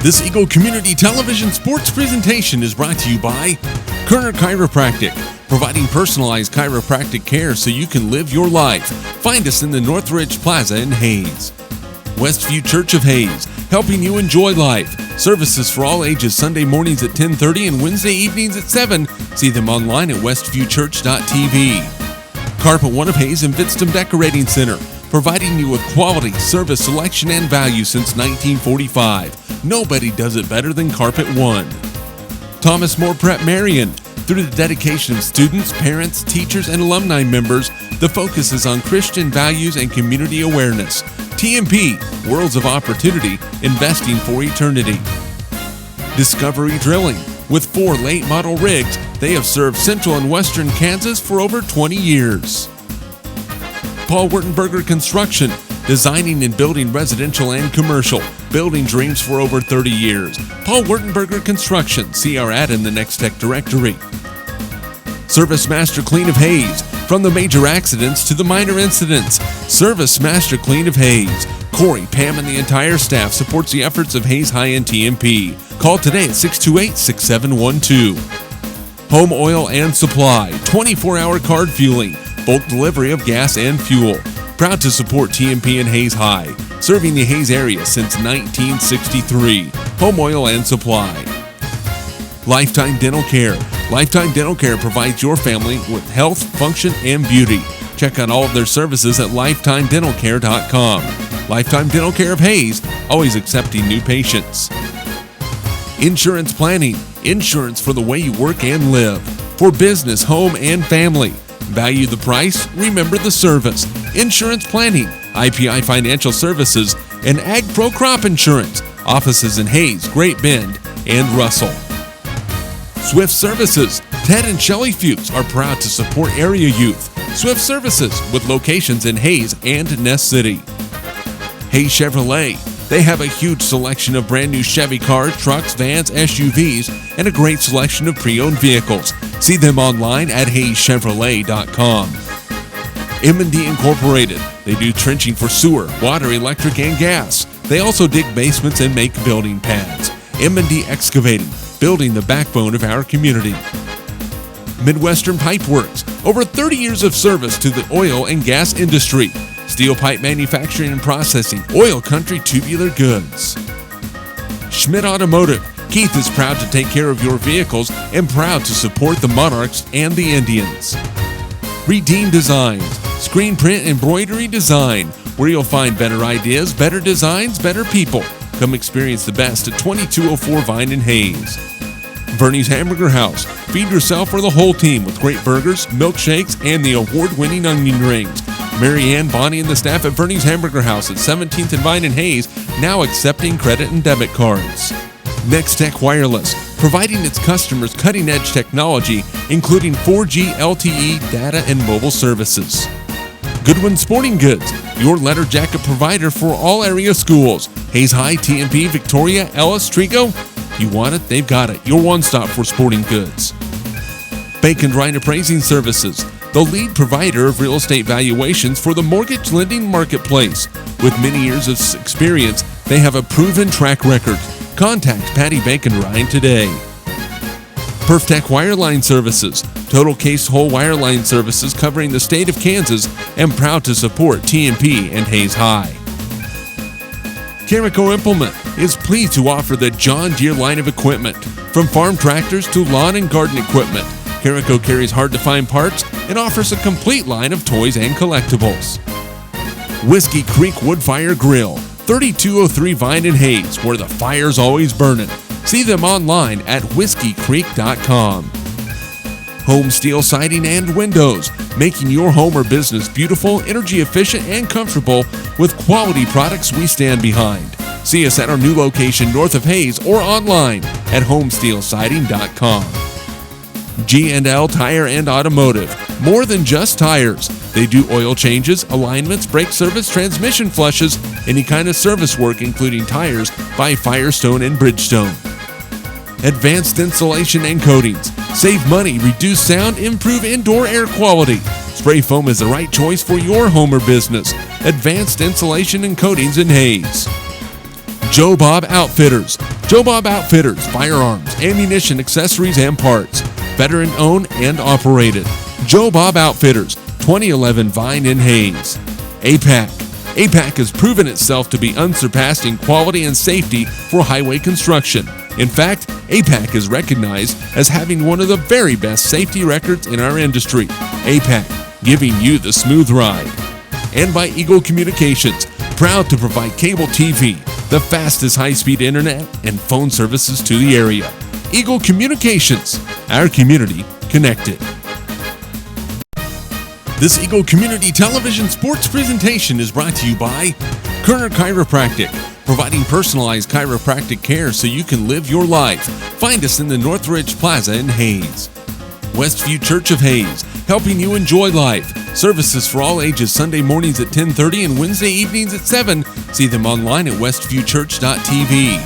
This Eagle Community Television sports presentation is brought to you by Kerner Chiropractic, providing personalized chiropractic care so you can live your life. Find us in the Northridge Plaza in Hayes. Westview Church of Hayes, helping you enjoy life. Services for all ages Sunday mornings at 10:30 and Wednesday evenings at 7. See them online at westviewchurch.tv. Carpet One of Hayes and Vidstem Decorating Center, providing you with quality, service, selection, and value since 1945. Nobody does it better than Carpet One. Thomas More Prep-Marian. Through the dedication of students, parents, teachers, and alumni members, the focus is on Christian values and community awareness. TMP, Worlds of Opportunity, investing for eternity. Discovery Drilling. With 4 late model rigs, they have served central and western Kansas for over 20 years. Paul Wurtenberger Construction, designing and building residential and commercial, building dreams for over 30 years. Paul Wurtenberger Construction, see our ad in the Next Tech directory. Service Master Clean of Hayes, from the major accidents to the minor incidents. Service Master Clean of Hayes. Corey, Pam, and the entire staff supports the efforts of Hayes High and TMP. Call today at 628-6712. Home Oil and Supply, 24-hour card fueling, bulk delivery of gas and fuel. Proud to support TMP and Hayes High, serving the Hayes area since 1963. Home Oil and Supply. Lifetime Dental Care. Lifetime Dental Care provides your family with health, function, and beauty. Check out all of their services at lifetimedentalcare.com. Lifetime Dental Care of Hayes, always accepting new patients. Insurance Planning. Insurance for the way you work and live. For business, home, and family. Value the price, remember the service. Insurance Planning, IPI Financial Services, and Ag Pro Crop Insurance. Offices in Hayes, Great Bend, and Russell. Swift Services. Ted and Shelley Fuchs are proud to support area youth. Swift Services, with locations in Hayes and Ness City. Hayes Chevrolet. They have a huge selection of brand new Chevy cars, trucks, vans, SUVs, and a great selection of pre-owned vehicles. See them online at hayeschevrolet.com. M&D Incorporated. They do trenching for sewer, water, electric, and gas. They also dig basements and make building pads. M&D Excavating, building the backbone of our community. Midwestern Pipe Works. Over 30 years of service to the oil and gas industry. Steel pipe manufacturing and processing, oil country tubular goods. Schmidt Automotive. Keith is proud to take care of your vehicles and proud to support the Monarchs and the Indians. Redeem Designs. Screen print embroidery design, where you'll find better ideas, better designs, better people. Come experience the best at 2204 Vine in Hayes. Bernie's Hamburger House. Feed yourself or the whole team with great burgers, milkshakes, and the award-winning onion rings. Marianne, Bonnie, and the staff at Bernie's Hamburger House at 17th and Vine in Hayes, now accepting credit and debit cards. Next Tech Wireless, providing its customers cutting-edge technology, including 4G LTE data and mobile services. Goodwin Sporting Goods, your letter jacket provider for all area schools. Hayes High, TMP, Victoria, Ellis, Trigo. You want it, they've got it. Your one-stop for sporting goods. Bacon Ryan Appraising Services, the lead provider of real estate valuations for the mortgage lending marketplace. With many years of experience, they have a proven track record. Contact Patty Bacon Ryan today. PerfTech Wireline Services, total case whole wireline services covering the state of Kansas, and proud to support TMP and Hayes High. Carico Implement is pleased to offer the John Deere line of equipment, from farm tractors to lawn and garden equipment. Carico carries hard-to-find parts and offers a complete line of toys and collectibles. Whiskey Creek Wood Fire Grill, 3203 Vine in Hayes, where the fire's always burning. See them online at whiskeycreek.com. Home Steel Siding and Windows, making your home or business beautiful, energy efficient, and comfortable with quality products we stand behind. See us at our new location north of Hayes or online at homesteelsiding.com. G&L Tire and Automotive, more than just tires. They do oil changes, alignments, brake service, transmission flushes, any kind of service work including tires by Firestone and Bridgestone. Advanced Insulation and Coatings. Save money, reduce sound, improve indoor air quality. Spray foam is the right choice for your home or business. Advanced Insulation and Coatings in Hayes. Joe Bob Outfitters. Joe Bob Outfitters, firearms, ammunition, accessories, and parts. Veteran owned and operated. Joe Bob Outfitters, 2011 Vine in Hayes. APAC. APAC has proven itself to be unsurpassed in quality and safety for highway construction. In fact, APAC is recognized as having one of the very best safety records in our industry. APAC, giving you the smooth ride. And by Eagle Communications, proud to provide cable TV, the fastest high-speed internet, and phone services to the area. Eagle Communications, our community connected. This Eagle Community Television sports presentation is brought to you by Kerner Chiropractic, providing personalized chiropractic care so you can live your life. Find us in the Northridge Plaza in Hayes. Westview Church of Hayes, helping you enjoy life. Services for all ages Sunday mornings at 10:30 and Wednesday evenings at 7. See them online at westviewchurch.tv.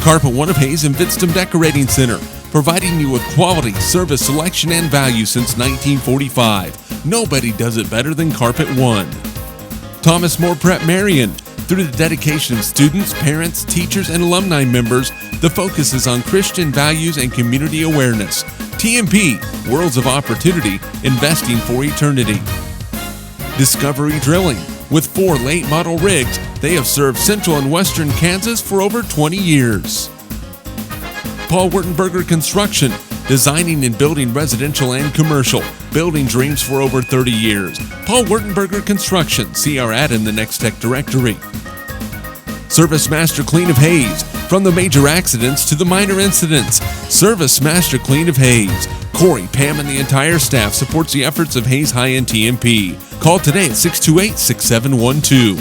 Carpet One of Hayes and Vidstem Decorating Center, providing you with quality, service, selection, and value since 1945. Nobody does it better than Carpet One. Thomas More Prep-Marian. Through the dedication of students, parents, teachers, and alumni members, the focus is on Christian values and community awareness. TMP, Worlds of Opportunity, investing for eternity. Discovery Drilling. With 4 late model rigs, they have served central and western Kansas for over 20 years. Paul Wurtenberger Construction, designing and building residential and commercial, building dreams for over 30 years. Paul Wurtenberger Construction, see our ad in the Next Tech directory. Service Master Clean of Hayes, from the major accidents to the minor incidents. Service Master Clean of Hayes. Corey, Pam, and the entire staff supports the efforts of Hayes High and TMP. Call today at 628-6712.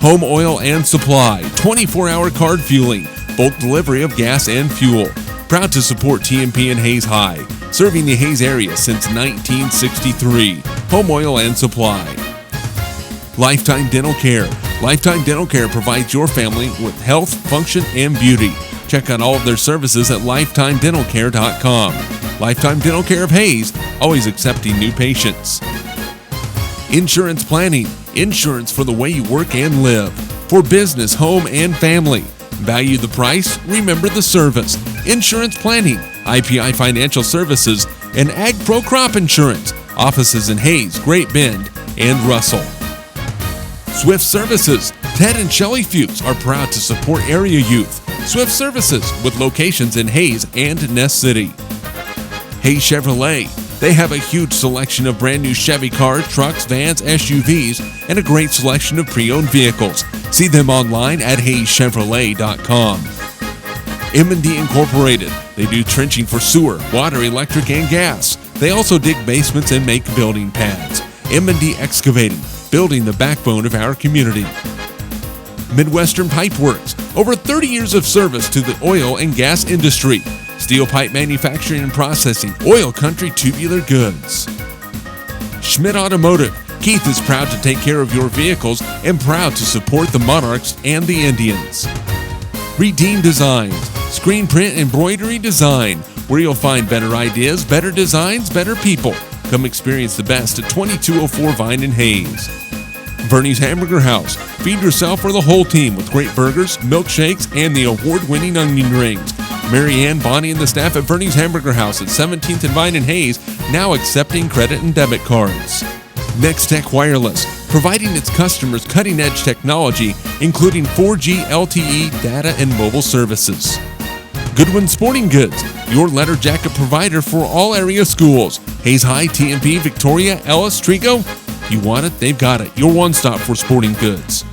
Home Oil and Supply, 24-hour card fueling, bulk delivery of gas and fuel. Proud to support TMP and Hayes High, serving the Hayes area since 1963. Home Oil and Supply. Lifetime Dental Care. Lifetime Dental Care provides your family with health, function, and beauty. Check out all of their services at lifetimedentalcare.com. Lifetime Dental Care of Hayes, always accepting new patients. Insurance Planning. Insurance for the way you work and live. For business, home, and family. Value the price, remember the service. Insurance Planning, IPI Financial Services, and Ag Pro Crop Insurance. Offices in Hayes, Great Bend, and Russell. Swift Services. Ted and Shelley Fuchs are proud to support area youth. Swift Services, with locations in Hayes and Ness City. Hayes Chevrolet. They have a huge selection of brand new Chevy cars, trucks, vans, SUVs, and a great selection of pre-owned vehicles. See them online at hayeschevrolet.com. M&D Incorporated. They do trenching for sewer, water, electric, and gas. They also dig basements and make building pads. M&D Excavating, building the backbone of our community. Midwestern Pipe Works. Over 30 years of service to the oil and gas industry. Steel pipe manufacturing and processing, oil country tubular goods. Schmidt Automotive. Keith is proud to take care of your vehicles and proud to support the Monarchs and the Indians. Redeem Designs. Screen print embroidery design, where you'll find better ideas, better designs, better people. Come experience the best at 2204 Vine in Hayes. Bernie's Hamburger House. Feed yourself or the whole team with great burgers, milkshakes, and the award-winning onion rings. Mary Ann, Bonnie, and the staff at Bernie's Hamburger House at 17th and Vine in Hayes, now accepting credit and debit cards. Next Tech Wireless, providing its customers cutting-edge technology, including 4G LTE data and mobile services. Goodwin Sporting Goods, your letter jacket provider for all area schools. Hayes High, TMP, Victoria, Ellis, Trigo. You want it, they've got it. Your one-stop for sporting goods.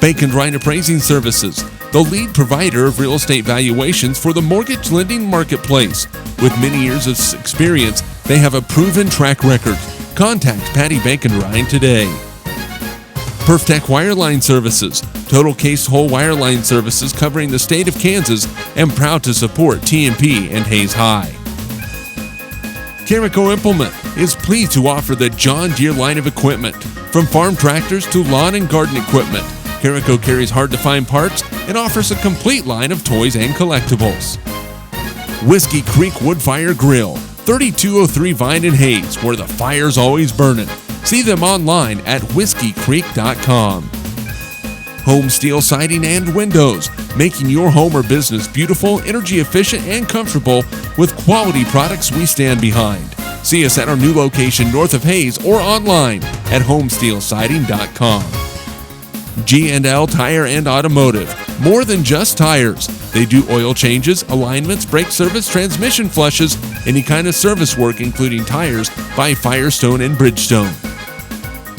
Bank and Ryan Appraising Services, the lead provider of real estate valuations for the mortgage lending marketplace. With many years of experience, they have a proven track record. Contact Patty Bank and Ryan today. PerfTech Wireline Services, total case whole wireline services covering the state of Kansas, and proud to support TMP and Hayes High. Carico Implement is pleased to offer the John Deere line of equipment, from farm tractors to lawn and garden equipment. Carico carries hard-to-find parts and offers a complete line of toys and collectibles. Whiskey Creek Wood Fire Grill, 3203 Vine in Hayes, where the fire's always burning. See them online at whiskeycreek.com. Home steel siding and windows, making your home or business beautiful, energy efficient, and comfortable with quality products we stand behind. See us at our new location north of Hayes or online at homesteelsiding.com. G&L Tire and Automotive, more than just tires. They do oil changes, alignments, brake service, transmission flushes, any kind of service work including tires by Firestone and Bridgestone.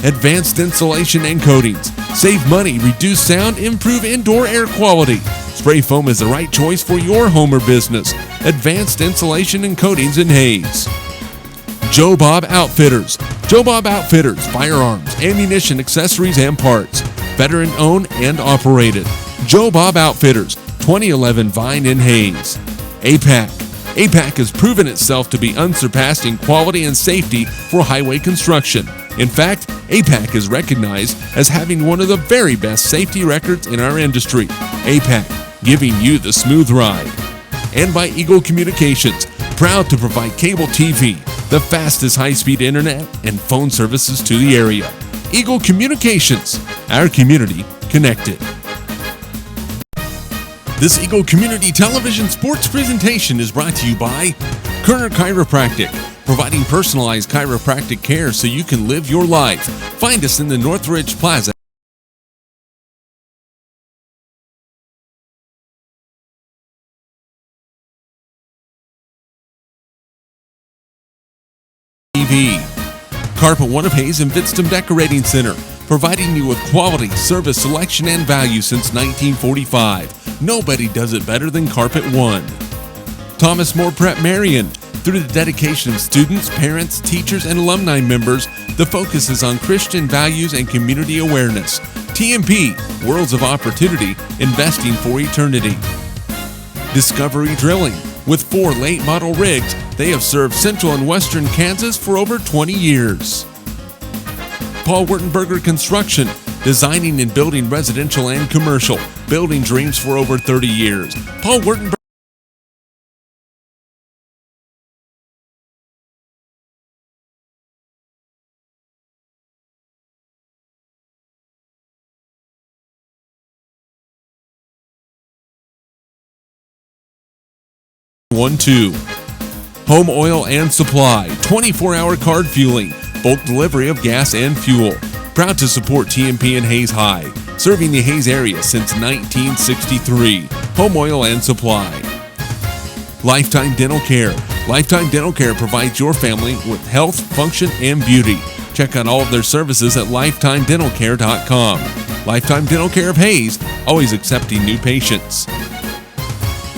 Advanced insulation and coatings. Save money, reduce sound, improve indoor air quality. Spray foam is the right choice for your home or business. Advanced insulation and coatings in Hayes. Joe Bob Outfitters. Joe Bob Outfitters, firearms, ammunition, accessories, and parts. Veteran owned and operated. Joe Bob Outfitters, 2011 Vine in Hayes. APAC. APAC has proven itself to be unsurpassed in quality and safety for highway construction. In fact, APAC is recognized as having one of the very best safety records in our industry. APAC, giving you the smooth ride. And by Eagle Communications, proud to provide cable TV, the fastest high-speed internet, and phone services to the area. Eagle Communications, our community connected. This Eagle Community Television sports presentation is brought to you by Kerner Chiropractic, providing personalized chiropractic care so you can live your life. Find us in the Northridge Plaza. TV. Carpet One of Hayes and Vidstem Decorating Center, providing you with quality, service, selection, and value since 1945. Nobody does it better than Carpet One. Thomas More Prep-Marian. Through the dedication of students, parents, teachers, and alumni members, the focus is on Christian values and community awareness. TMP, Worlds of Opportunity, investing for eternity. Discovery Drilling. With 4 late model rigs, they have served central and western Kansas for over 20 years. Paul Wurtenberger Construction, designing and building residential and commercial, building dreams for over 30 years. Paul Wurtenberger Home Oil and Supply, 24-hour card fueling, bulk delivery of gas and fuel. Proud to support TMP and Hayes High, serving the Hayes area since 1963. Home Oil and Supply. Lifetime Dental Care. Lifetime Dental Care provides your family with health, function, and beauty. Check out all of their services at lifetimedentalcare.com. Lifetime Dental Care of Hayes, always accepting new patients.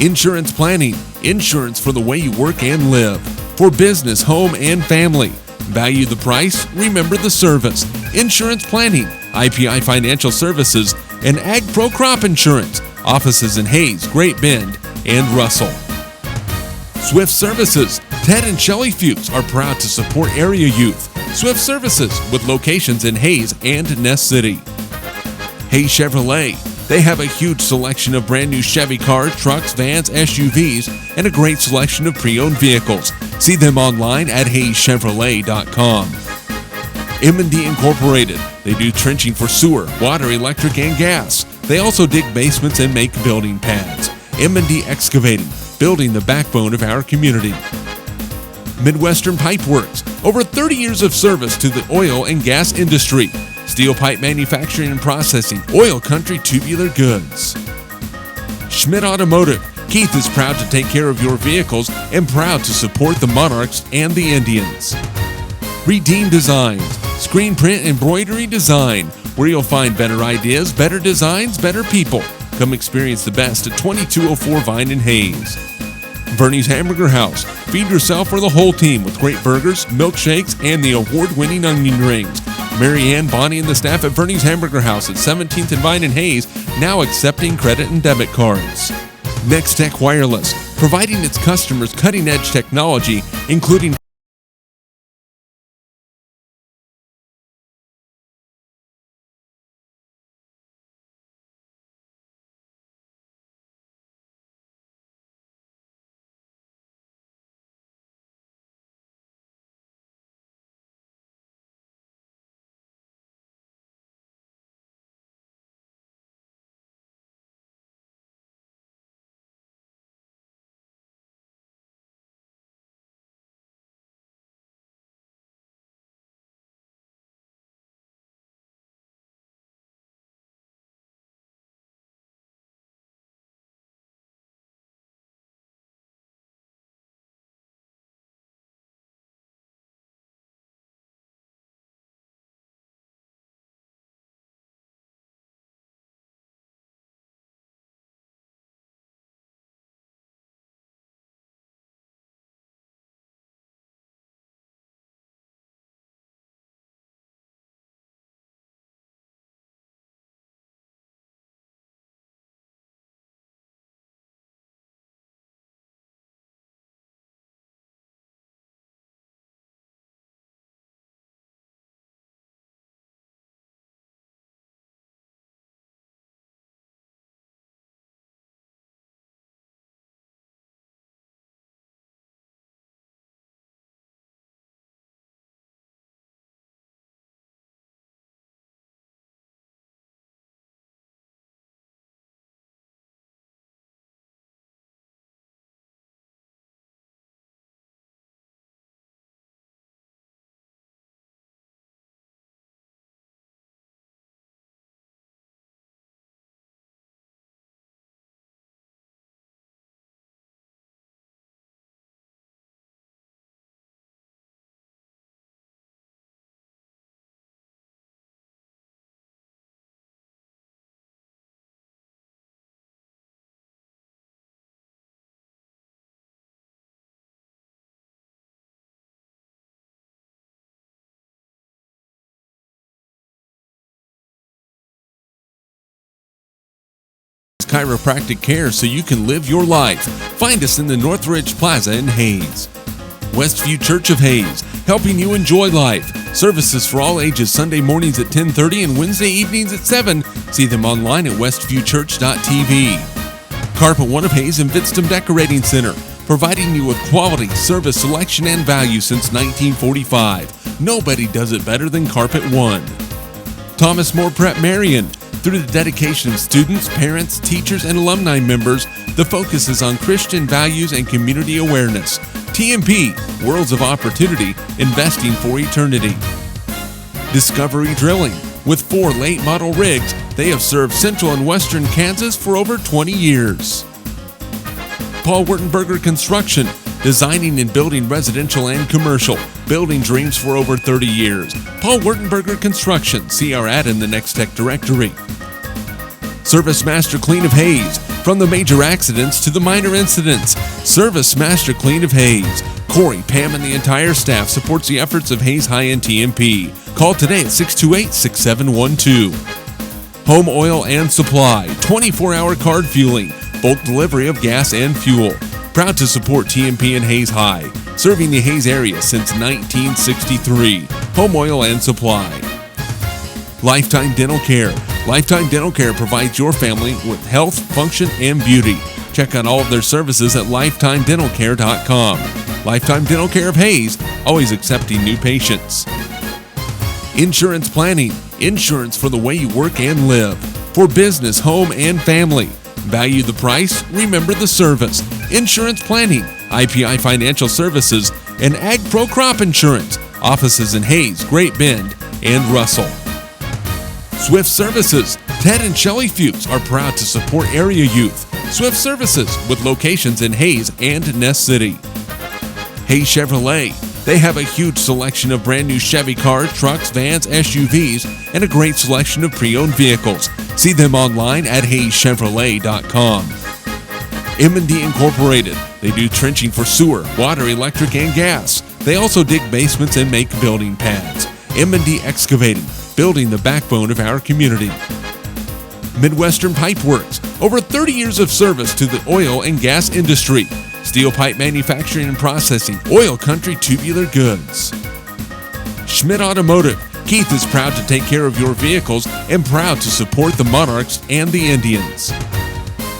Insurance Planning. Insurance for the way you work and live. For business, home, and family. Value the price, remember the service. Insurance Planning, IPI Financial Services, and Ag Pro Crop Insurance. Offices in Hayes, Great Bend, and Russell. Swift Services. Ted and Shelley Fuchs are proud to support area youth. Swift Services, with locations in Hayes and Ness City. Hayes Chevrolet. They have a huge selection of brand new Chevy cars, trucks, vans, SUVs, and a great selection of pre-owned vehicles. See them online at hayeschevrolet.com. M&D Incorporated. They do trenching for sewer, water, electric, and gas. They also dig basements and make building pads. M&D Excavating, building the backbone of our community. Midwestern Pipe Works. Over 30 years of service to the oil and gas industry. Steel pipe manufacturing and processing, oil country tubular goods. Schmidt Automotive. Keith is proud to take care of your vehicles and proud to support the Monarchs and the Indians. Redeem Designs. Screen print embroidery design, where you'll find better ideas, better designs, better people. Come experience the best at 2204 Vine in Hayes. Vernie's Hamburger House. Feed yourself or the whole team with great burgers, milkshakes, and the award-winning onion rings. Mary Ann, Bonnie, and the staff at Vernie's Hamburger House at 17th and Vine in Hayes, now accepting credit and debit cards. Next Tech Wireless, providing its customers cutting-edge technology, including chiropractic care so you can live your life. Find us in the Northridge Plaza in Hayes. Westview Church of Hayes, helping you enjoy life. Services for all ages Sunday mornings at 10:30 and Wednesday evenings at 7. See them online at westviewchurch.tv. Carpet One of Hayes and Vidstem Decorating Center, providing you with quality, service, selection, and value since 1945. Nobody does it better than Carpet One. Thomas More Prep-Marian. Through the dedication of students, parents, teachers, and alumni members, the focus is on Christian values and community awareness. TMP, Worlds of Opportunity, investing for eternity. Discovery Drilling. With 4 late model rigs, they have served central and western Kansas for over 20 years. Paul Wurtenberger Construction, designing and building residential and commercial, building dreams for over 30 years. Paul Wurtenberger Construction, see our ad in the Next Tech directory. Service Master Clean of Hayes, from the major accidents to the minor incidents. Service Master Clean of Hayes. Corey, Pam, and the entire staff supports the efforts of Hayes High and TMP. Call today at 628-6712. Home Oil and Supply, 24-hour card fueling, bulk delivery of gas and fuel. Proud to support TMP and Hayes High, serving the Hayes area since 1963. Home Oil and Supply. Lifetime Dental Care. Lifetime Dental Care provides your family with health, function, and beauty. Check out all of their services at lifetimedentalcare.com. Lifetime Dental Care of Hayes, always accepting new patients. Insurance Planning. Insurance for the way you work and live. For business, home, and family. Value the price, remember the service. Insurance Planning, IPI Financial Services, and Ag Pro Crop Insurance. Offices in Hayes, Great Bend, and Russell. Swift Services. Ted and Shelley Fuchs are proud to support area youth. Swift Services, with locations in Hayes and Ness City. Hayes Chevrolet. They have a huge selection of brand new Chevy cars, trucks, vans, SUVs, and a great selection of pre-owned vehicles. See them online at hayeschevrolet.com. M&D Incorporated. They do trenching for sewer, water, electric, and gas. They also dig basements and make building pads. M&D Excavating, building the backbone of our community. Midwestern Pipe Works. Over 30 years of service to the oil and gas industry. Steel pipe manufacturing and processing, oil country tubular goods. Schmidt Automotive. Keith is proud to take care of your vehicles and proud to support the Monarchs and the Indians.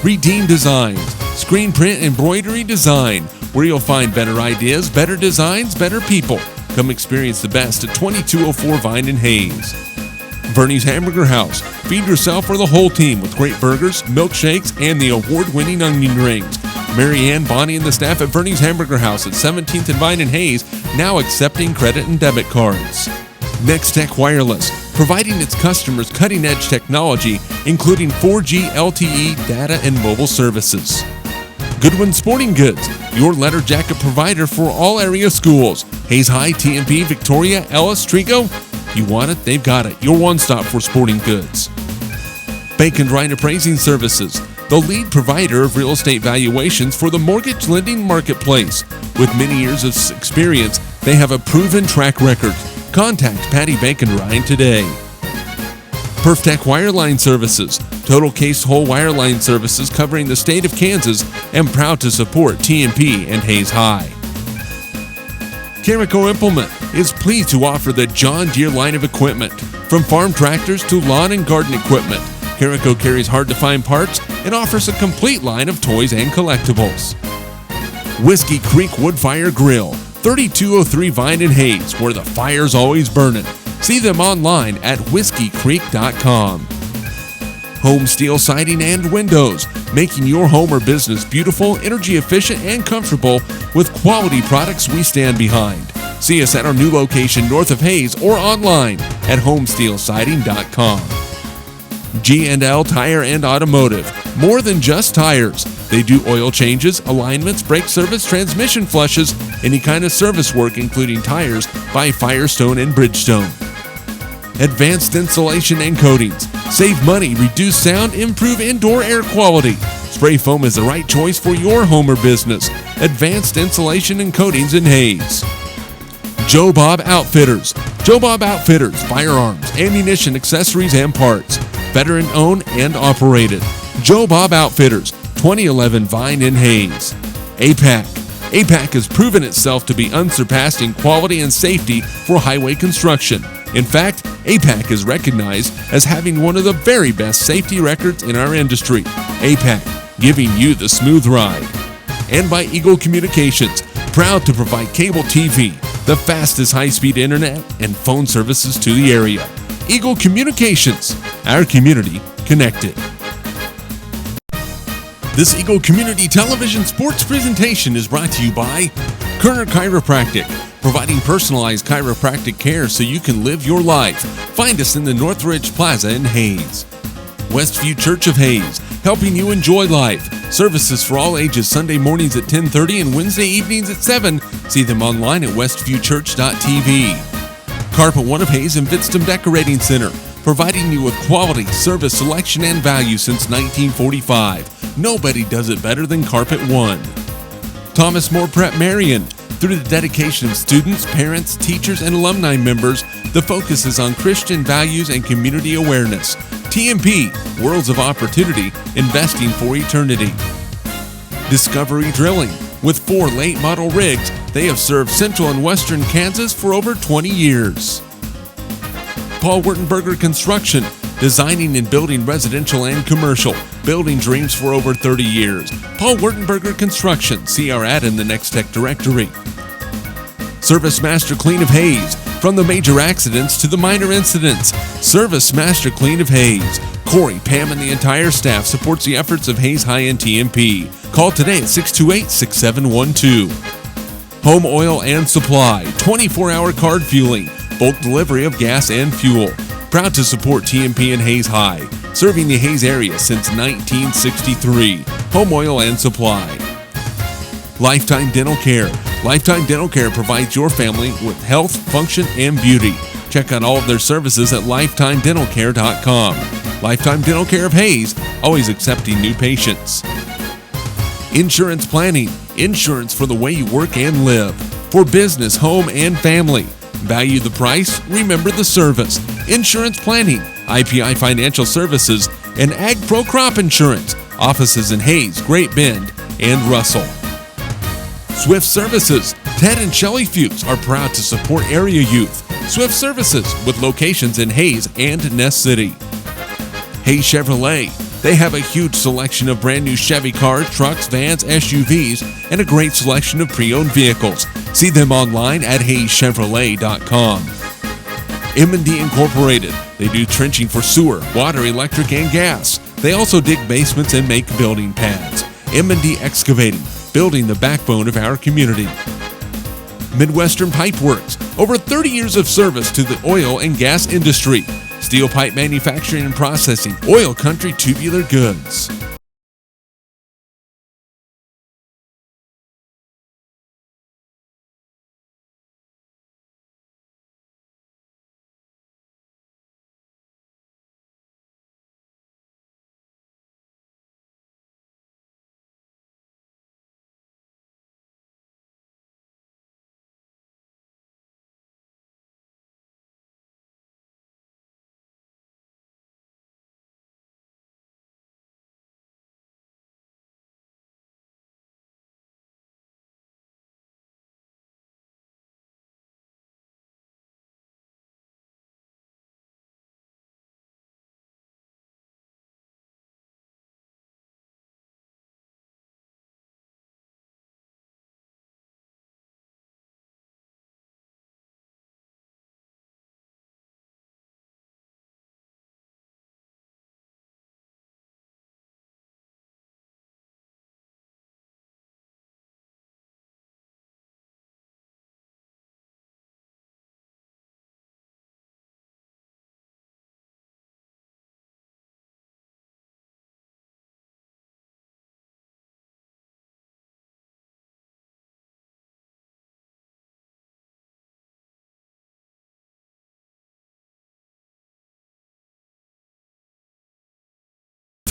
Redeem Designs. Screen print embroidery design, where you'll find better ideas, better designs, better people. Come experience the best at 2204 Vine in Hayes. Bernie's Hamburger House. Feed yourself or the whole team with great burgers, milkshakes, and the award-winning onion rings. Marianne, Bonnie, and the staff at Bernie's Hamburger House at 17th and Vine in Hayes, now accepting credit and debit cards. Next Tech Wireless, providing its customers cutting-edge technology, including 4G LTE data and mobile services. Goodwin Sporting Goods, your letter jacket provider for all area schools. Hayes High, TMP, Victoria, Ellis, Trigo. You want it, they've got it. Your one-stop for sporting goods. Bacon Ryan Appraising Services, the lead provider of real estate valuations for the mortgage lending marketplace. With many years of experience, they have a proven track record. Contact Patty Bacon Ryan today. PerfTech Wireline Services, total case whole wireline services covering the state of Kansas, and proud to support TMP and Hayes High. Carico Implement is pleased to offer the John Deere line of equipment. From farm tractors to lawn and garden equipment, Carico carries hard-to-find parts and offers a complete line of toys and collectibles. Whiskey Creek Woodfire Grill, 3203 Vine in Hayes, where the fire's always burning. See them online at whiskeycreek.com. Home Steel Siding and Windows, making your home or business beautiful, energy efficient, and comfortable with quality products we stand behind. See us at our new location north of Hayes or online at homesteelsiding.com. G&L Tire and Automotive, more than just tires. They do oil changes, alignments, brake service, transmission flushes, any kind of service work including tires by Firestone and Bridgestone. Advanced Insulation and Coatings. Save money, reduce sound, improve indoor air quality. Spray foam is the right choice for your home or business. Advanced Insulation and Coatings in Hayes. Joe Bob Outfitters. Joe Bob Outfitters, firearms, ammunition, accessories, and parts. Veteran owned and operated. Joe Bob Outfitters, 2011 Vine in Hayes. APAC. APAC has proven itself to be unsurpassed in quality and safety for highway construction. In fact, APAC is recognized as having one of the very best safety records in our industry. APAC, giving you the smooth ride. And by Eagle Communications, proud to provide cable TV, the fastest high-speed internet, and phone services to the area. Eagle Communications, our community connected. This Eagle Community Television sports presentation is brought to you by Kerner Chiropractic, providing personalized chiropractic care so you can live your life. Find us in the Northridge Plaza in Hayes. Westview Church of Hayes, helping you enjoy life. Services for all ages Sunday mornings at 10:30 and Wednesday evenings at 7. See them online at westviewchurch.tv. Carpet One of Hayes and Vidstem Decorating Center, providing you with quality, service, selection, and value since 1945. Nobody does it better than Carpet One. Thomas More Prep-Marian. Through the dedication of students, parents, teachers, and alumni members, the focus is on Christian values and community awareness. TMP, Worlds of Opportunity, investing for eternity. Discovery Drilling. With 4 late model rigs, they have served central and western Kansas for over 20 years. Paul Wurtenberger Construction, designing and building residential and commercial, building dreams for over 30 years. Paul Wurtenberger Construction, see our ad in the Next Tech directory. Service Master Clean of Hayes, from the major accidents to the minor incidents. Service Master Clean of Hayes. Corey, Pam, and the entire staff supports the efforts of Hayes High-End TMP. Call today at 628-6712. Home Oil and Supply, 24-hour card fueling, bulk delivery of gas and fuel. Proud to support TMP and Hayes High, serving the Hayes area since 1963. Home Oil and Supply. Lifetime Dental Care. Lifetime Dental Care provides your family with health, function, and beauty. Check out all of their services at lifetimedentalcare.com. Lifetime Dental Care of Hayes, always accepting new patients. Insurance Planning. Insurance for the way you work and live. For business, home, and family. Value the price, remember the service. Insurance Planning, IPI Financial Services, and Ag Pro Crop Insurance. Offices in Hayes, Great Bend, and Russell. Swift Services. Ted and Shelley Fuchs are proud to support area youth. Swift Services, with locations in Hayes and Ness City. Hayes Chevrolet. They have a huge selection of brand new Chevy cars, trucks, vans, SUVs, and a great selection of pre-owned vehicles. See them online at hayeschevrolet.com. M&D Incorporated. They do trenching for sewer, water, electric, and gas. They also dig basements and make building pads. M&D Excavating, building the backbone of our community. Midwestern Pipe Works. Over 30 years of service to the oil and gas industry. Steel pipe manufacturing and processing, Oil Country Tubular Goods.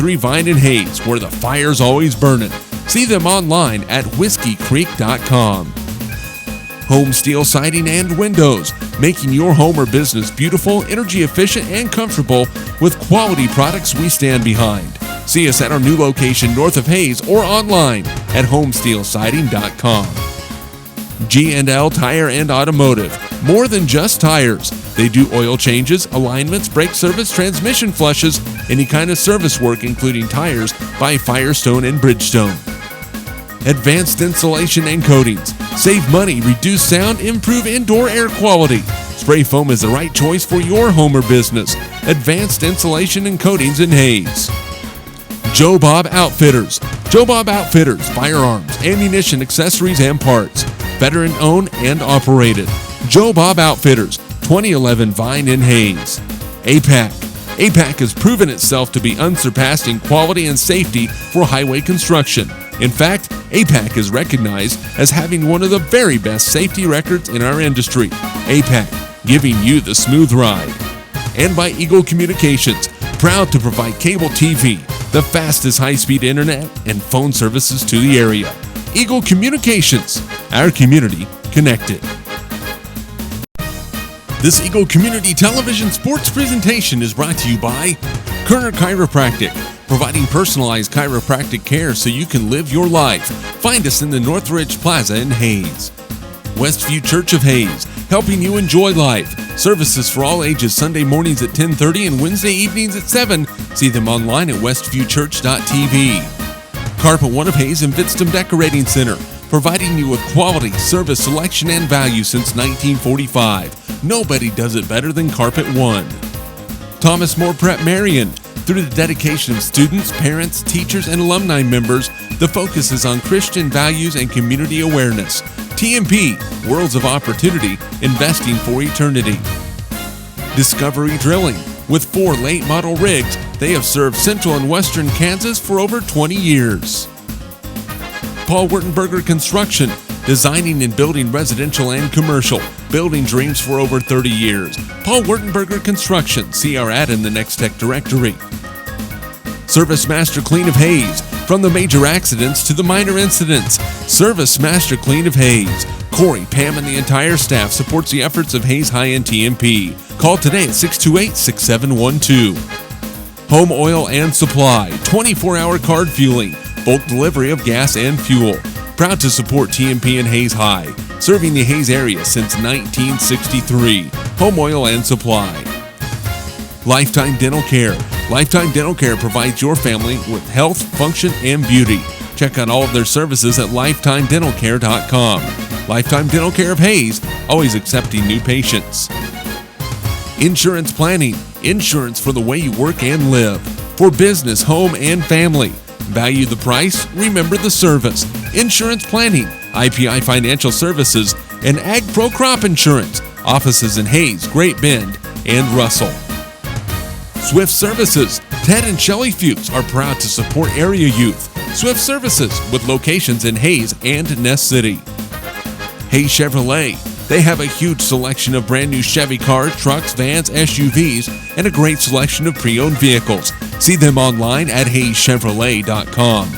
Vine and Hayes, where the fire's always burning. See them online at whiskeycreek.com. Home Steel Siding and Windows, making your home or business beautiful, energy efficient, and comfortable with quality products we stand behind. See us at our new location north of Hayes or online at homesteelsiding.com. G&L Tire and Automotive. More than just tires. They do oil changes, alignments, brake service, transmission flushes, any kind of service work including tires by Firestone and Bridgestone. Advanced insulation and coatings. Save money, reduce sound, improve indoor air quality. Spray foam is the right choice for your home or business. Advanced insulation and coatings in Hayes. Joe Bob Outfitters. Joe Bob Outfitters, firearms, ammunition, accessories, and parts. Veteran owned and operated. Joe Bob Outfitters, 2011 Vine in Hayes. APAC. APAC has proven itself to be unsurpassed in quality and safety for highway construction. In fact, APAC is recognized as having one of the very best safety records in our industry. APAC, giving you the smooth ride. And by Eagle Communications, proud to provide cable TV, the fastest high-speed internet, and phone services to the area. Eagle Communications, our community connected. This Eagle Community Television sports presentation is brought to you by Kerner Chiropractic, providing personalized chiropractic care so you can live your life. Find us in the Northridge Plaza in Hayes. Westview Church of Hayes, helping you enjoy life. Services for all ages Sunday mornings at 10:30 and Wednesday evenings at 7. See them online at westviewchurch.tv. Carpet One of Hayes and Vidstem Decorating Center, providing you with quality, service, selection, and value since 1945. Nobody does it better than Carpet One. Thomas More Prep-Marian. Through the dedication of students, parents, teachers, and alumni members, the focus is on Christian values and community awareness. TMP, Worlds of Opportunity, Investing for Eternity. Discovery Drilling. With 4 late model rigs, they have served central and western Kansas for over 20 years. Paul Wurtenberger Construction, designing and building residential and commercial, building dreams for over 30 years. Paul Wurtenberger Construction, see our ad in the Next Tech directory. Service Master Clean of Hayes, from the major accidents to the minor incidents. Service Master Clean of Hayes. Corey, Pam, and the entire staff supports the efforts of Hayes High and TMP. Call today at 628-6712. Home Oil and Supply, 24-hour card fueling, bulk delivery of gas and fuel. Proud to support TMP and Hayes High, serving the Hayes area since 1963. Home Oil and Supply. Lifetime Dental Care. Lifetime Dental Care provides your family with health, function, and beauty. Check out all of their services at lifetimedentalcare.com. Lifetime Dental Care of Hayes, always accepting new patients. Insurance Planning. Insurance for the way you work and live. For business, home, and family. Value the price, remember the service. Insurance Planning, IPI Financial Services, and Ag Pro Crop Insurance. Offices in Hayes, Great Bend, and Russell. Swift Services. Ted and Shelley Fuchs are proud to support area youth. Swift Services, with locations in Hayes and Ness City. Hayes Chevrolet. They have a huge selection of brand new Chevy cars, trucks, vans, SUVs, and a great selection of pre-owned vehicles. See them online at hayeschevrolet.com.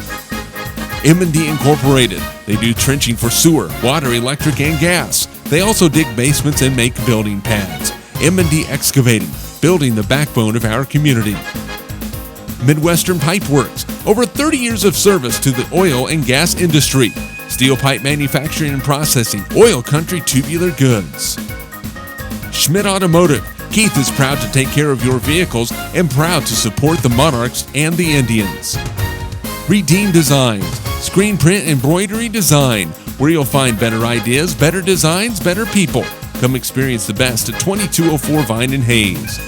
M&D Incorporated. They do trenching for sewer, water, electric, and gas. They also dig basements and make building pads. M&D Excavating, building the backbone of our community. Midwestern Pipe Works. Over 30 years of service to the oil and gas industry. Steel pipe manufacturing and processing, oil country tubular goods. Schmidt Automotive. Keith is proud to take care of your vehicles and proud to support the Monarchs and the Indians. Redeem Designs. Screen print embroidery design, where you'll find better ideas, better designs, better people. Come experience the best at 2204 Vine in Hayes.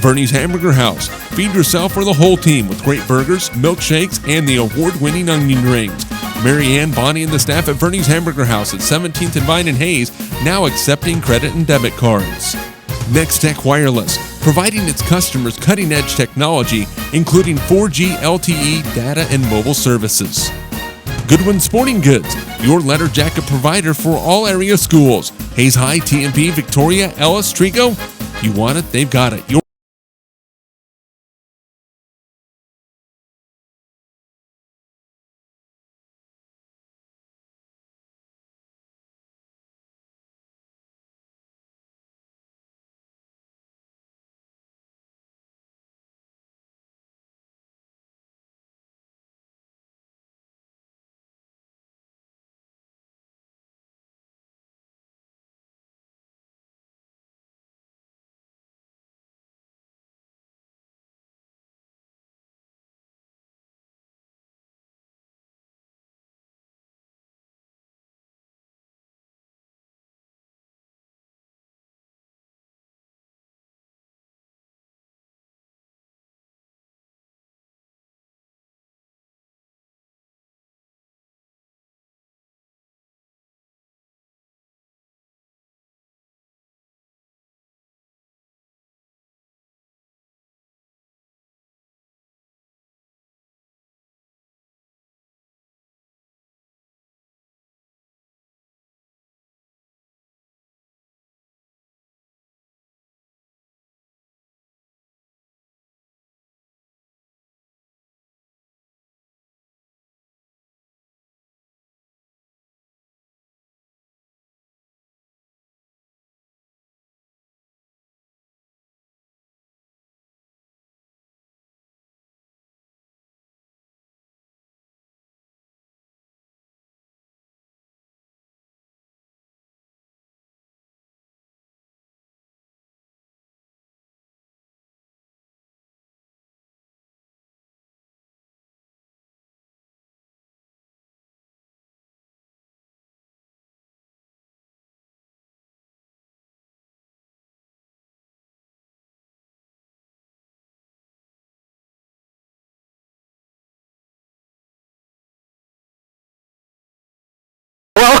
Bernie's Hamburger House. Feed yourself or the whole team with great burgers, milkshakes, and the award-winning onion rings. Mary Ann, Bonnie, and the staff at Bernie's Hamburger House at 17th and Vine in Hayes, now accepting credit and debit cards. Next Tech Wireless, providing its customers cutting-edge technology, including 4G LTE data and mobile services. Goodwin Sporting Goods, your letter jacket provider for all area schools. Hayes High, TMP, Victoria, Ellis, Trigo. You want it, they've got it.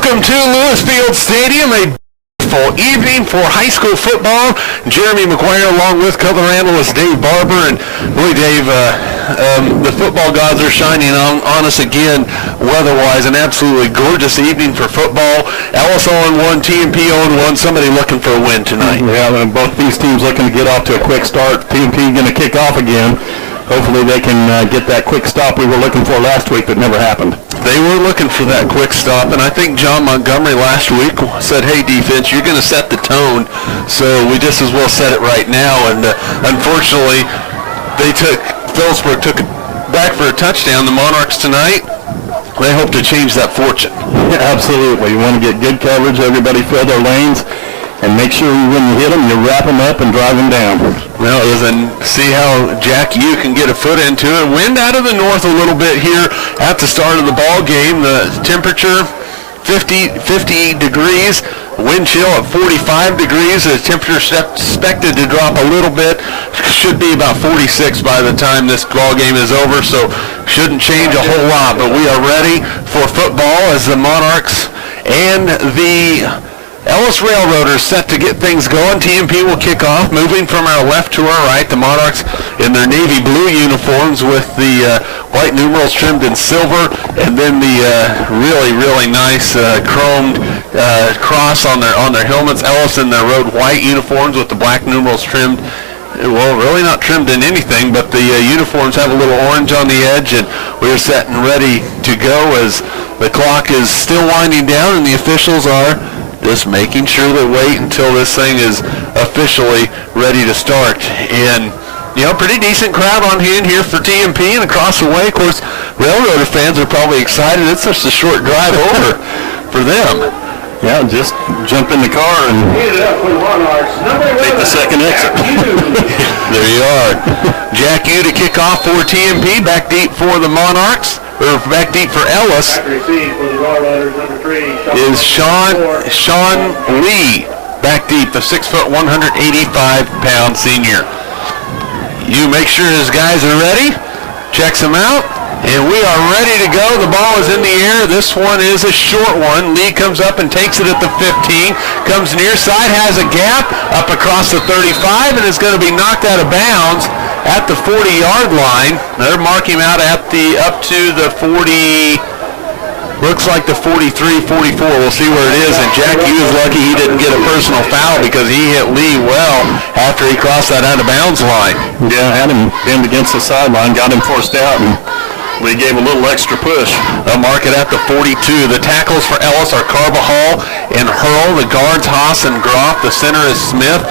Welcome to Lewis Field Stadium, a beautiful evening for high school football. Jeremy McGuire along with color analyst Dave Barber. And boy, Dave, the football gods are shining on us again weather-wise. An absolutely gorgeous evening for football. Ellis 0-1, TMP 0-1, somebody looking for a win tonight. Yeah, both these teams looking to get off to a quick start. TMP going to kick off again. Hopefully they can get that quick stop we were looking for last week that never happened. They were looking for that quick stop, and I think John Montgomery last week said, hey, defense, you're going to set the tone, so we just as well set it right now. And unfortunately, Phillipsburg took it back for a touchdown. The Monarchs tonight, they hope to change that fortune. Yeah, absolutely. You want to get good coverage, everybody fill their lanes, and make sure when you hit them, you wrap them up and drive them down. Well, and see how Jack U can get a foot into it. Wind out of the north a little bit here at the start of the ball game. The temperature 50 degrees. Wind chill at 45 degrees. The temperature expected to drop a little bit. Should be about 46 by the time this ball game is over, so shouldn't change a whole lot. But we are ready for football as the Monarchs and the Ellis Railroaders set to get things going. TMP will kick off, moving from our left to our right. The Monarchs in their navy blue uniforms with the white numerals trimmed in silver, and then the really, really nice chromed cross on their helmets. Ellis in their road white uniforms with the black numerals trimmed. Well, really not trimmed in anything, but the uniforms have a little orange on the edge, and we're set and ready to go as the clock is still winding down, and the officials are just making sure they wait until this thing is officially ready to start. And, pretty decent crowd on hand here for TMP and across the way. Of course, Railroader fans are probably excited. It's just a short drive over for them. Yeah, just jump in the car and take the second exit. There you are. Jack U to kick off for TMP, back deep for the Monarchs. Or back deep for Ellis is Sean Lee, back deep, the 6', 185-pound senior. You make sure his guys are ready, checks them out, and we are ready to go. The ball is in the air. This one is a short one. Lee comes up and takes it at the 15, comes near side, has a gap up across the 35, and is going to be knocked out of bounds at the 40-yard line. They're marking him out up to the 40, looks like the 43, 44. We'll see where it is. And Jack U is lucky he didn't get a personal foul because he hit Lee well after he crossed that out of bounds line. Yeah, had him pinned against the sideline, got him forced out, and Lee gave a little extra push. They'll mark it at the 42. The tackles for Ellis are Carbajal and Hurl. The guards Haas and Groff. The center is Smith.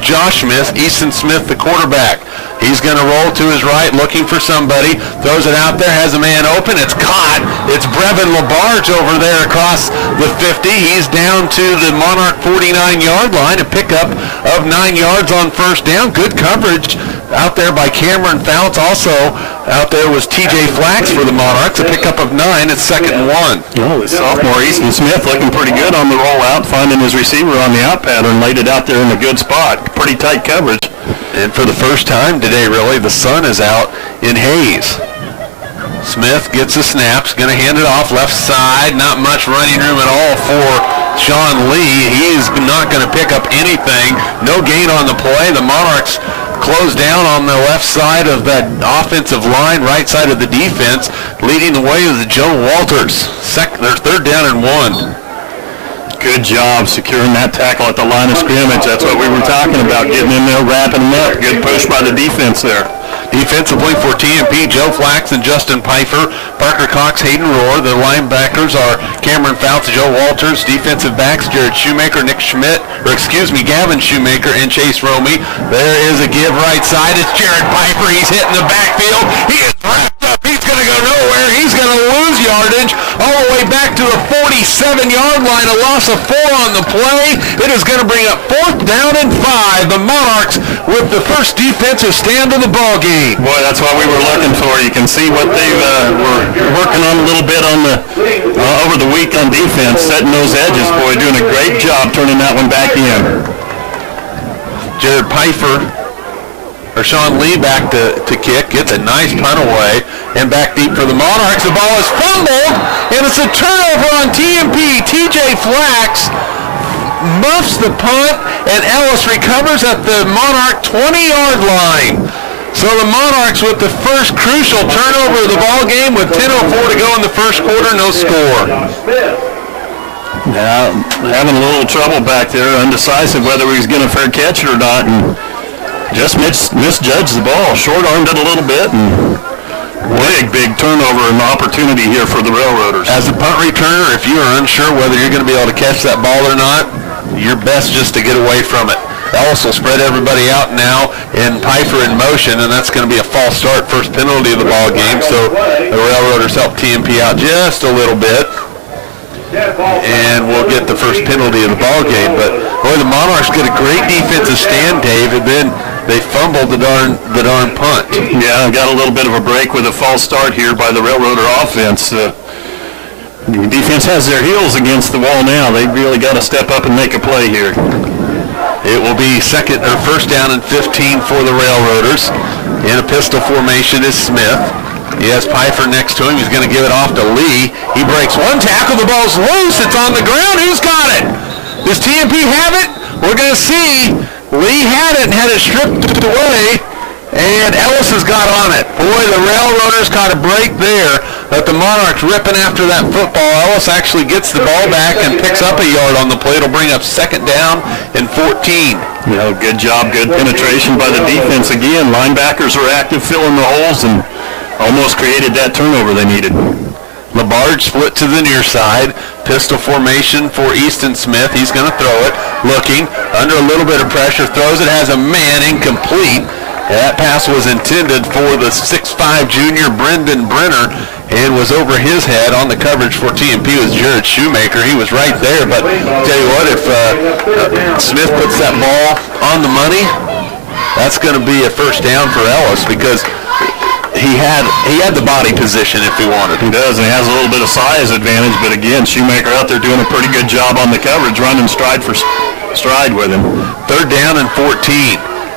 Josh Smith. Easton Smith, the quarterback. He's going to roll to his right, looking for somebody. Throws it out there, has a man open. It's caught. It's Brevin Labarge over there across the 50. He's down to the Monarch 49-yard line. A pickup of 9 yards on first down. Good coverage out there by Cameron Fouts. Also out there was TJ Flax for the Monarchs. A pickup of 9. It's 2nd and 1. Oh, the sophomore Easton Smith looking pretty good on the rollout, finding his receiver on the out pattern, laid it out there in a good spot. Pretty tight coverage. And for the first time today, really, the sun is out in Hayes. Smith gets the snaps, going to hand it off left side. Not much running room at all for Sean Lee. He is not going to pick up anything. No gain on the play. The Monarchs close down on the left side of that offensive line, right side of the defense. Leading the way is Joe Walters. They're 3rd down and 1. Good job securing that tackle at the line of scrimmage. That's what we were talking about, getting in there, wrapping them up. Good push by the defense there. Defensively for TMP, Joe Flax and Justin Pfeiffer, Parker Cox, Hayden Rohr. The linebackers are Cameron Fouts, Joe Walters. Defensive backs, Gavin Shoemaker and Chase Romey. There is a give right side. It's Jared Pfeiffer. He's hitting the backfield. He is wrapped up. He's going to go nowhere. He's going to lose yardage all the way back to the 47-yard line. A loss of 4 on the play. It is going to bring up 4th down and 5. The Monarchs with the first defensive stand of the ball game. Boy, that's what we were looking for. You can see what they were working on a little bit on the over the week on defense, setting those edges. Boy, doing a great job turning that one back in. Jared Pfeiffer Sean Lee back to kick, gets a nice punt away, and back deep for the Monarchs. The ball is fumbled, and it's a turnover on TMP. TJ Flax muffs the punt, and Ellis recovers at the Monarch 20-yard line. So the Monarchs with the first crucial turnover of the ball game with 10:04 to go in the first quarter, no score. Yeah, having a little trouble back there, undecisive whether he was going to fair catch it or not, and just misjudged the ball, short-armed it a little bit, and big turnover and opportunity here for the Railroaders. As a punt returner, if you are unsure whether you're going to be able to catch that ball or not, your best just to get away from it. Ellis will spread everybody out now, and Pfeiffer in motion, and that's going to be a false start, first penalty of the ball game. So the Railroaders help TMP out just a little bit, and we'll get the first penalty of the ball game. But boy, the Monarchs get a great defensive stand, Dave, and then they fumbled the darn punt. Yeah, got a little bit of a break with a false start here by the Railroader offense. The defense has their heels against the wall now. They really got to step up and make a play here. It will be first down and 15 for the Railroaders. In a pistol formation is Smith. He has Pfeiffer next to him. He's going to give it off to Lee. He breaks one tackle. The ball's loose. It's on the ground. Who's got it? Does TMP have it? We're going to see. Lee had it and had it stripped away, and Ellis has got on it. Boy, the Railroaders caught a break there, but the Monarchs ripping after that football. Ellis actually gets the ball back and picks up a yard on the play. It'll bring up second down and 14. You know, good job, good penetration by the defense again. Linebackers are active, filling the holes, and almost created that turnover they needed. Labarge split to the near side. Pistol formation for Easton Smith. He's going to throw it. Looking. Under a little bit of pressure. Throws it. Has a man incomplete. That pass was intended for the 6'5 junior Brendan Brenner and was over his head. On the coverage for TMP was Jared Shoemaker. He was right there. But tell you what, if Smith puts that ball on the money, that's going to be a first down for Ellis because he had the body position if he wanted. He does, and he has a little bit of size advantage, but again, Shoemaker out there doing a pretty good job on the coverage, running stride for stride with him. Third down and 14.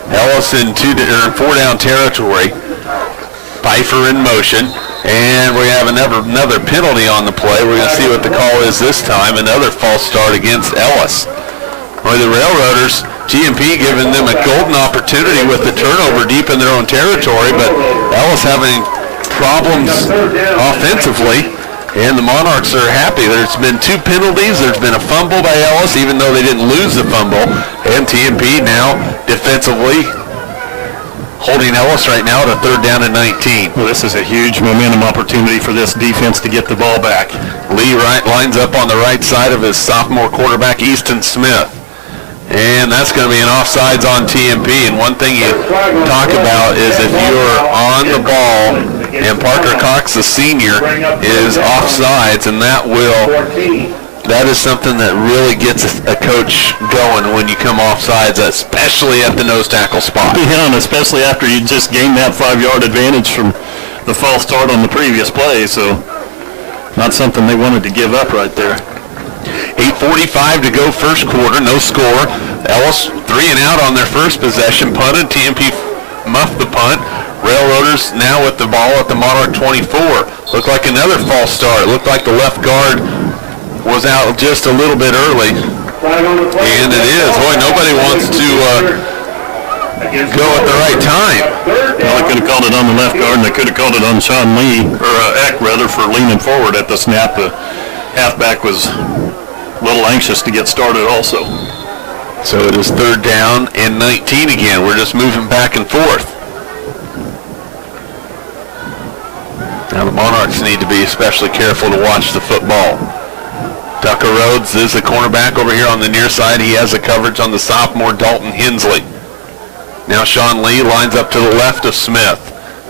Ellis in 4-down territory. Pfeiffer in motion, and we have another penalty on the play. We're going to see what the call is this time. Another false start against Ellis. Or the Railroaders, TMP giving them a golden opportunity with the turnover deep in their own territory, but Ellis having problems offensively, and the Monarchs are happy. There's been 2 penalties. There's been a fumble by Ellis, even though they didn't lose the fumble, and TMP now defensively holding Ellis right now at a third down and 19. Well, this is a huge momentum opportunity for this defense to get the ball back. Lee lines up on the right side of his sophomore quarterback, Easton Smith. And that's going to be an offsides on TMP. And one thing you talk about is if you're on the ball and Parker Cox, the senior, is offsides, and that is something that really gets a coach going when you come offsides, especially at the nose tackle spot. Yeah, and especially after you just gained that 5-yard advantage from the false start on the previous play. So not something they wanted to give up right there. 8:45 to go first quarter, no score. Ellis 3 and out on their first possession, punted. TMP muffed the punt. Railroaders now with the ball at the Monarch 24. Looked like another false start. It looked like the left guard was out just a little bit early. And it is. Boy, nobody wants to go at the right time. Well, they could have called it on the left guard, and they could have called it on Sean Lee, or Eck rather, for leaning forward at the snap. The halfback was a little anxious to get started also. So it is third down and 19 again. We're just moving back and forth. Now the Monarchs need to be especially careful to watch the football. Tucker Rhodes is the cornerback over here on the near side. He has the coverage on the sophomore Dalton Hensley. Now Sean Lee lines up to the left of Smith.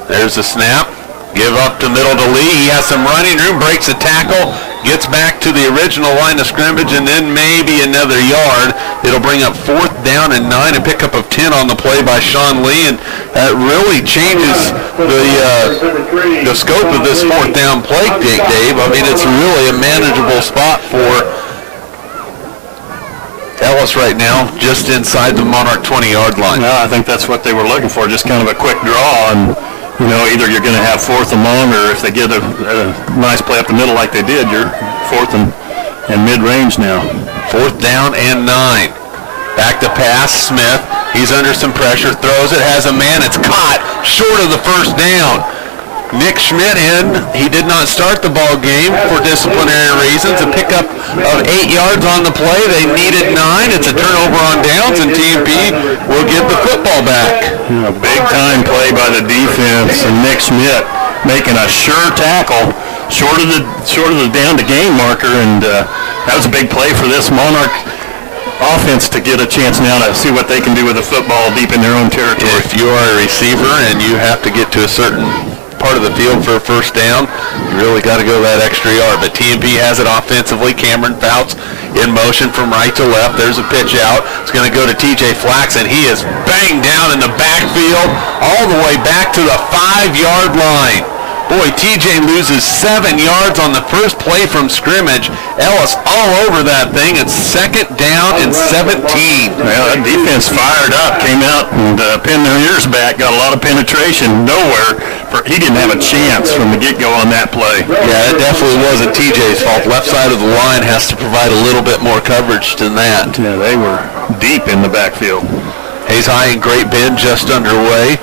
There's the snap. Give up to middle to Lee. He has some running room, breaks a tackle, gets back to the original line of scrimmage, and then maybe another yard. It'll bring up fourth down and 9, a pickup of 10 on the play by Sean Lee, and that really changes the scope of this fourth down play, Dave. I mean, it's really a manageable spot for Ellis right now just inside the Monarch 20-yard line. No, I think that's what they were looking for, just kind of a quick draw. And, either you're going to have 4th and long, or if they get a nice play up the middle like they did, you're 4th and mid-range now. 4th down and 9. Back to pass, Smith. He's under some pressure, throws it, has a man. It's caught short of the first down. Nick Schmidt in. He did not start the ball game for disciplinary reasons. A pickup of 8 yards on the play. They needed 9. It's a turnover on downs, and TMP will get the football back. A big-time play by the defense, and Nick Schmidt making a sure tackle short of the down-to-gain marker, and that was a big play for this Monarch offense to get a chance now to see what they can do with the football deep in their own territory. If you are a receiver and you have to get to a certain part of the field for a first down, you really got to go that extra yard. But TMP has it offensively. Cameron Fouts in motion from right to left. There's a pitch out. It's going to go to TJ Flax, and he is banged down in the backfield all the way back to the 5-yard line. Boy, TJ loses 7 yards on the first play from scrimmage. Ellis all over that thing. It's 2nd down and 17. Well, that defense fired up, came out and pinned their ears back, got a lot of penetration, nowhere. He didn't have a chance from the get-go on that play. Yeah, it definitely wasn't TJ's fault. Left side of the line has to provide a little bit more coverage than that. Yeah, they were deep in the backfield. Hayes High and Great Bend just underway.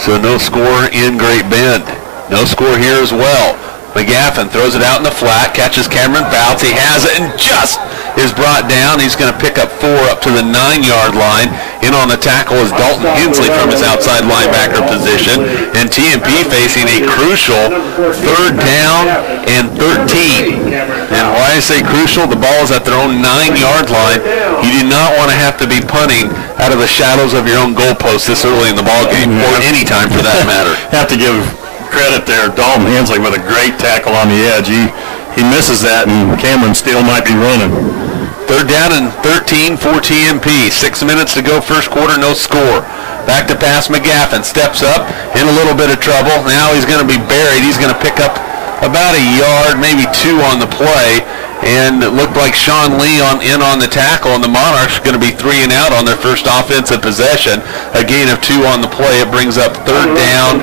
So no score in Great Bend. No score here as well. McGaffin throws it out in the flat, catches Cameron Fouts. He has it and just is brought down. He's going to pick up 4 up to the 9-yard line. In on the tackle is Dalton Hensley from his outside linebacker position. And TMP facing a crucial 3rd down and 13. And why I say crucial, the ball is at their own 9-yard line. You do not want to have to be punting out of the shadows of your own goalpost this early in the ball game, or any time for that matter. Have to give credit there, Dalton Hensley with a great tackle on the edge. He misses that, and Cameron still might be running. 3rd down and 13 for TMP. 6 minutes to go, first quarter, no score. Back to pass, McGaffin steps up, in a little bit of trouble. Now he's going to be buried. He's going to pick up about a yard, maybe 2 on the play. And it looked like Sean Lee in on the tackle, and the Monarchs are going to be 3 and out on their first offensive possession. A gain of 2 on the play. It brings up 4th down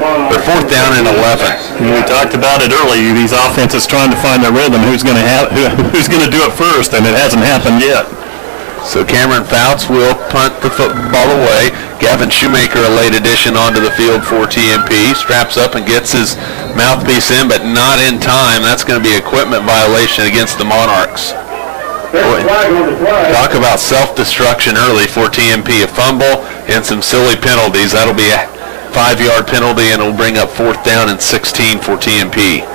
and 11. We talked about it early. These offenses trying to find their rhythm. Who's going to do it first, and it hasn't happened yet. So Cameron Fouts will punt the football away. Gavin Shoemaker, a late addition onto the field for TMP, straps up and gets his mouthpiece in, but not in time. That's going to be equipment violation against the Monarchs. Boy, talk about self-destruction early for TMP. A fumble and some silly penalties. That'll be a 5-yard penalty, and it'll bring up 4th down and 16 for TMP.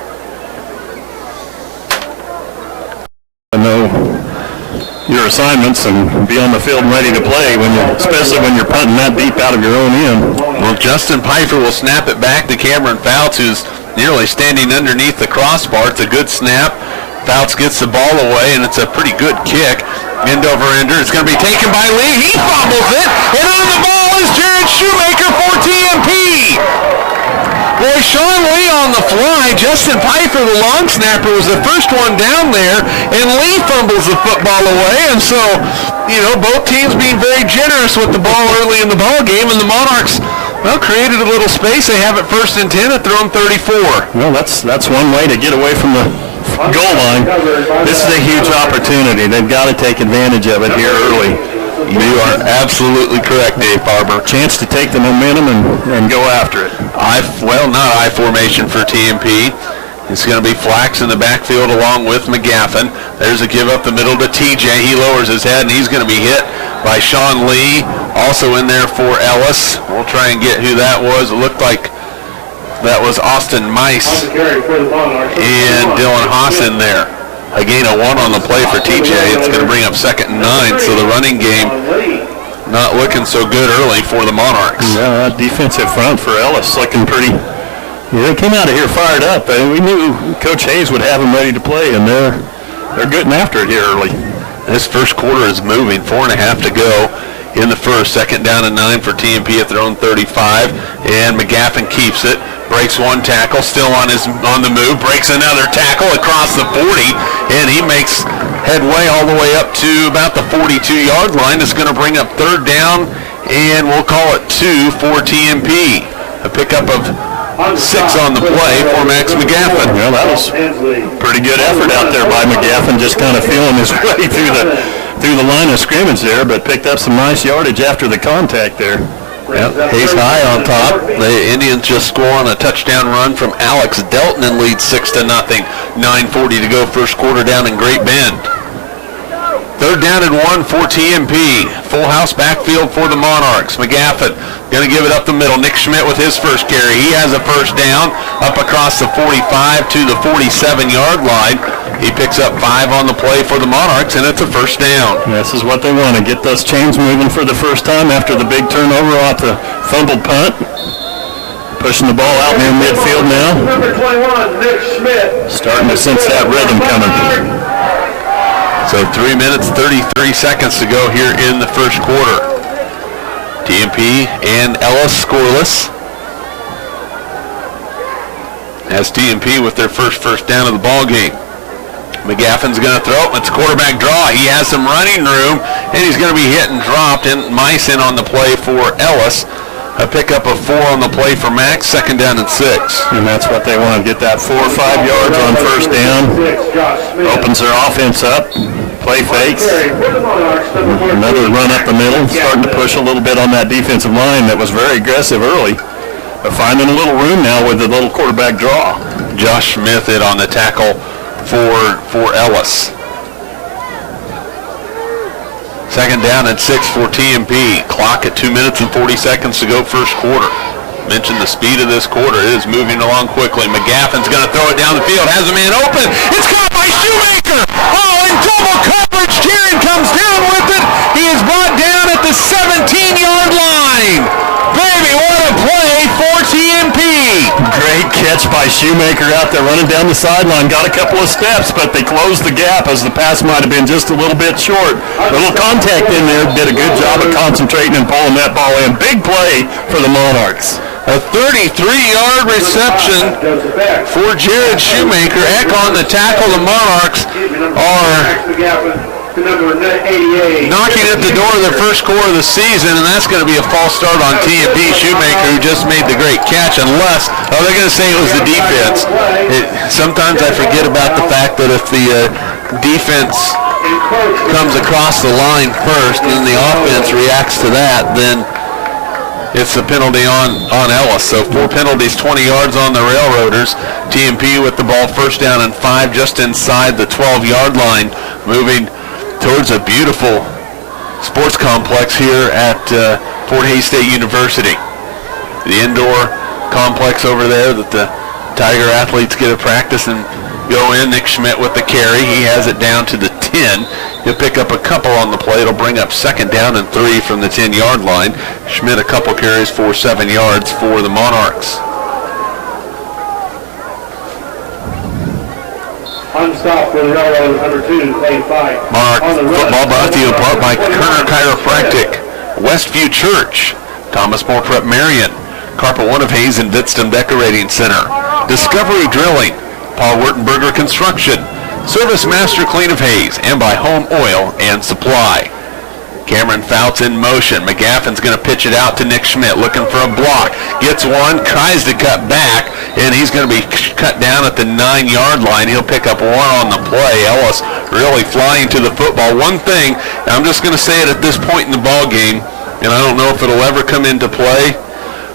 I know your assignments and be on the field and ready to play, especially when you're punting that deep out of your own end. Well, Justin Pfeiffer will snap it back to Cameron Fouts, who's nearly standing underneath the crossbar. It's a good snap. Fouts gets the ball away, and it's a pretty good kick. End over ender. It's going to be taken by Lee. He fumbles it, and on the ball is Jared Shoemaker for TMP. Boy, Sean Lee on the fly. Justin Pfeiffer, the long snapper, was the first one down there, and Lee fumbles the football away. And so, both teams being very generous with the ball early in the ball game, and the Monarchs, created a little space. They have it 1st and 10 at their own 34. Well, that's one way to get away from the goal line. This is a huge opportunity. They've got to take advantage of it here early. You are absolutely correct, Dave Barber. Chance to take the momentum and go after it. Not I formation for TMP. It's going to be Flax in the backfield along with McGaffin. There's a give up the middle to TJ. He lowers his head, and he's going to be hit by Sean Lee. Also in there for Ellis. We'll try and get who that was. It looked like that was Austin Mice and Dylan Haas in there. A gain of 1 on the play for TJ. It's going to bring up 2nd and 9, so the running game not looking so good early for the Monarchs. Yeah, that defensive front for Ellis looking pretty. They came out of here fired up. We knew Coach Hayes would have them ready to play, and they're getting after it here early. This first quarter is moving. 4.5 to go in the first. 2nd down and 9 for TMP at their own 35, and McGaffin keeps it. Breaks one tackle, still on the move. Breaks another tackle across the 40, and he makes headway all the way up to about the 42-yard line. It's going to bring up third down, and we'll call it 2 for TMP. A pickup of 6 on the play for Max McGaffin. Well, that was pretty good effort out there by McGaffin, just kind of feeling his way through the line of scrimmage there, but picked up some nice yardage after the contact there. Yep. Hayes high on top. The Indians just score on a touchdown run from Alex Delton and lead 6-0. 9:40 to go, first quarter down in Great Bend. Third down and 1 for TMP. Full house backfield for the Monarchs. McGaffin going to give it up the middle. Nick Schmidt with his first carry. He has a first down up across the 45 to the 47-yard line. He picks up 5 on the play for the Monarchs, and it's a first down. This is what they want, to get those chains moving for the first time after the big turnover off the fumbled punt. Pushing the ball out near midfield now. Number 21, Nick Schmidt. Starting to sense that rhythm coming. So 3 minutes, 33 seconds to go here in the first quarter. TMP and Ellis scoreless. As TMP with their first down of the ball game. McGaffin's going to throw. It's a quarterback draw. He has some running room, and he's going to be hit and dropped. And Mice in on the play for Ellis. A pickup of 4 on the play for Max. Second down and 6. And that's what they want, to get that 4 or 5 yards on first down. Opens their offense up. Play fakes. Another run up the middle. Starting to push a little bit on that defensive line that was very aggressive early. But finding a little room now with the little quarterback draw. Josh Smith hit on the tackle for Ellis. Second down and 6 for TMP. Clock at 2 minutes and 40 seconds to go, first quarter. Mentioned the speed of this quarter. It is moving along quickly. McGaffin's going to throw it down the field. Has a man open. It's caught by Shoemaker. Oh, in double coverage. Kieran comes down with it. He is brought down at the 17-yard line. Baby, what a play for TMP. Great catch by Shoemaker out there running down the sideline. Got a couple of steps, but they closed the gap as the pass might have been just a little bit short. A little contact in there. Did a good job of concentrating and pulling that ball in. Big play for the Monarchs. A 33-yard reception for Jared Shoemaker. Eck on the tackle. The Monarchs are knocking at the door of their first score of the season, and that's going to be a false start on TMP. Shoemaker, who just made the great catch, unless, they're going to say it was the defense. Sometimes I forget about the fact that if the defense comes across the line first and the offense reacts to that, then it's a penalty on Ellis. So 4 penalties, 20 yards on the Railroaders. TMP with the ball, first down and 5 just inside the 12-yard line, moving towards a beautiful sports complex here at Fort Hays State University. The indoor complex over there that the Tiger athletes get to practice and go in. Nick Schmidt with the carry. He has it down to the 10. He'll pick up a couple on the play. It'll bring up second down and 3 from the 10-yard line. Schmidt a couple carries for 7 yards for the Monarchs. Unstopped for the Railroad, number 2, playing 5. Monarch football brought to you in part by Kerner Chiropractic, Westview Church, Thomas More Prep-Marian, Carpet One of Hayes and Vidstem Decorating Center, Discovery Drilling, Paul Wurtenberger Construction, Service Master Clean of Hayes, and by Home Oil and Supply. Cameron Fouts in motion. McGaffin's going to pitch it out to Nick Schmidt, looking for a block. Gets one, tries to cut back, and he's going to be cut down at the 9-yard line. He'll pick up 1 on the play. Ellis really flying to the football. One thing, I'm just going to say it at this point in the ball game, and I don't know if it'll ever come into play,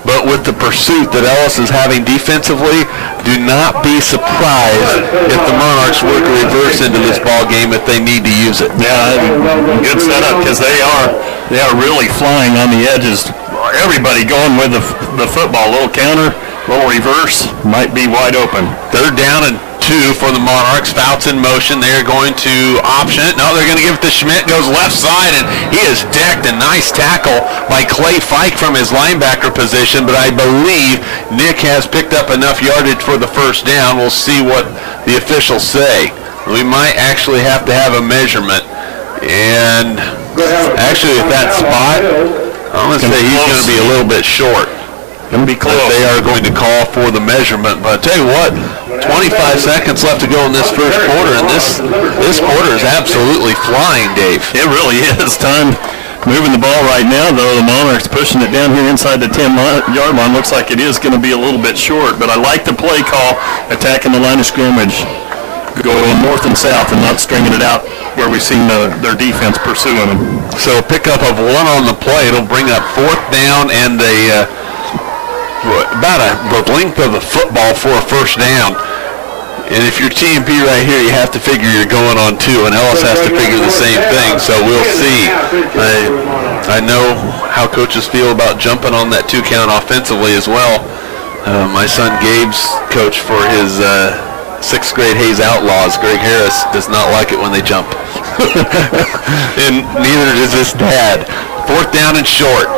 but with the pursuit that Ellis is having defensively, do not be surprised if the Monarchs work a reverse into this ball game if they need to use it. Yeah, good setup, because they are really flying on the edges. Everybody going with the football. Little counter, little reverse, might be wide open. Third down and 2 for the Monarchs. Fouts in motion. They're going to option it. No, they're going to give it to Schmidt. Goes left side, and he is decked. A nice tackle by Clay Fike from his linebacker position, but I believe Nick has picked up enough yardage for the first down. We'll see what the officials say. We might actually have to have a measurement. And actually at that spot, I'm going to say he's going to be a little bit short. Going to be close. They are going to call for the measurement. But I tell you what, 25 seconds left to go in this first quarter, and this quarter is absolutely flying, Dave. It really is. Time moving the ball right now, though. The Monarchs pushing it down here inside the 10-yard line. Looks like it is going to be a little bit short, but I like the play call, attacking the line of scrimmage, going north and south and not stringing it out where we've seen their defense pursuing them. So a pickup of 1 on the play. It'll bring up 4th down and about the length of the football for a first down. And if you're TMP right here, you have to figure you're going on 2, and Ellis has to figure the same thing, so we'll see. I know how coaches feel about jumping on that 2 count offensively as well. My son Gabe's coach for his 6th grade Hayes Outlaws, Greg Harris, does not like it when they jump. And neither does his dad. 4th down and short.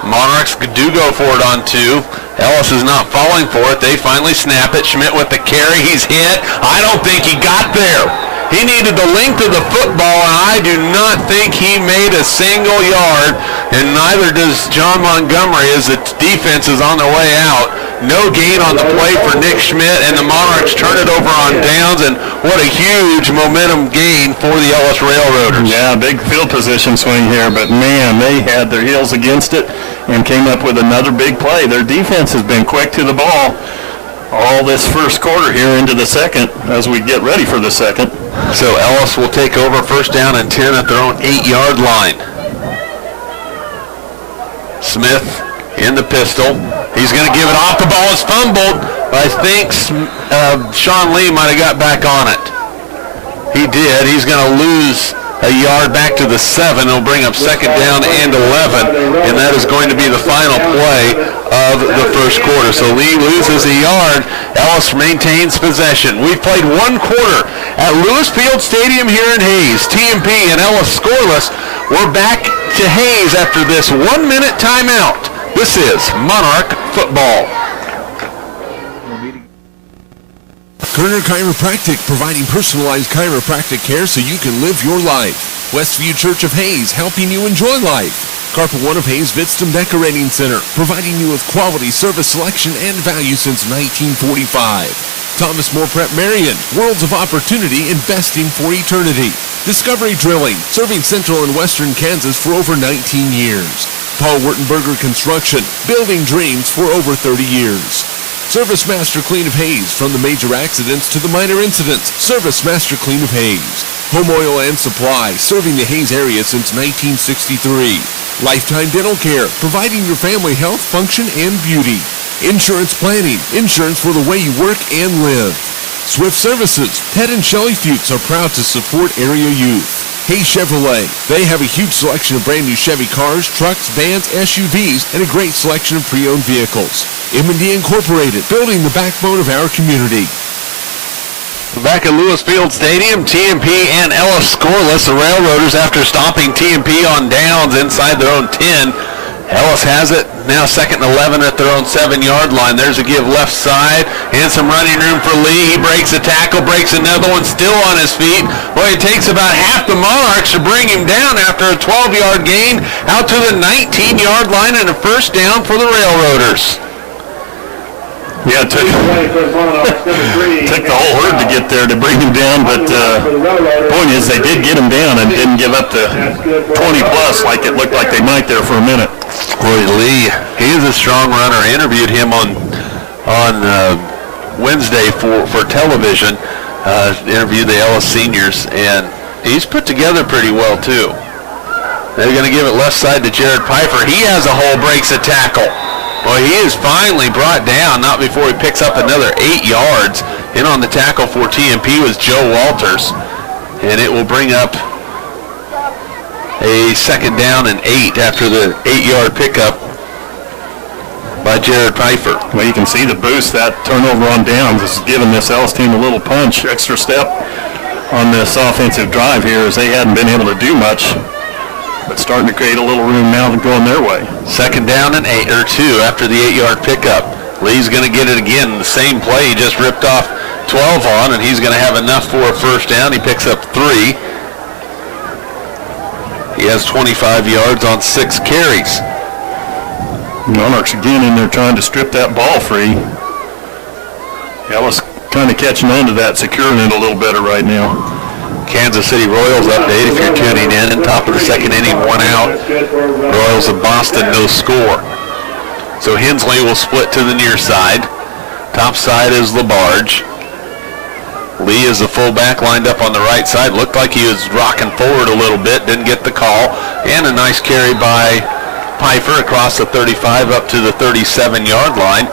Monarchs do go for it on 2. Ellis is not falling for it. They finally snap it. Schmidt with the carry. He's hit. I don't think he got there. He needed the length of the football, and I do not think he made a single yard, and neither does John Montgomery as the defense is on their way out. No gain on the play for Nick Schmidt, and the Monarchs turn it over on downs, and what a huge momentum gain for the Ellis Railroaders. Yeah, big field position swing here, but man, they had their heels against it and came up with another big play. Their defense has been quick to the ball all this first quarter here into the second as we get ready for the second. So Ellis will take over 1st down and 10 at their own 8-yard line. Smith in the pistol. He's going to give it off. The ball is fumbled. I think Sean Lee might have got back on it. He did. He's going to lose a yard back to the 7. It'll bring up 2nd down and 11, and that is going to be the final play of the first quarter. So Lee loses a yard. Ellis maintains possession. We've played 1 quarter at Lewis Field Stadium here in Hayes. TMP and Ellis scoreless. We're back to Hayes after this 1-minute timeout. This is Monarch football. Kerner Chiropractic, providing personalized chiropractic care so you can live your life. Westview Church of Hayes, helping you enjoy life. Carpet One of Hayes Vidstem Decorating Center, providing you with quality service selection and value since 1945. Thomas More Prep-Marian, worlds of opportunity investing for eternity. Discovery Drilling, serving central and western Kansas for over 19 years. Paul Wurtenberger Construction, building dreams for over 30 years. Service Master Clean of Hayes, from the major accidents to the minor incidents. Service Master Clean of Hayes. Home Oil and Supply, serving the Hayes area since 1963. Lifetime Dental Care, providing your family health, function, and beauty. Insurance Planning, insurance for the way you work and live. Swift Services, Ted and Shelley Fuchs are proud to support area youth. Hayes Chevrolet, they have a huge selection of brand new Chevy cars, trucks, vans, SUVs, and a great selection of pre-owned vehicles. M&D Incorporated, building the backbone of our community. Back at Lewis Field Stadium, TMP and Ellis scoreless. The Railroaders, after stopping TMP on downs inside their own 10. Ellis has it, now 2nd and 11 at their own 7-yard line. There's a give left side, and some running room for Lee. He breaks a tackle, breaks another one, still on his feet. Boy, it takes about half the Monarchs to bring him down after a 12-yard gain out to the 19-yard line and a 1st down for the Railroaders. Yeah, it took the whole herd to get there to bring him down, but the point is they did get him down and didn't give up the 20-plus like it looked like they might there for a minute. Boy, Lee, he is a strong runner. I interviewed him on Wednesday for television, interviewed the Ellis seniors, and he's put together pretty well, too. They're going to give it left side to Jared Pfeiffer. He has a hole, breaks a tackle. Well, he is finally brought down, not before he picks up another 8 yards. In on the tackle for TMP was Joe Walters, and it will bring up a 2nd down and 8 after the 8-yard pickup by Jared Pfeiffer. Well, you can see the boost that turnover on downs is giving this Ellis team a little punch, extra step on this offensive drive here, as they hadn't been able to do much, but starting to create a little room now going their way. 2nd down and 2 after the 8-yard pickup. Lee's going to get it again. The same play he just ripped off 12 on, and he's going to have enough for a 1st down. He picks up 3. He has 25 yards on 6 carries. Monarchs again in there trying to strip that ball free. Ellis kind of catching on to that, securing it a little better right now. Kansas City Royals update if you're tuning in. Top of the second inning, 1 out. Royals of Boston, no score. So Hensley will split to the near side. Top side is LaBarge. Lee is the fullback lined up on the right side. Looked like he was rocking forward a little bit. Didn't get the call. And a nice carry by Pfeiffer across the 35 up to the 37-yard line.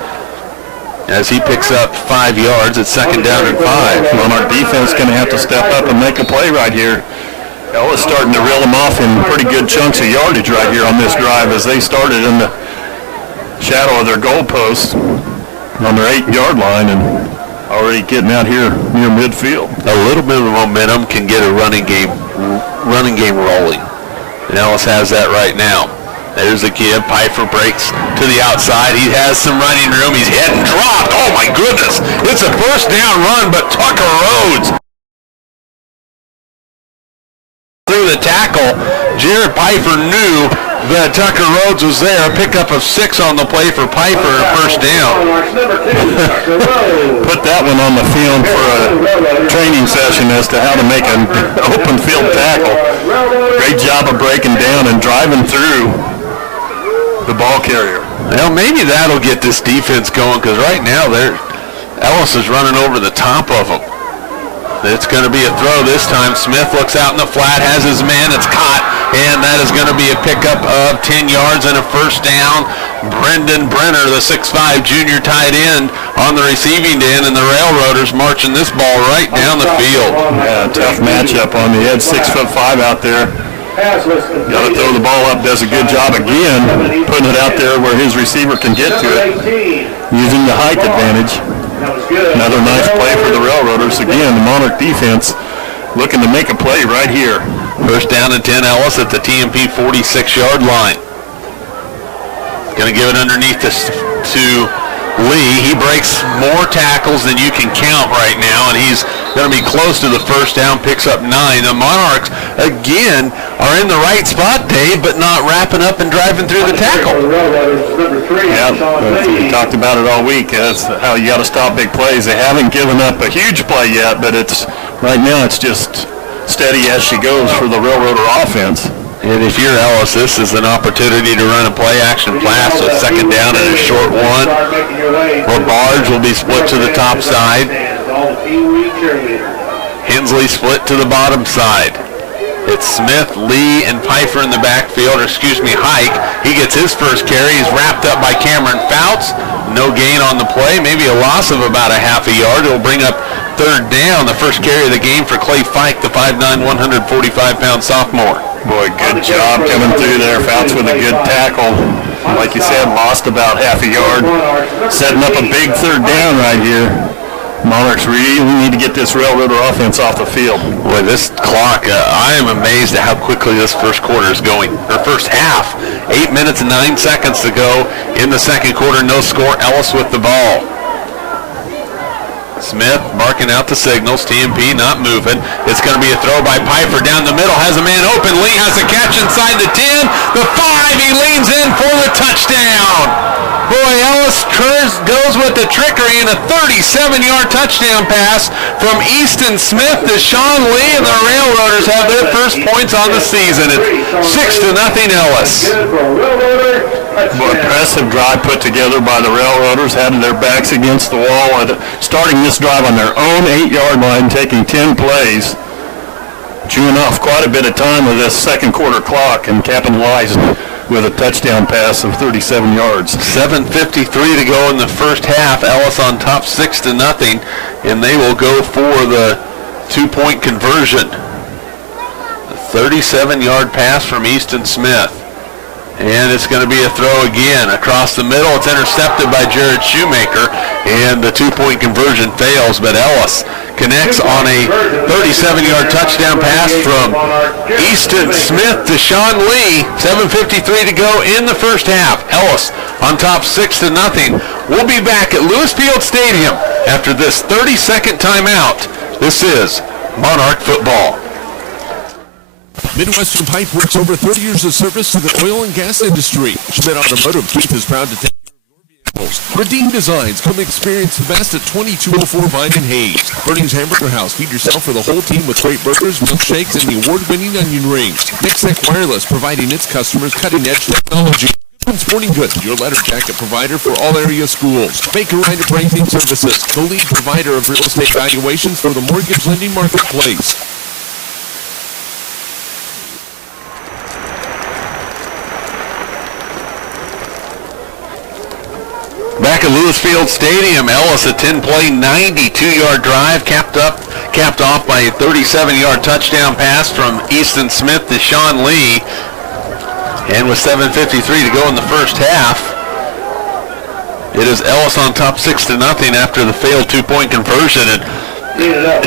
As he picks up 5 yards, it's second down and 5. Monarch defense going to have to step up and make a play right here. Ellis starting to reel them off in pretty good chunks of yardage right here on this drive as they started in the shadow of their goalposts on their 8-yard line and already getting out here near midfield. A little bit of momentum can get a running game rolling. And Ellis has that right now. There's a give. Pfeiffer breaks to the outside. He has some running room. He's hit and dropped. Oh, my goodness. It's a first down run, but Tucker Rhodes through the tackle. Jared Pfeiffer knew that Tucker Rhodes was there. Pickup of 6 on the play for Pfeiffer, first down. Put that one on the film for a training session as to how to make an open field tackle. Great job of breaking down and driving through the ball carrier. Well, maybe that'll get this defense going because right now Ellis is running over the top of them. It's going to be a throw this time. Smith looks out in the flat, has his man. It's caught, and that is going to be a pickup of 10 yards and a first down. Brendan Brenner, the 6'5 junior tight end, on the receiving end, and the Railroaders marching this ball right down the field. Yeah, tough matchup on the edge, 6'5" out there. Got to throw the ball up, does a good job again, putting it out there where his receiver can get to it, using the height advantage. Another nice play for the Railroaders. Again, the Monarch defense looking to make a play right here. First down and 10, Ellis at the TMP 46-yard line. Going to give it underneath to Lee. He breaks more tackles than you can count right now, and he's going to be close to the first down, picks up 9. The Monarchs, again, are in the right spot, Dave, but not wrapping up and driving through the tackle. Yeah, we talked about it all week. That's how you got to stop big plays. They haven't given up a huge play yet, but right now it's just steady as she goes for the Railroader offense. And if you're Ellis, this is an opportunity to run a play-action pass, so second down and a short one. LaBarge will be split to the top side. Hensley split to the bottom side. It's Smith, Lee, and Pfeiffer in the backfield, Hike. He gets his first carry. He's wrapped up by Cameron Fouts. No gain on the play, maybe a loss of about a half a yard. It'll bring up third down, the first carry of the game for Clay Fike, the 5'9", 145-pound sophomore. Boy, good job coming through there. Fouts with a good tackle. Like you said, lost about half a yard. Setting up a big third down right here. Monarchs really need to get this Railroader offense off the field. Boy, this clock, I am amazed at how quickly this first quarter is going, or first half. 8 minutes and 9 seconds to go in the second quarter. No score. Ellis with the ball. Smith barking out the signals. TMP not moving. It's going to be a throw by Pfeiffer down the middle. Has a man open. Lee has a catch inside the 10. The 5. He leans in for the touchdown. Boy, Ellis goes with the trickery and a 37-yard touchdown pass from Easton Smith to Sean Lee, and the Railroaders have their first points on the season. It's 6-0 Ellis. Boy, impressive drive put together by the Railroaders, having their backs against the wall and starting this drive on their own 8-yard line, taking 10 plays, chewing off quite a bit of time with this second quarter clock and capitalizing with a touchdown pass of 37 yards. 7:53 to go in the first half. Ellis on top 6-0, and they will go for the 2-point conversion. A 37-yard pass from Easton Smith. And it's going to be a throw again across the middle. It's intercepted by Jared Shoemaker, and the 2-point conversion fails, but Ellis connects on a 37-yard touchdown pass from Easton Smith to Sean Lee. 7:53 to go in the first half. Ellis on top 6-0. We'll be back at Lewis Field Stadium after this 30-second timeout. This is Monarch Football. Midwestern Pipe Works over 30 years of service to the oil and gas industry. Schmidt Automotive Keith is proud to take care of your vehicles. Redeem Designs. Come experience the best at 2204 Vine and Hayes. Bernie's Hamburger House. Feed yourself for the whole team with great burgers, milkshakes, and the award-winning onion rings. Nextech Wireless, providing its customers cutting-edge technology. Sporting Goods, your letter jacket provider for all area schools. Baker Ryder Appraising Services, the lead provider of real estate valuations for the mortgage lending marketplace. Back at Lewis Field Stadium, Ellis a 10-play, 92-yard drive, capped off by a 37-yard touchdown pass from Easton Smith to Sean Lee. And with 7:53 to go in the first half, it is Ellis on top 6-0 after the failed two-point conversion. And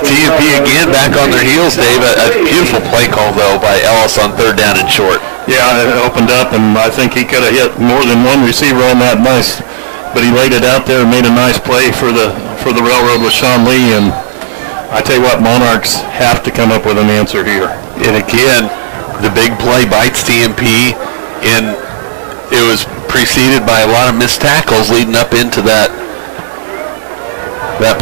TMP again back on their heels, Dave. A beautiful play call, though, by Ellis on third down and short. Yeah, it opened up, and I think he could have hit more than one receiver on that nice. But he laid it out there and made a nice play for the railroad with Sean Lee. And I tell you what, Monarchs have to come up with an answer here. And again, the big play bites TMP, and it was preceded by a lot of missed tackles leading up into that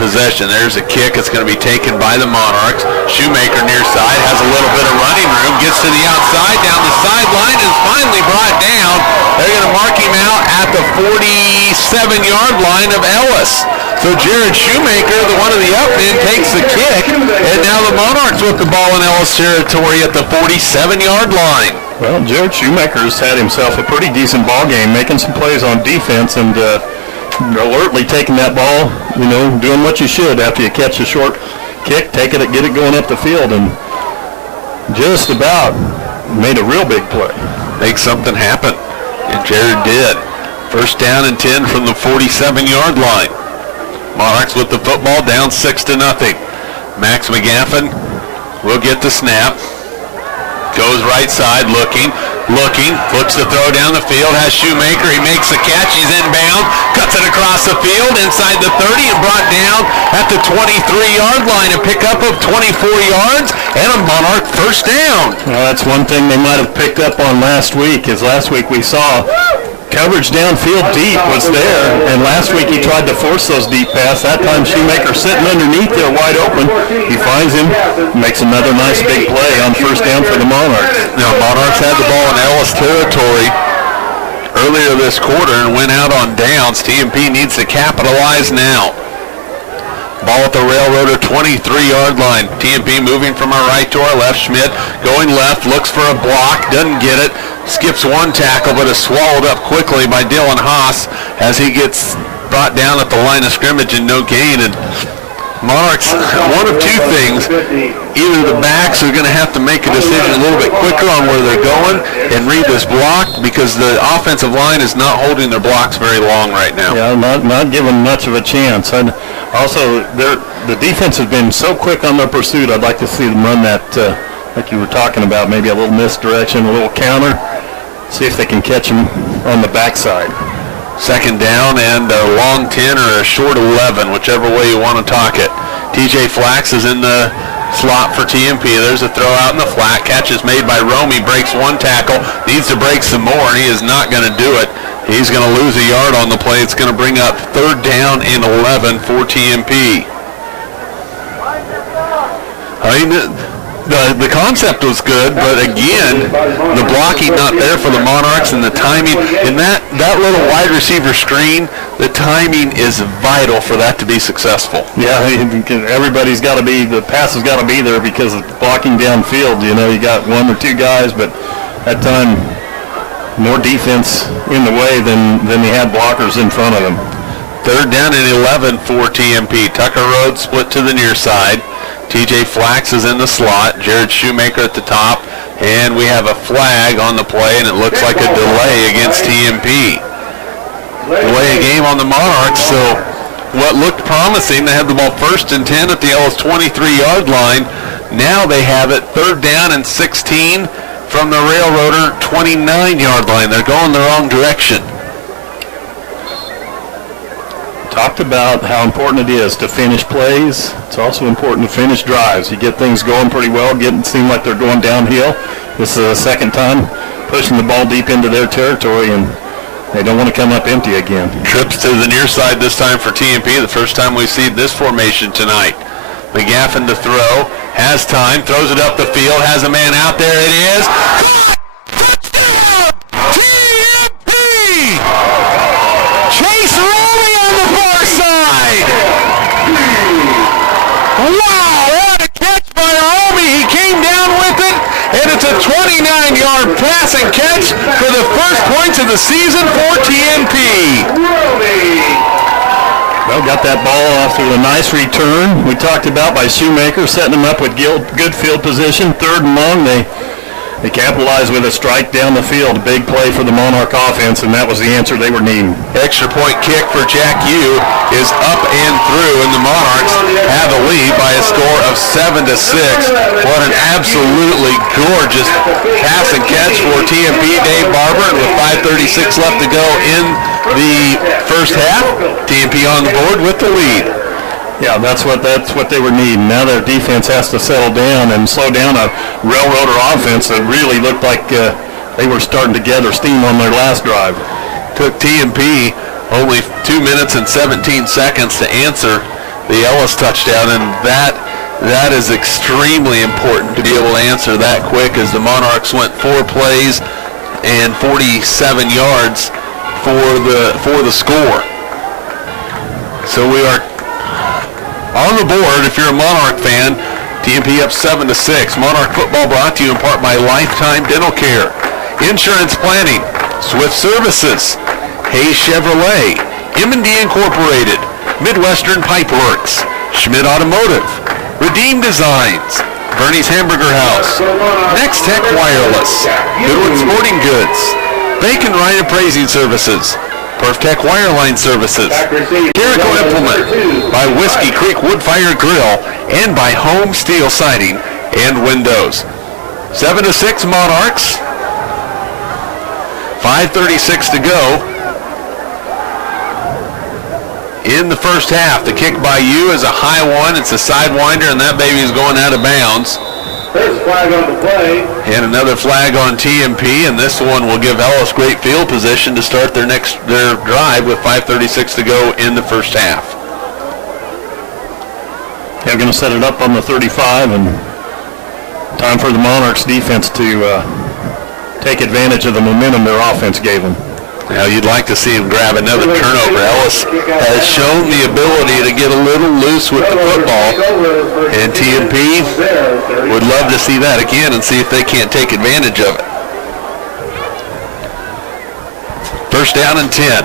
possession. There's a kick. It's going to be taken by the Monarchs. Shoemaker near side has a little bit of running room, gets to the outside, down the sideline, and is finally brought down. They're going to mark him out at the 47-yard line of Ellis. So Jared Shoemaker, the one of the up men, takes the kick, and now the Monarchs with the ball in Ellis territory at the 47-yard line. Well, Jared Shoemaker's had himself a pretty decent ball game, making some plays on defense and alertly taking that ball, doing what you should after you catch a short kick, take it, get it going up the field, and just about made a real big play. Make something happen, and Jared did. First down and 10 from the 47-yard line. Monarchs with the football, down 6-0. Max McGaffin will get the snap. Goes right side, looking, looks to throw down the field, has Shoemaker, he makes the catch, he's inbound, cuts it across the field, inside the 30, and brought down at the 23-yard line, a pickup of 24 yards, and a Monarch first down. Well, that's one thing they might have picked up on last week, is last week we saw coverage downfield deep was there, and last week he tried to force those deep passes. That time Shoemaker sitting underneath there wide open. He finds him, makes another nice big play on first down for the Monarchs. Now Monarchs had the ball in Ellis territory earlier this quarter and went out on downs. TMP needs to capitalize now. Ball at the Railroader 23-yard line. TMP moving from our right to our left. Schmidt going left, looks for a block, doesn't get it. Skips one tackle, but is swallowed up quickly by Dylan Haas as he gets brought down at the line of scrimmage and no gain. And Monarchs, one of two things. Either the backs are going to have to make a decision a little bit quicker on where they're going and read this block, because the offensive line is not holding their blocks very long right now. Yeah, not giving much of a chance. And also, the defense has been so quick on their pursuit. I'd like to see them run that, like you were talking about, maybe a little misdirection, a little counter. See if they can catch him on the backside. Second down and a long 10 or a short 11, whichever way you want to talk it. TJ Flax is in the slot for TMP. There's a throw out in the flat. Catch is made by Romy. Breaks one tackle. Needs to break some more, and he is not going to do it. He's going to lose a yard on the play. It's going to bring up third down and 11 for TMP. I mean, the concept was good, but again, the blocking not there for the Monarchs, and the timing, and that little wide receiver screen, the timing is vital for that to be successful. Yeah, everybody's got to be, the pass has got to be there because of blocking downfield. You got one or two guys, but that time more defense in the way than they had blockers in front of them. Third down and 11 for TMP. Tucker Road split to the near side. TJ Flax is in the slot. Jared Shoemaker at the top. And we have a flag on the play, and it looks like a delay against TMP. Delay a game on the Monarchs, so what looked promising, they had the ball first and 10 at the Ellis 23-yard line. Now they have it third down and 16 from the Railroader 29-yard line. They're going the wrong direction. Talked about how important it is to finish plays. It's also important to finish drives. You get things going pretty well, seem like they're going downhill. This is the second time pushing the ball deep into their territory, and they don't want to come up empty again. Trips to the near side this time for TMP. The first time we see this formation tonight. McGaffin to throw. Has time. Throws it up the field. Has a man out there. It is. Touchdown! TMP! Chase Rowley on the far side. Wow! What a catch by Army. He came down with it. And it's a 29-yard pass and catch for the first points of the season for TMP. Well, got that ball off through a nice return. We talked about by Shoemaker setting them up with good field position. 3rd and long, they capitalized with a strike down the field. A big play for the Monarch offense, and that was the answer they were needing. Extra point kick for Jack Yu is up and through, and the Monarchs have a lead by a score of 7-6. What an absolutely gorgeous pass and catch for TMP. Dave Barber, and with 5:36 left to go in the first half, TMP on the board with the lead. Yeah, that's what they were needing. Now their defense has to settle down and slow down a railroader offense that really looked like they were starting to gather steam on their last drive. Took TMP only 2 minutes and 17 seconds to answer the Ellis touchdown, and that is extremely important to be able to answer that quick, as the Monarchs went 4 plays and 47 yards for the score. So we are on the board. If you're a Monarch fan, TMP up 7-6. Monarch football brought to you in part by Lifetime Dental Care, Insurance Planning, Swift Services, Hayes Chevrolet, M&D Incorporated, Midwestern Pipe Works, Schmidt Automotive, Redeem Designs, Bernie's Hamburger House, Next Tech Wireless, Goodwin Sporting Goods, Bacon Ryan Appraising Services, Perf-Tech Wireline Services, Jericho Implement, by Whiskey Creek Wood-Fired Grill, and by Home Steel Siding and Windows. 7-6 Monarchs. 5:36 to go in the first half. The kick by you is a high one. It's a sidewinder, and that baby is going out of bounds. There's a flag on the play. And another flag on TMP, and this one will give Ellis great field position to start their drive with 5:36 to go in the first half. They're going to set it up on the 35, and time for the Monarchs defense to take advantage of the momentum their offense gave them. Now you'd like to see him grab another turnover. Ellis has shown the ability to get a little loose with the football, and TMP would love to see that again and see if they can't take advantage of it. First down and 10.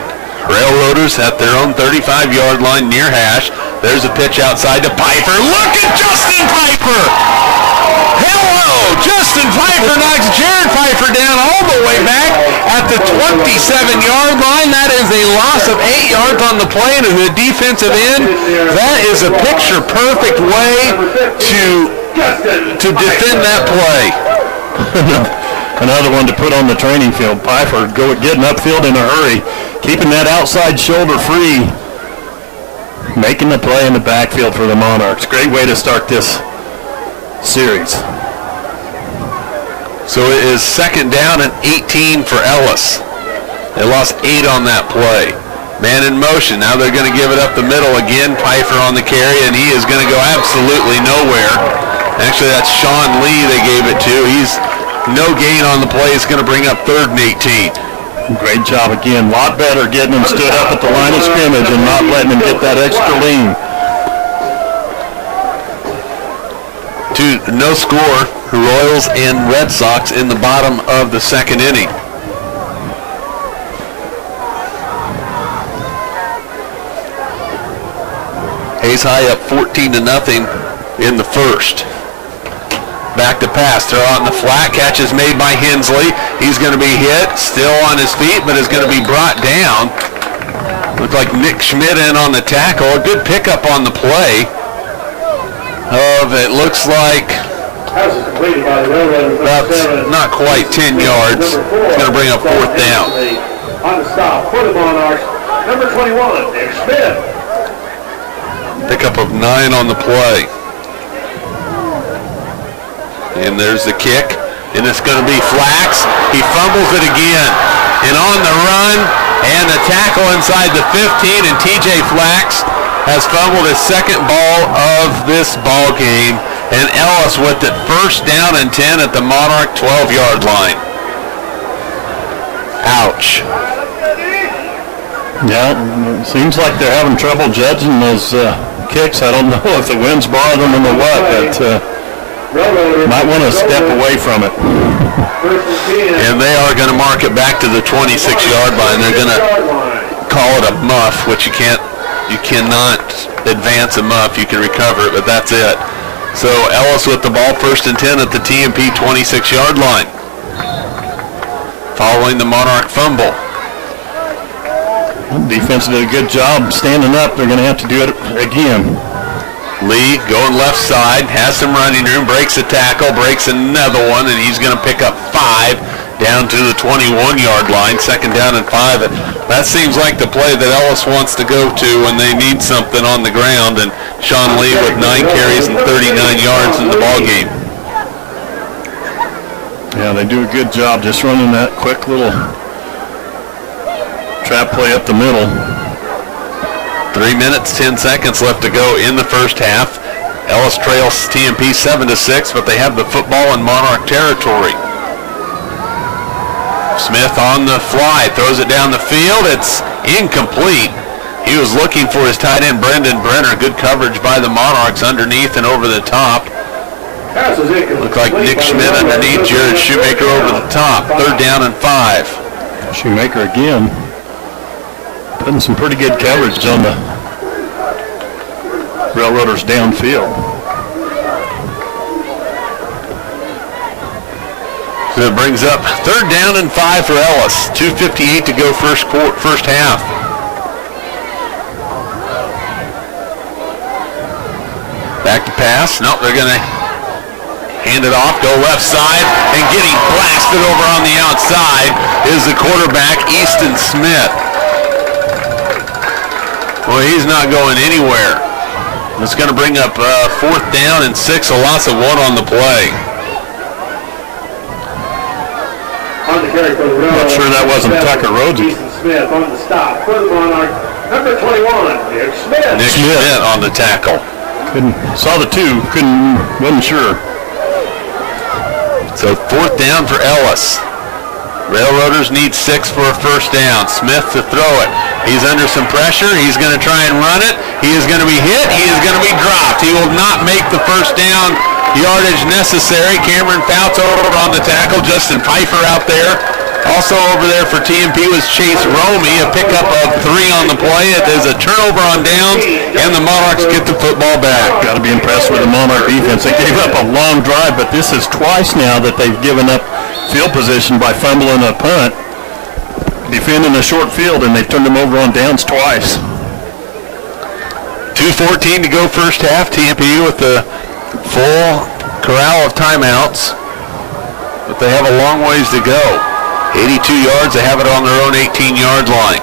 Railroaders at their own 35-yard line near hash. There's a pitch outside to Piper. Look at Justin Piper! Hello! Justin Piper knocks Jared Piper down all the way back at the 27-yard line. That is a loss of 8 yards on the play, and the defensive end, that is a picture-perfect way to defend that play. Another one to put on the training field. Piper getting upfield in a hurry, keeping that outside shoulder free, making the play in the backfield for the Monarchs. Great way to start this series. So it is second down and 18 for Ellis. They lost 8 on that play. Man in motion. Now they're going to give it up the middle again. Piper on the carry, and he is going to go absolutely nowhere. Actually, that's Sean Lee they gave it to. He's no gain on the play. It's going to bring up 3rd and 18. Great job again. A lot better getting him stood up at the line of scrimmage and not letting him get that extra lean. No score. Royals and Red Sox in the bottom of the second inning. Hayes High up 14-0 in the first. Back to pass. Throw out in the flat. Catch is made by Hensley. He's going to be hit. Still on his feet, but is going to be brought down. Looked like Nick Schmidt in on the tackle. A good pickup on the play. It looks like about not quite 10 yards. It's going to bring up 4th down. On the stop for the Monarchs, number 21, Nick Schmidt. Pickup of 9 on the play. And there's the kick. and it's going to be Flax. He fumbles it again. And on the run, and the tackle inside the 15, and TJ Flax has fumbled his second ball of this ball game, and Ellis with it first down and 10 at the Monarch 12-yard line. Ouch. Yeah, it seems like they're having trouble judging those kicks. I don't know if the wind's bothering them or what, but might want to step away from it. And they are going to mark it back to the 26-yard line. They're going to call it a muff, which you cannot advance a muff. You can recover it, but that's it. So Ellis with the ball, first and 10 at the TMP 26-yard line. Following the Monarch fumble. Defense did a good job standing up. They're going to have to do it again. Lee going left side, has some running room, breaks a tackle, breaks another one, and he's going to pick up 5 down to the 21-yard line, second down and 5. That seems like the play that Ellis wants to go to when they need something on the ground, and Sean Lee with 9 carries and 39 yards in the ball game. Yeah, they do a good job just running that quick little trap play up the middle. 3 minutes, 10 seconds left to go in the first half. Ellis trails TMP 7-6, but they have the football in Monarch territory. Smith on the fly, throws it down the field. It's incomplete. He was looking for his tight end, Brendan Brenner. Good coverage by the Monarchs underneath and over the top. Looked like Nick Schmidt underneath, Jared Shoemaker over the top. Third down and 5. Shoemaker again. Putting some pretty good coverage on the Railroaders downfield. So it brings up third down and 5 for Ellis. 2:58 to go first half. Back to pass. Nope, they're going to hand it off, go left side, and getting blasted over on the outside is the quarterback, Easton Smith. Well, he's not going anywhere. It's going to bring up fourth down and 6, a loss of 1 on the play. Not sure that wasn't Tucker Rhodes. Easton Smith on the stop for the Monarch. Number 21, Nick Schmidt. Nick Schmidt on the tackle. Saw the 2, wasn't sure. So fourth down for Ellis. Railroaders need 6 for a first down. Smith to throw it. He's under some pressure. He's going to try and run it. He is going to be hit. He is going to be dropped. He will not make the first down yardage necessary. Cameron Fouts over on the tackle. Justin Pfeiffer out there. Also over there for TMP was Chase Romey, a pickup of 3 on the play. It is a turnover on downs, and the Monarchs get the football back. Got to be impressed with the Monarch defense. They gave up a long drive, but this is twice now that they've given up field position by fumbling a punt, defending a short field, and they've turned them over on downs twice. 2:14 to go first half. TMP with the full corral of timeouts, but they have a long ways to go. 82 yards, they have it on their own 18-yard line.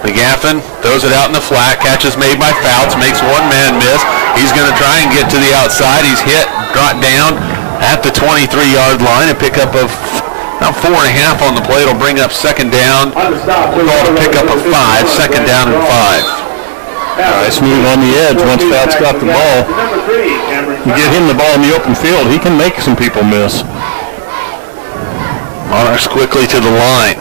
McGaffin throws it out in the flat, catch is made by Fouts, makes one man miss. He's going to try and get to the outside. He's hit, brought down at the 23-yard line, a pickup of about 4.5 on the play. It'll bring up second down. We'll call it a pickup of 5, second down and 5. Nice move on the edge once Fouts got the ball. You get him the ball in the open field, he can make some people miss. Monarchs quickly to the line.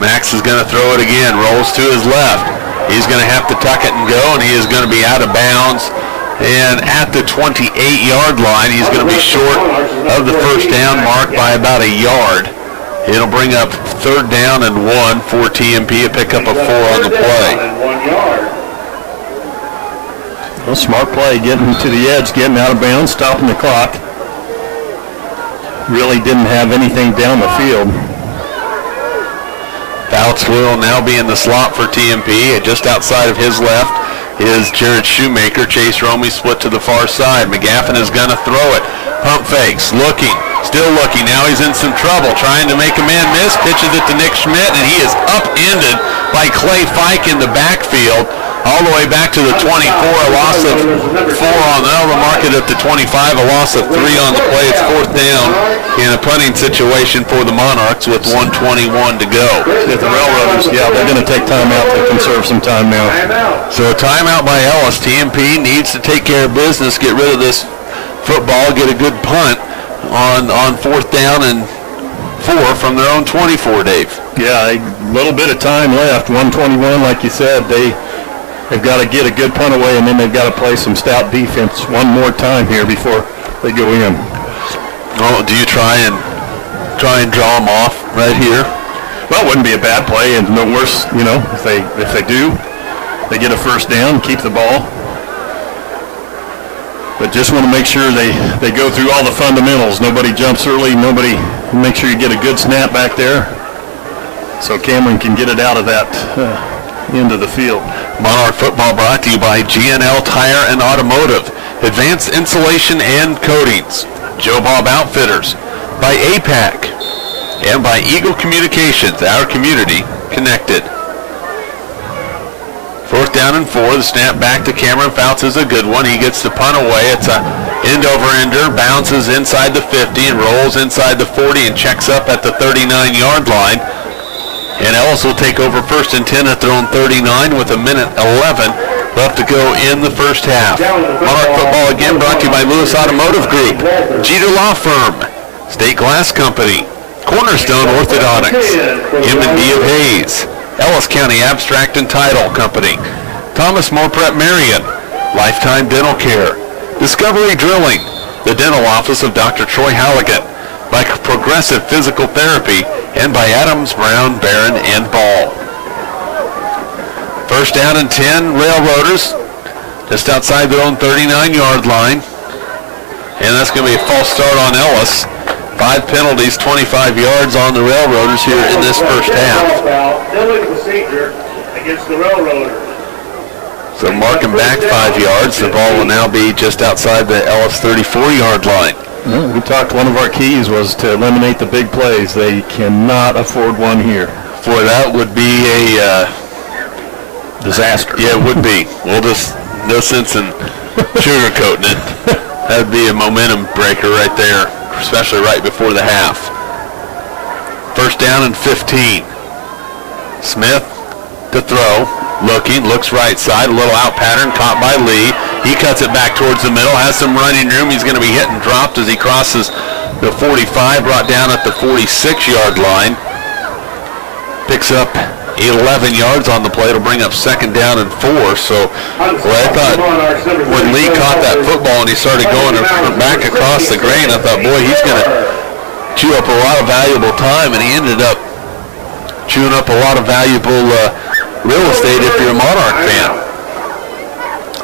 Max is going to throw it again, rolls to his left. He's going to have to tuck it and go, and he is going to be out of bounds. And at the 28-yard line, he's going to be short of the first down mark by about a yard. It'll bring up third down and 1 for TMP, a pickup of 4 on the play. Well, smart play, getting to the edge, getting out of bounds, stopping the clock. Really didn't have anything down the field. Fouts will now be in the slot for TMP. Just outside of his left is Jared Shoemaker. Chase Romey split to the far side. McGaffin is going to throw it. Pump fakes, looking, still looking. Now he's in some trouble, trying to make a man miss. Pitches it to Nick Schmidt, and he is upended by Clay Fike in the backfield. all the way back to the 24, a loss of 4 on the They'll mark it at the 25, a loss of 3 on the play. It's 4th down in a punting situation for the Monarchs with 1:21 to go. If the Railroaders, yeah, they're going to take time out to conserve some time now. So a timeout by Ellis. TMP needs to take care of business, get rid of this football, get a good punt on 4th down and 4 from their own 24, Dave. Yeah, a little bit of time left. 1:21, like you said. They've got to get a good punt away, and then they've got to play some stout defense one more time here before they go in. Oh, do you try and draw them off right here? Well, it wouldn't be a bad play, and no worse, if they do, they get a first down, keep the ball. But just want to make sure they go through all the fundamentals. Nobody jumps early. Make sure you get a good snap back there so Cameron can get it out of that end of the field. Monarch football brought to you by GNL Tire and Automotive, Advanced Insulation and Coatings, Joe Bob Outfitters, by APAC, and by Eagle Communications, our community connected. 4th down and 4. The snap back to Cameron Fouts is a good one. He gets the punt away. It's a end-over-ender, bounces inside the 50 and rolls inside the 40 and checks up at the 39-yard line. And Ellis will take over 1st and 10 at their own 39 with 1:11 left to go in the first half. Monarch football again brought to you by Lewis Automotive Group, Jeter Law Firm, State Glass Company, Cornerstone Orthodontics, M&D of Hayes, Ellis County Abstract and Title Company, Thomas More Prep-Marian, Lifetime Dental Care, Discovery Drilling, the dental office of Dr. Troy Halligan, by Progressive Physical Therapy, and by Adams, Brown, Barron, and Ball. 1st down and 10, Railroaders, just outside their own 39-yard line. And that's going to be a false start on Ellis. 5 penalties, 25 yards on the Railroaders here in this first half. Procedure against the Railroaders. So mark him back 5 yards. The ball will now be just outside the Ellis 34-yard line. We talked, one of our keys was to eliminate the big plays. They cannot afford one here. Boy, that would be a disaster. Yeah, it would be. We'll just, no sense in sugarcoating it. That would be a momentum breaker right there, especially right before the half. 1st down and 15. Smith to throw. Looks right side, a little out pattern, caught by Lee. He cuts it back towards the middle, has some running room. He's going to be hit and dropped as he crosses the 45, brought down at the 46-yard line. Picks up 11 yards on the play to bring up 2nd down and 4. So, I thought when Lee caught that football and he started going back across the grain, I thought, boy, he's going to chew up a lot of valuable time, and he ended up chewing up a lot of valuable real estate if you're a Monarch fan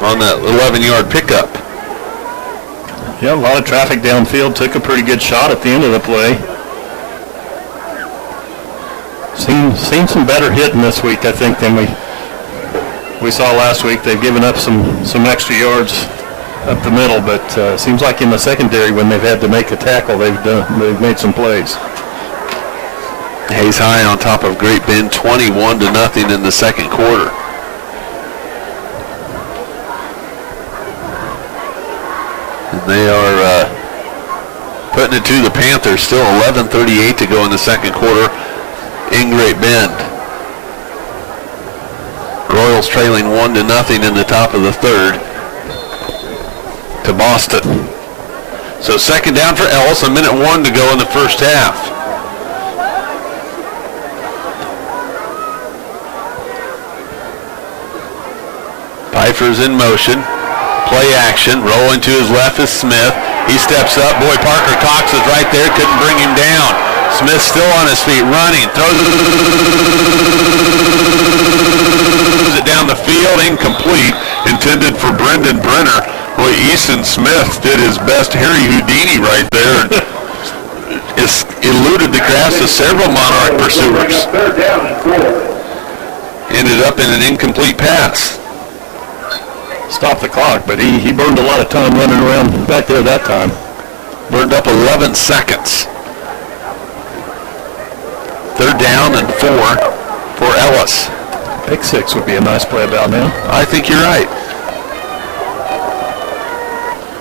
on that 11-yard pickup. Yeah, a lot of traffic downfield. Took a pretty good shot at the end of the play. Seen some better hitting this week, I think, than we saw last week. They've given up some extra yards up the middle, but seems like in the secondary when they've had to make a tackle, they've made some plays. Hayes High on top of Great Bend, 21-0 in the second quarter. And they are putting it to the Panthers. Still 11:38 to go in the second quarter in Great Bend. Royals trailing 1-0 in the top of the 3rd to Boston. So 2nd down for Ellis, 1:01 to go in the first half. Pfeiffer's in motion. Play action. Rolling to his left is Smith. He steps up. Boy, Parker Cox is right there. Couldn't bring him down. Smith still on his feet, running. Throws it down the field. Incomplete. Intended for Brendan Brenner. Boy, Easton Smith did his best Harry Houdini right there. Eluded the grasp of several Monarch pursuers. Ended up in an incomplete pass. Stopped the clock, but he burned a lot of time running around back there that time. Burned up 11 seconds. 3rd down and 4 for Ellis. Pick six would be a nice play about now. I think you're right.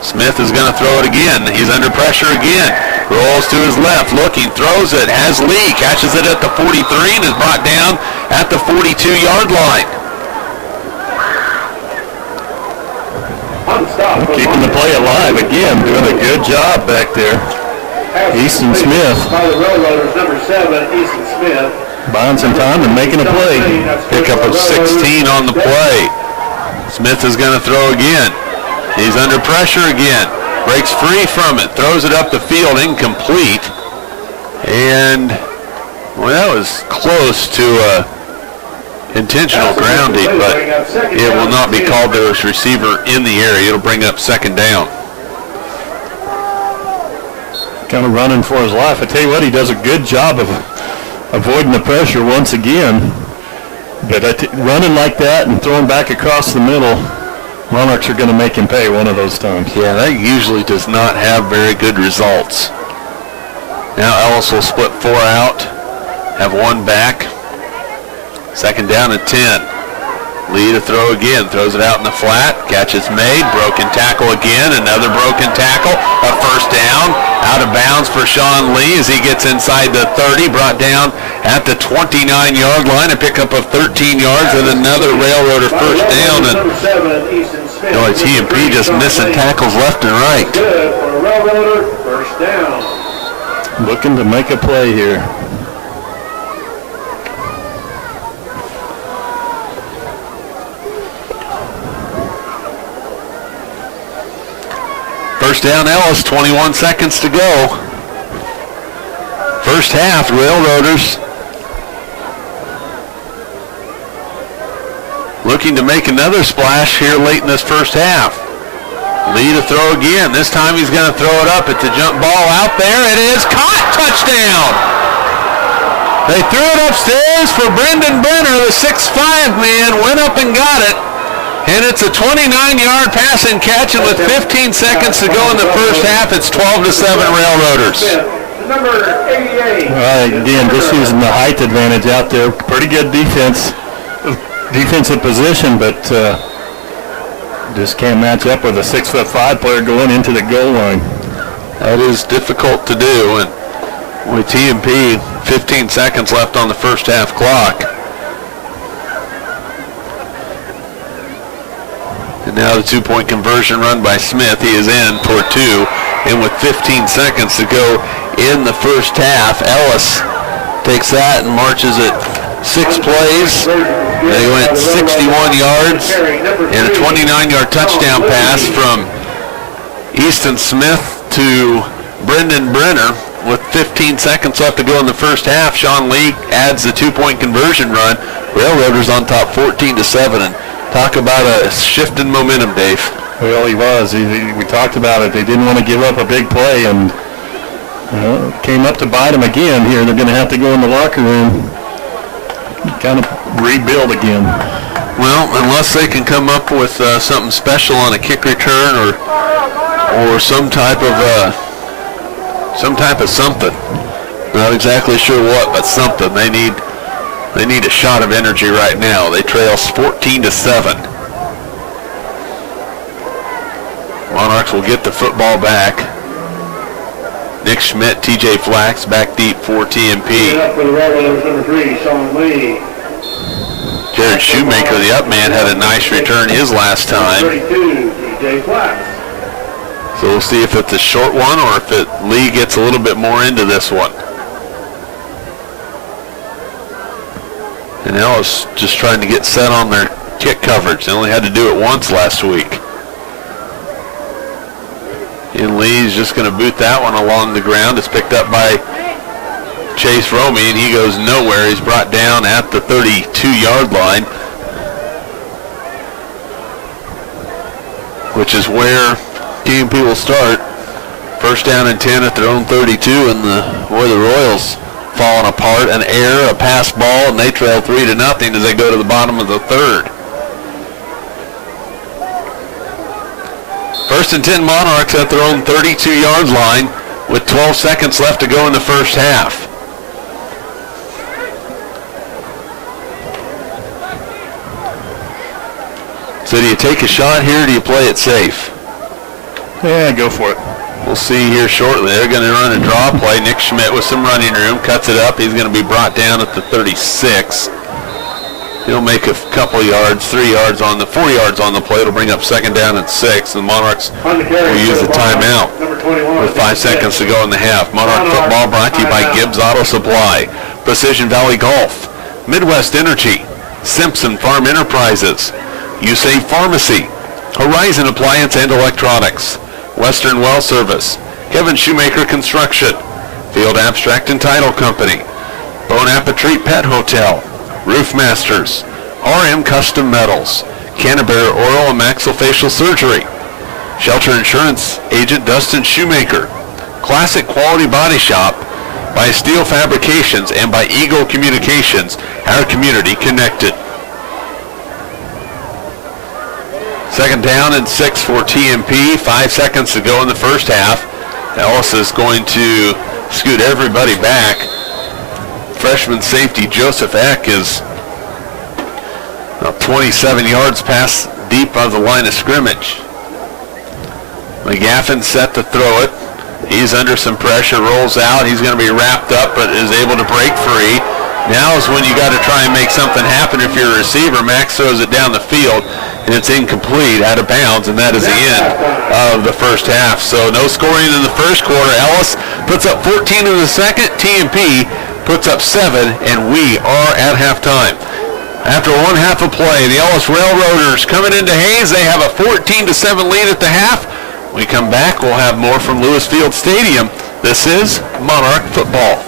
Smith is going to throw it again. He's under pressure again. Rolls to his left, looking, throws it, has Lee, catches it at the 43 and is brought down at the 42-yard line. Keeping the play alive again, doing a good job back there. Easton Smith. By the Railroaders, number 7, Easton Smith. Buying some time and making a play. Pickup of 16 on the play. Smith is going to throw again. He's under pressure again. Breaks free from it. Throws it up the field. Incomplete. And, well, that was close to intentional grounding, but it will not be called. There was receiver in the area. It'll bring up second down. Kind of running for his life. I tell you what, he does a good job of avoiding the pressure once again. But running like that and throwing back across the middle, Monarchs are going to make him pay one of those times. Yeah, that usually does not have very good results. Now Ellis will split 4 out, have 1 back. Second down and 10. Lee to throw again, throws it out in the flat, catch is made, broken tackle again, another broken tackle, a first down, out of bounds for Sean Lee as he gets inside the 30, brought down at the 29-yard line, a pickup of 13 yards and another Railroader first down. And TMP just missing tackles left and right. Good for a Railroader first down. Looking to make a play here. First down, Ellis, 21 seconds to go. First half, Railroaders looking to make another splash here late in this first half. Lee to throw again. This time he's going to throw it up. It's a jump ball out there. It is caught. Touchdown. They threw it upstairs for Brendan Brenner. The 6'5" man went up and got it. And it's a 29-yard pass and catch, and with 15 seconds to go in the first half, it's 12-7 Railroaders. Number 88. Again, just using the height advantage out there. Pretty good defensive position, but just can't match up with a 6'5" player going into the goal line. That is difficult to do, and with TMP, 15 seconds left on the first half clock. And now the 2-point conversion run by Smith. He is in for 2. And with 15 seconds to go in the first half, Ellis takes that and marches it 6 plays. They went 61 yards and a 29-yard touchdown pass from Easton Smith to Brendan Brenner. With 15 seconds left to go in the first half, Sean Lee adds the 2-point conversion run. Railroaders on top 14-7. And talk about a shift in momentum, Dave. Well, he was. We talked about it. They didn't want to give up a big play, and came up to bite him again here. They're going to have to go in the locker room, kind of rebuild again. Well, unless they can come up with something special on a kick return or some type of something. Not exactly sure what, but something. They need a shot of energy right now. They trail 14-7. Monarchs will get the football back. Nick Schmidt, TJ Flax back deep for TMP. Up for the Railroaders, number 3, Sean Lee. Jared Shoemaker, the up man, had a nice return his last time. 32, TJ Flax. So we'll see if it's a short one or if Lee gets a little bit more into this one. And Ellis just trying to get set on their kick coverage. They only had to do it once last week. And Lee's just going to boot that one along the ground. It's picked up by Chase Romey, and he goes nowhere. He's brought down at the 32-yard line, which is where TMP will start. First down and 10 at their own 32, and the Royals falling apart. An error, a pass ball, and they trail 3-0 as they go to the bottom of the third. First and 10 Monarchs at their own 32-yard line with 12 seconds left to go in the first half. So do you take a shot here or do you play it safe? Yeah, go for it. We'll see here shortly. They're going to run a draw play. Nick Schmidt with some running room, cuts it up. He's going to be brought down at the 36. He'll make a couple yards, 4 yards on the play. It'll bring up second down and 6. The Monarchs will use the timeout with 5 seconds to go in the half. Monarch football brought to you by Gibbs Auto Supply, Precision Valley Golf, Midwest Energy, Simpson Farm Enterprises, USAID Pharmacy, Horizon Appliance and Electronics, Western Well Service, Kevin Shoemaker Construction, Field Abstract and Title Company, Bon Appetit Pet Hotel, Roof Masters, RM Custom Metals, Canterbury Oral and Maxillofacial Surgery, Shelter Insurance Agent Dustin Shoemaker, Classic Quality Body Shop, by Steel Fabrications, and by Eagle Communications, our community connected. Second down and 6 for TMP. 5 seconds to go in the first half. Ellis is going to scoot everybody back. Freshman safety Joseph Eck is 27 yards past deep of the line of scrimmage. McGaffin set to throw it. He's under some pressure, rolls out. He's going to be wrapped up, but is able to break free. Now is when you got to try and make something happen if you're a receiver. Max throws it down the field, and it's incomplete, out of bounds, and that is the end of the first half. So no scoring in the first quarter. Ellis puts up 14 in the second. TMP puts up 7, and we are at halftime. After one half of play, the Ellis Railroaders coming into Hayes. They have a 14-7 lead at the half. When we come back, we'll have more from Lewis Field Stadium. This is Monarch football.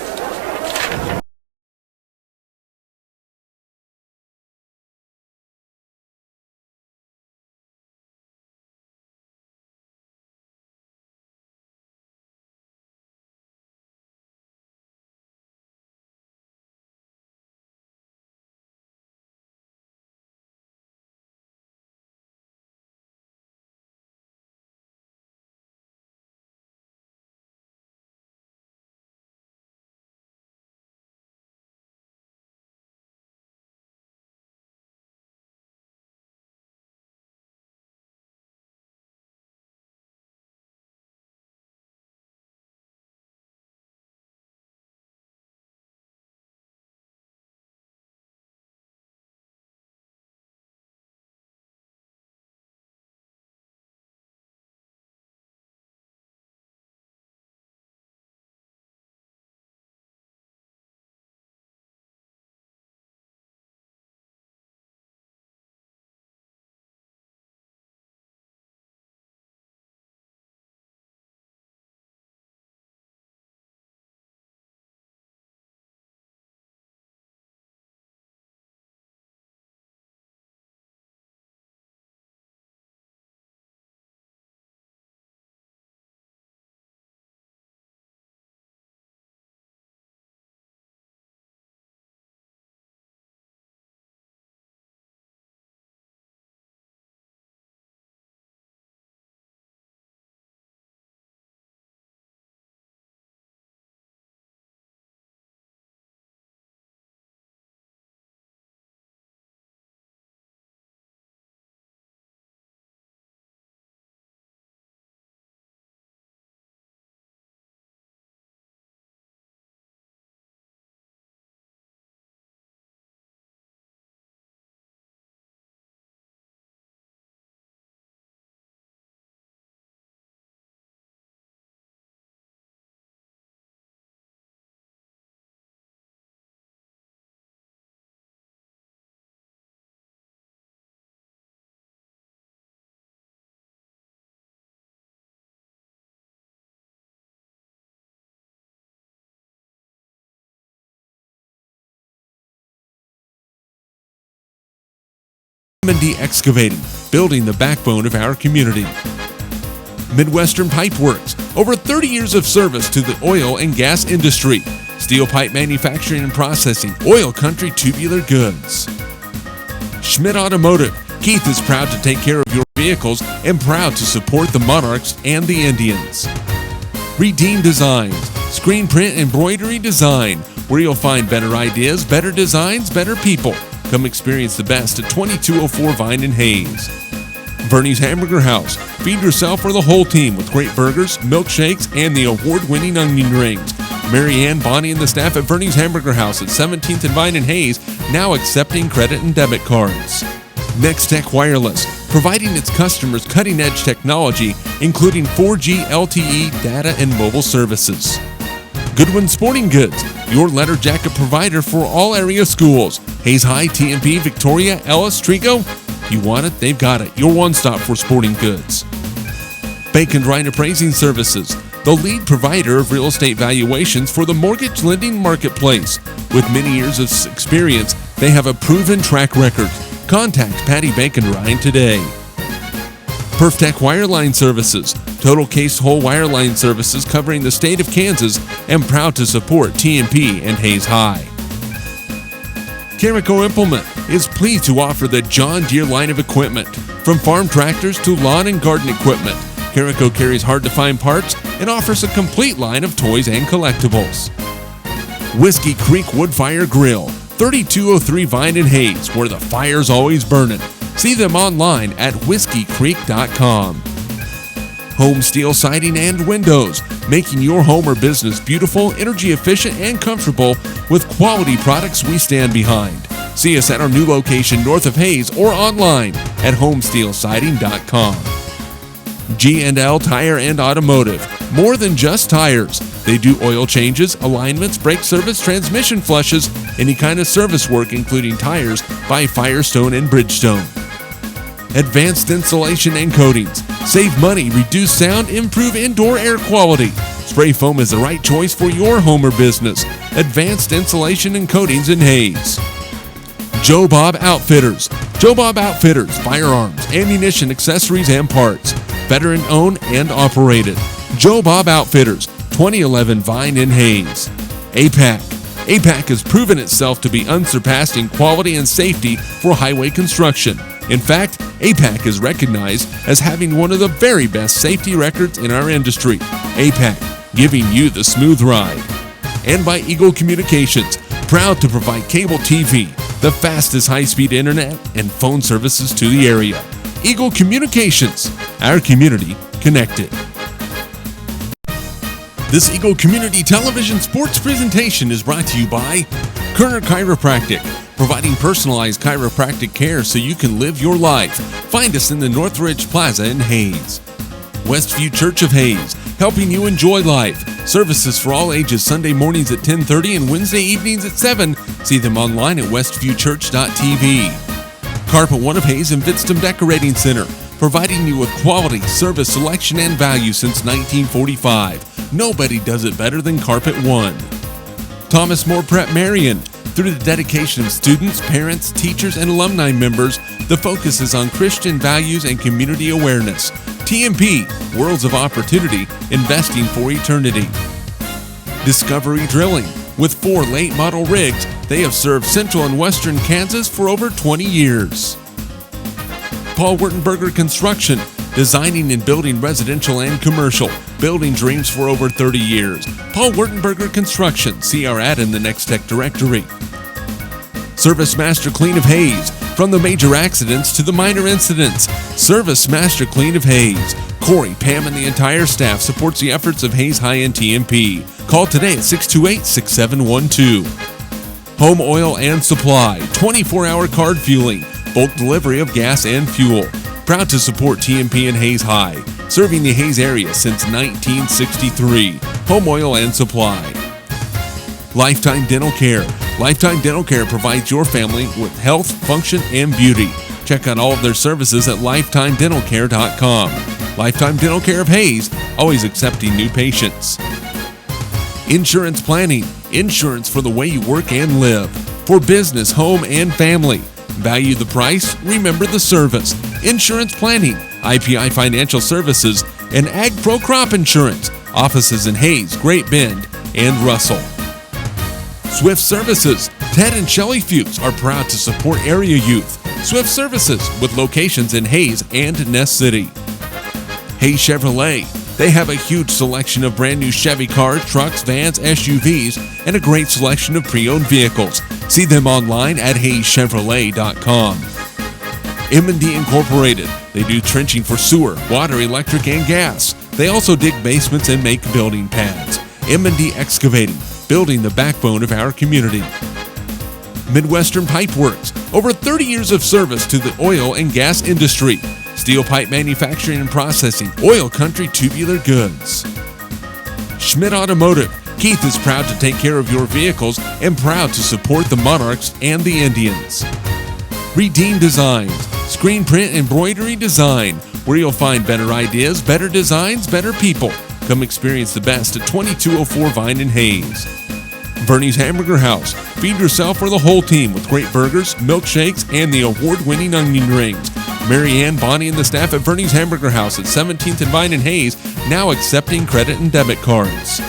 M&D Excavating, building the backbone of our community. Midwestern Pipe Works, over 30 years of service to the oil and gas industry. Steel pipe manufacturing and processing, oil country tubular goods. Schmidt Automotive, Keith is proud to take care of your vehicles and proud to support the Monarchs and the Indians. Redeem Designs, screen print embroidery design, where you'll find better ideas, better designs, better people. Come experience the best at 2204 Vine in Hayes. Vernie's Hamburger House. Feed yourself or the whole team with great burgers, milkshakes, and the award-winning onion rings. Marianne, Bonnie, and the staff at Vernie's Hamburger House at 17th and Vine in Hayes, now accepting credit and debit cards. Next Tech Wireless, providing its customers cutting-edge technology, including 4G LTE data and mobile services. Goodwin Sporting Goods, your letter jacket provider for all area schools. Hayes High, TMP, Victoria, Ellis, Trigo. You want it, they've got it. Your one-stop for sporting goods. Bacon Ryan Appraising Services, the lead provider of real estate valuations for the mortgage lending marketplace. With many years of experience, they have a proven track record. Contact Patty Bacon Ryan today. PerfTech Wireline Services, total case whole wireline services covering the state of Kansas, and proud to support TMP and Hayes High. Carico Implement is pleased to offer the John Deere line of equipment. From farm tractors to lawn and garden equipment, Carico carries hard-to-find parts and offers a complete line of toys and collectibles. Whiskey Creek Woodfire Grill, 3203 Vine and Hayes, where the fire's always burning. See them online at whiskeycreek.com. Home Steel Siding and Windows, making your home or business beautiful, energy efficient, and comfortable with quality products we stand behind. See us at our new location north of Hayes or online at homesteelsiding.com. G&L Tire and Automotive, more than just tires. They do oil changes, alignments, brake service, transmission flushes, any kind of service work including tires by Firestone and Bridgestone. Advanced Insulation and Coatings. Save money, reduce sound, improve indoor air quality. Spray foam is the right choice for your home or business. Advanced Insulation and Coatings in Hayes. Joe Bob Outfitters. Joe Bob Outfitters, firearms, ammunition, accessories, and parts. Veteran owned and operated. Joe Bob Outfitters, 2011 Vine in Hayes. APAC. APAC has proven itself to be unsurpassed in quality and safety for highway construction. In fact, APAC is recognized as having one of the very best safety records in our industry. APAC, giving you the smooth ride. And by Eagle Communications, proud to provide cable TV, the fastest high-speed internet, and phone services to the area. Eagle Communications, our community connected. This Eagle Community Television Sports presentation is brought to you by Kerner Chiropractic, providing personalized chiropractic care so you can live your life. Find us in the Northridge Plaza in Hayes. Westview Church of Hayes, helping you enjoy life. Services for all ages Sunday mornings at 10:30 and Wednesday evenings at 7. See them online at westviewchurch.tv. Carpet One of Hayes and Vidstem Decorating Center, providing you with quality, service, selection, and value since 1945. Nobody does it better than Carpet One. Thomas More Prep-Marian. Through the dedication of students, parents, teachers, and alumni members, the focus is on Christian values and community awareness. TMP, Worlds of Opportunity, investing for eternity. Discovery Drilling. With 4 late model rigs, they have served central and western Kansas for over 20 years. Paul Wurtenberger Construction, designing and building residential and commercial, building dreams for over 30 years. Paul Wurtenberger Construction, see our ad in the Next Tech directory. Service Master Clean of Hayes, from the major accidents to the minor incidents. Service Master Clean of Hayes. Corey, Pam, and the entire staff supports the efforts of Hayes High and TMP. Call today at 628-6712. Home Oil and Supply, 24-hour card fueling, bulk delivery of gas and fuel. Proud to support TMP and Hayes High, serving the Hayes area since 1963. Home Oil and Supply. Lifetime Dental Care. Lifetime Dental Care provides your family with health, function, and beauty. Check out all of their services at lifetimedentalcare.com. Lifetime Dental Care of Hayes, always accepting new patients. Insurance Planning. Insurance for the way you work and live. For business, home, and family. Value the price, remember the service. Insurance Planning, IPI Financial Services, and Ag Pro Crop Insurance. Offices in Hayes, Great Bend, and Russell. Swift Services. Ted and Shelley Fuchs are proud to support area youth. Swift Services, with locations in Hayes and Ness City. Hayes Chevrolet. They have a huge selection of brand new Chevy cars, trucks, vans, SUVs, and a great selection of pre-owned vehicles. See them online at hayeschevrolet.com. M&D Incorporated. They do trenching for sewer, water, electric, and gas. They also dig basements and make building pads. M&D Excavating, building the backbone of our community. Midwestern Pipe Works, over 30 years of service to the oil and gas industry. Steel pipe manufacturing and processing, oil country tubular goods. Schmidt Automotive. Keith is proud to take care of your vehicles and proud to support the Monarchs and the Indians. Redeem Designs, screen print embroidery design, where you'll find better ideas, better designs, better people. Come experience the best at 2204 Vine and Hayes. Bernie's Hamburger House, feed yourself or the whole team with great burgers, milkshakes, and the award-winning onion rings. Marianne, Bonnie, and the staff at Bernie's Hamburger House at 17th and Vine and Hayes, now accepting credit and debit cards.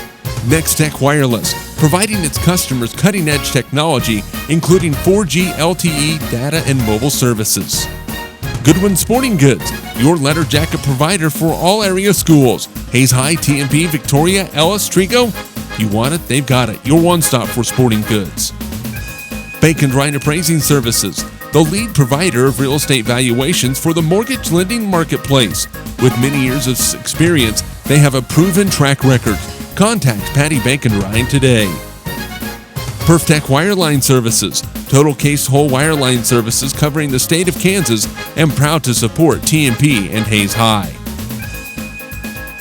Next Tech Wireless, providing its customers cutting-edge technology, including 4G LTE data and mobile services. Goodwin Sporting Goods, your letter jacket provider for all area schools. Hayes High, TMP, Victoria, Ellis, Trigo. You want it, they've got it. Your one-stop for sporting goods. Bacon Ryan Appraising Services, the lead provider of real estate valuations for the mortgage lending marketplace. With many years of experience, they have a proven track record. Contact Patty Bacon Ryan today. PerfTech Wireline Services, total case whole wireline services covering the state of Kansas, and proud to support TMP and Hayes High.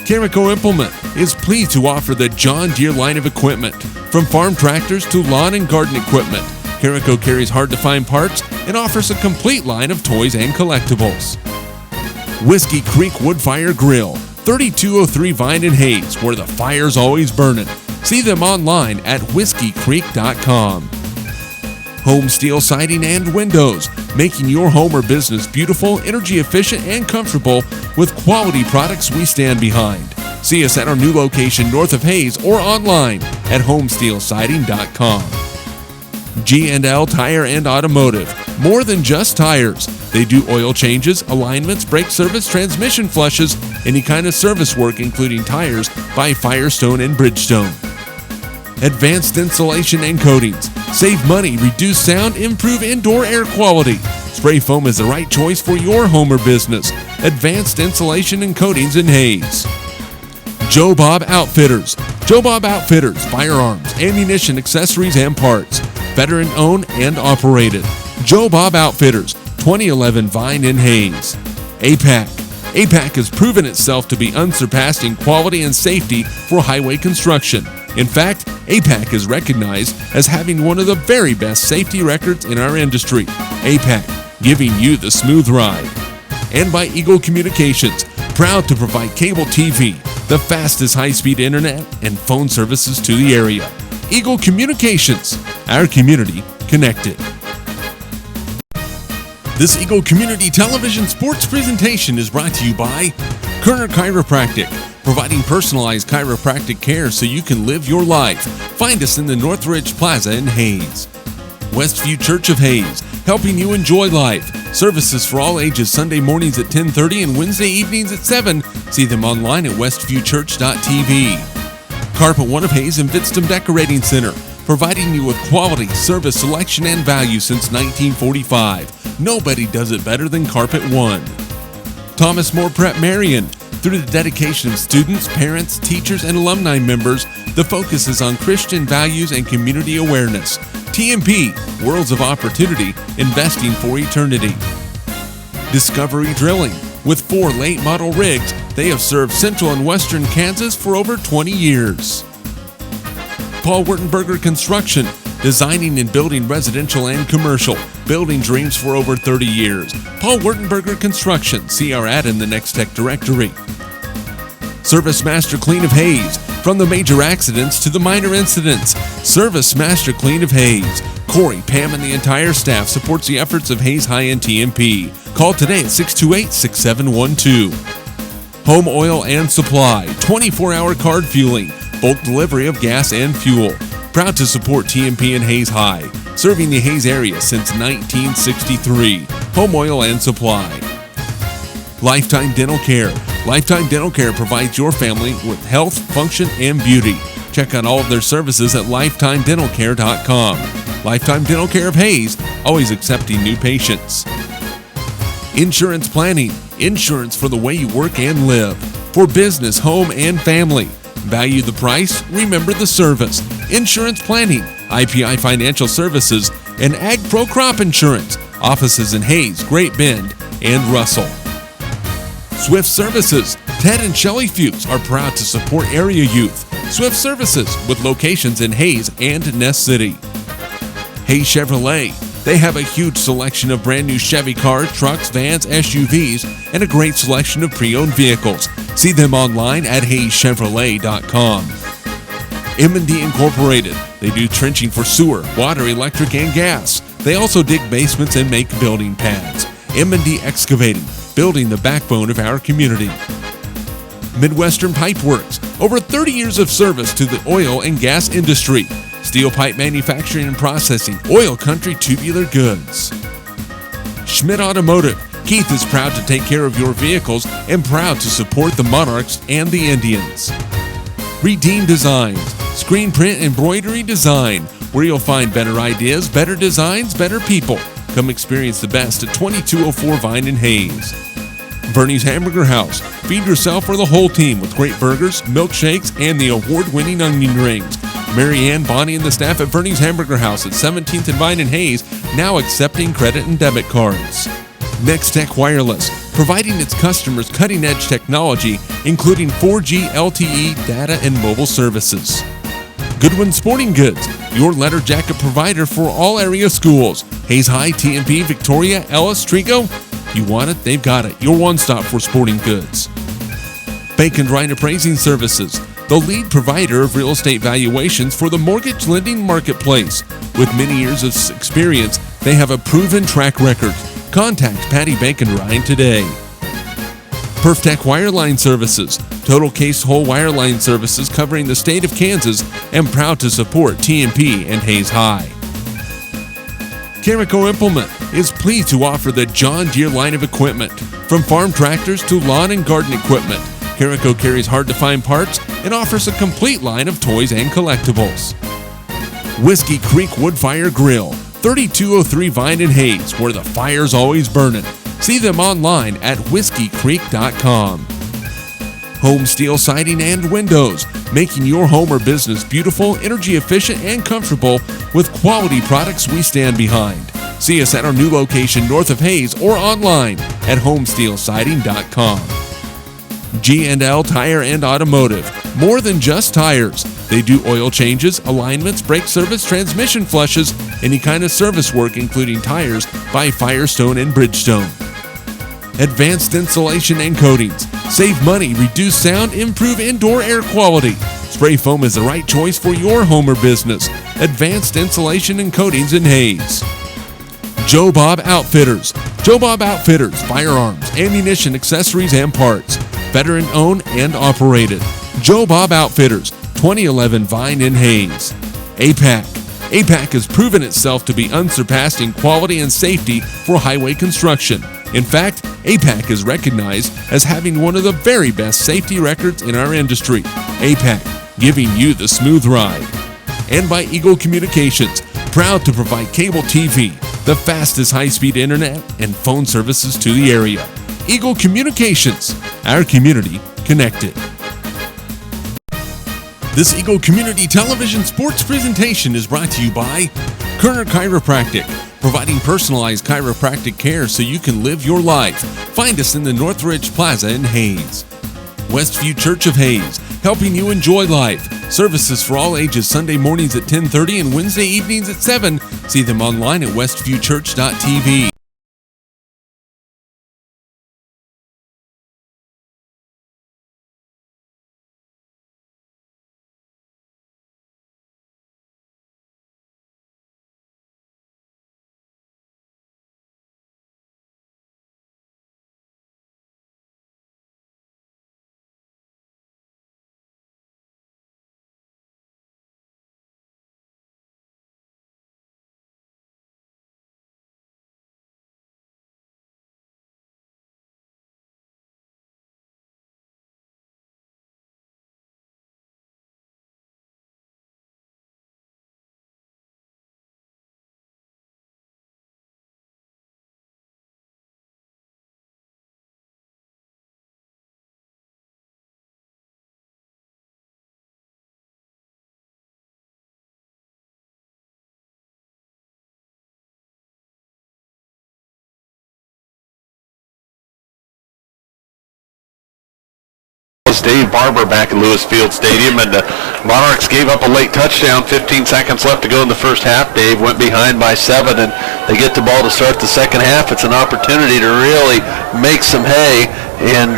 Carico Implement is pleased to offer the John Deere line of equipment. From farm tractors to lawn and garden equipment, Carico carries hard-to-find parts and offers a complete line of toys and collectibles. Whiskey Creek Woodfire Grill, 3203 Vine and Hayes, where the fire's always burning. See them online at whiskeycreek.com. Home Steel Siding and Windows, making your home or business beautiful, energy efficient, and comfortable with quality products we stand behind. See us at our new location north of Hayes or online at homesteelsiding.com. G&L Tire and Automotive, more than just tires. They do oil changes, alignments, brake service, transmission flushes, any kind of service work including tires by Firestone and Bridgestone. Advanced Insulation and Coatings, save money, reduce sound, improve indoor air quality. Spray foam is the right choice for your home or business. Advanced Insulation and Coatings in Hayes. Joe Bob Outfitters. Joe Bob Outfitters, firearms, ammunition, accessories, and parts. Veteran owned and operated. Joe Bob Outfitters, 2011 Vine in Hayes. APAC. APAC has proven itself to be unsurpassed in quality and safety for highway construction. In fact, APAC is recognized as having one of the very best safety records in our industry. APAC, giving you the smooth ride. And by Eagle Communications, proud to provide cable TV, the fastest high-speed internet, and phone services to the area. Eagle Communications, our community connected. This Eagle Community Television sports presentation is brought to you by Kerner Chiropractic, providing personalized chiropractic care so you can live your life. Find us in the Northridge Plaza in Hayes. Westview Church of Hayes, helping you enjoy life. Services for all ages Sunday mornings at 10:30 and Wednesday evenings at 7. See them online at westviewchurch.tv. Carpet One of Hayes and Vidstem Decorating Center, providing you with quality, service, selection, and value since 1945. Nobody does it better than Carpet One. Thomas More Prep-Marian. Through the dedication of students, parents, teachers, and alumni members, the focus is on Christian values and community awareness. TMP, Worlds of Opportunity, investing for eternity. Discovery Drilling. With 4 late model rigs, they have served central and western Kansas for over 20 years. Paul Wurtenberger Construction, designing and building residential and commercial, building dreams for over 30 years. Paul Wurtenberger Construction, see our ad in the Next Tech directory. Service Master Clean of Hayes, from the major accidents to the minor incidents. Service Master Clean of Hayes. Corey, Pam, and the entire staff supports the efforts of Hayes High and TMP. Call today at 628-6712. Home Oil and Supply, 24-hour card fueling, bulk delivery of gas and fuel. Proud to support TMP and Hayes High, serving the Hayes area since 1963. Home Oil and Supply. Lifetime Dental Care. Lifetime Dental Care provides your family with health, function, and beauty. Check out all of their services at lifetimedentalcare.com. Lifetime Dental Care of Hayes, always accepting new patients. Insurance planning, insurance for the way you work and live, for business, home, and family. Value the price, remember the service. Insurance planning, IPI Financial Services, and Ag Pro Crop Insurance. Offices in Hayes, Great Bend, and Russell. Swift Services, Ted and Shelley Fuchs are proud to support area youth. Swift Services, with locations in Hayes and Ness City. Hayes Chevrolet, they have a huge selection of brand new Chevy cars, trucks, vans, SUVs, and a great selection of pre-owned vehicles. See them online at hayeschevrolet.com. M&D Incorporated, they do trenching for sewer, water, electric, and gas. They also dig basements and make building pads. M&D Excavating, building the backbone of our community. Midwestern Pipe Works, over 30 years of service to the oil and gas industry. Steel pipe manufacturing and processing, oil country tubular goods. Schmidt Automotive, Keith is proud to take care of your vehicles and proud to support the Monarchs and the Indians. Redeem Designs, screen print embroidery design, where you'll find better ideas, better designs, better people. Come experience the best at 2204 Vine and Hayes. Bernie's Hamburger House, feed yourself or the whole team with great burgers, milkshakes, and the award-winning onion rings. Mary Ann, Bonnie, and the staff at Bernie's Hamburger House at 17th and Vine and Hayes, now accepting credit and debit cards. Next Tech Wireless, providing its customers cutting-edge technology, including 4G LTE data and mobile services. Goodwin Sporting Goods, your letter jacket provider for all area schools. Hayes High, TMP, Victoria, Ellis, Trigo. You want it, they've got it. Your one-stop for sporting goods. Bank and Ryan Appraising Services, the lead provider of real estate valuations for the mortgage lending marketplace. With many years of experience, they have a proven track record. Contact Patty Bank and Ryan today. PerfTech Wireline Services, total case whole wireline services covering the state of Kansas, and proud to support TMP and Hayes High. Carico Implement is pleased to offer the John Deere line of equipment, from farm tractors to lawn and garden equipment. Carico carries hard-to-find parts and offers a complete line of toys and collectibles. Whiskey Creek Wood Fire Grill, 3203 Vine and Hayes, where the fire's always burning. See them online at whiskeycreek.com. Home Steel Siding and Windows, making your home or business beautiful, energy efficient, and comfortable with quality products we stand behind. See us at our new location north of Hayes or online at homesteelsiding.com. G&L Tire and Automotive, more than just tires. They do oil changes, alignments, brake service, transmission flushes, any kind of service work including tires by Firestone and Bridgestone. Advanced Insulation and Coatings, save money, reduce sound, improve indoor air quality. Spray foam is the right choice for your home or business. Advanced Insulation and Coatings in Hayes. Joe Bob Outfitters, Joe Bob Outfitters, firearms, ammunition, accessories, and parts. Veteran owned and operated. Joe Bob Outfitters, 2011 Vine in Hayes. APAC. APAC has proven itself to be unsurpassed in quality and safety for highway construction. In fact, APAC is recognized as having one of the very best safety records in our industry. APAC, giving you the smooth ride. And by Eagle Communications, proud to provide cable TV, the fastest high-speed internet, and phone services to the area. Eagle Communications, our community connected. This Eagle Community Television sports presentation is brought to you by Kerner Chiropractic, providing personalized chiropractic care so you can live your life. Find us in the Northridge Plaza in Hayes. Westview Church of Hayes, helping you enjoy life. Services for all ages, Sunday mornings at 10:30 and Wednesday evenings at 7. See them online at westviewchurch.tv. was Dave Barber back at Lewis Field Stadium, and the Monarchs gave up a late touchdown. 15 seconds left to go in the first half. Dave went behind by 7, and they get the ball to start the second half. It's an opportunity to really make some hay and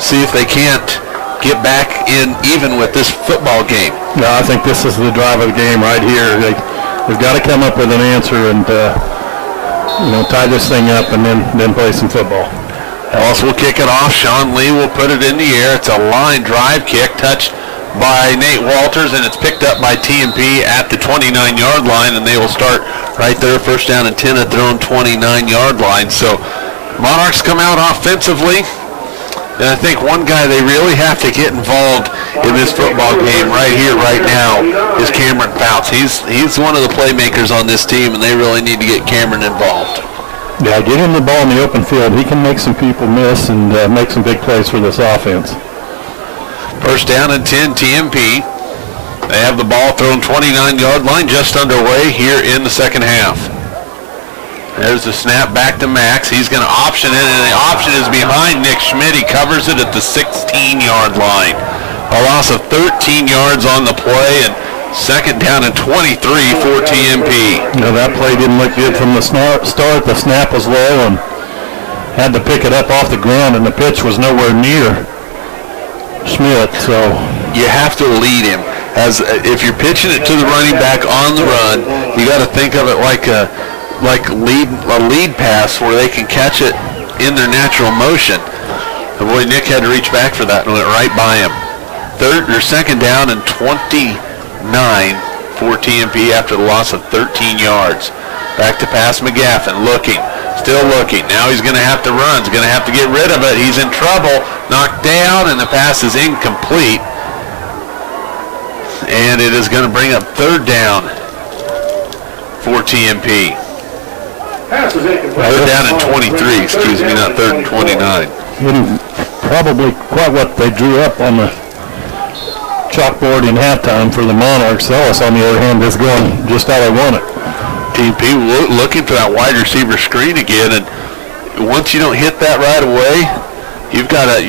see if they can't get back in even with this football game. No, I think this is the drive of the game right here. They've got to come up with an answer and tie this thing up and then play some football. Ellis will kick it off. Sean Lee will put it in the air. It's a line drive kick touched by Nate Walters, and it's picked up by TMP at the 29-yard line, and they will start right there, first down and 10 at their own 29-yard line. So Monarchs come out offensively, and I think one guy they really have to get involved in this football game right here, right now, is Cameron Fouts. He's one of the playmakers on this team, and they really need to get Cameron involved. Yeah, get him the ball in the open field. He can make some people miss and make some big plays for this offense. First down and 10, TMP. They have the ball thrown 29-yard line, just underway here in the second half. There's the snap back to Max. He's going to option it, and the option is behind Nick Schmidt. He covers it at the 16-yard line. A loss of 13 yards on the play, and second down and 23 for TMP. That play didn't look good from the start. The snap was low and had to pick it up off the ground, and the pitch was nowhere near Schmidt. So you have to lead him. As if you're pitching it to the running back on the run, you got to think of it like a lead pass where they can catch it in their natural motion. And boy, Nick had to reach back for that and went right by him. Second down and 29 for TMP after the loss of 13 yards. Back to pass McGaffin, still looking. Now he's going to have to run. He's going to have to get rid of it. He's in trouble. Knocked down, and the pass is incomplete. And it is going to bring up third down for TMP. Third down and 23, excuse me, not third and 29. Probably quite what they drew up on the chalkboard in halftime for the Monarchs. Ellis, on the other hand, is going just how they want it. TMP looking for that wide receiver screen again, and once you don't hit that right away, you've got to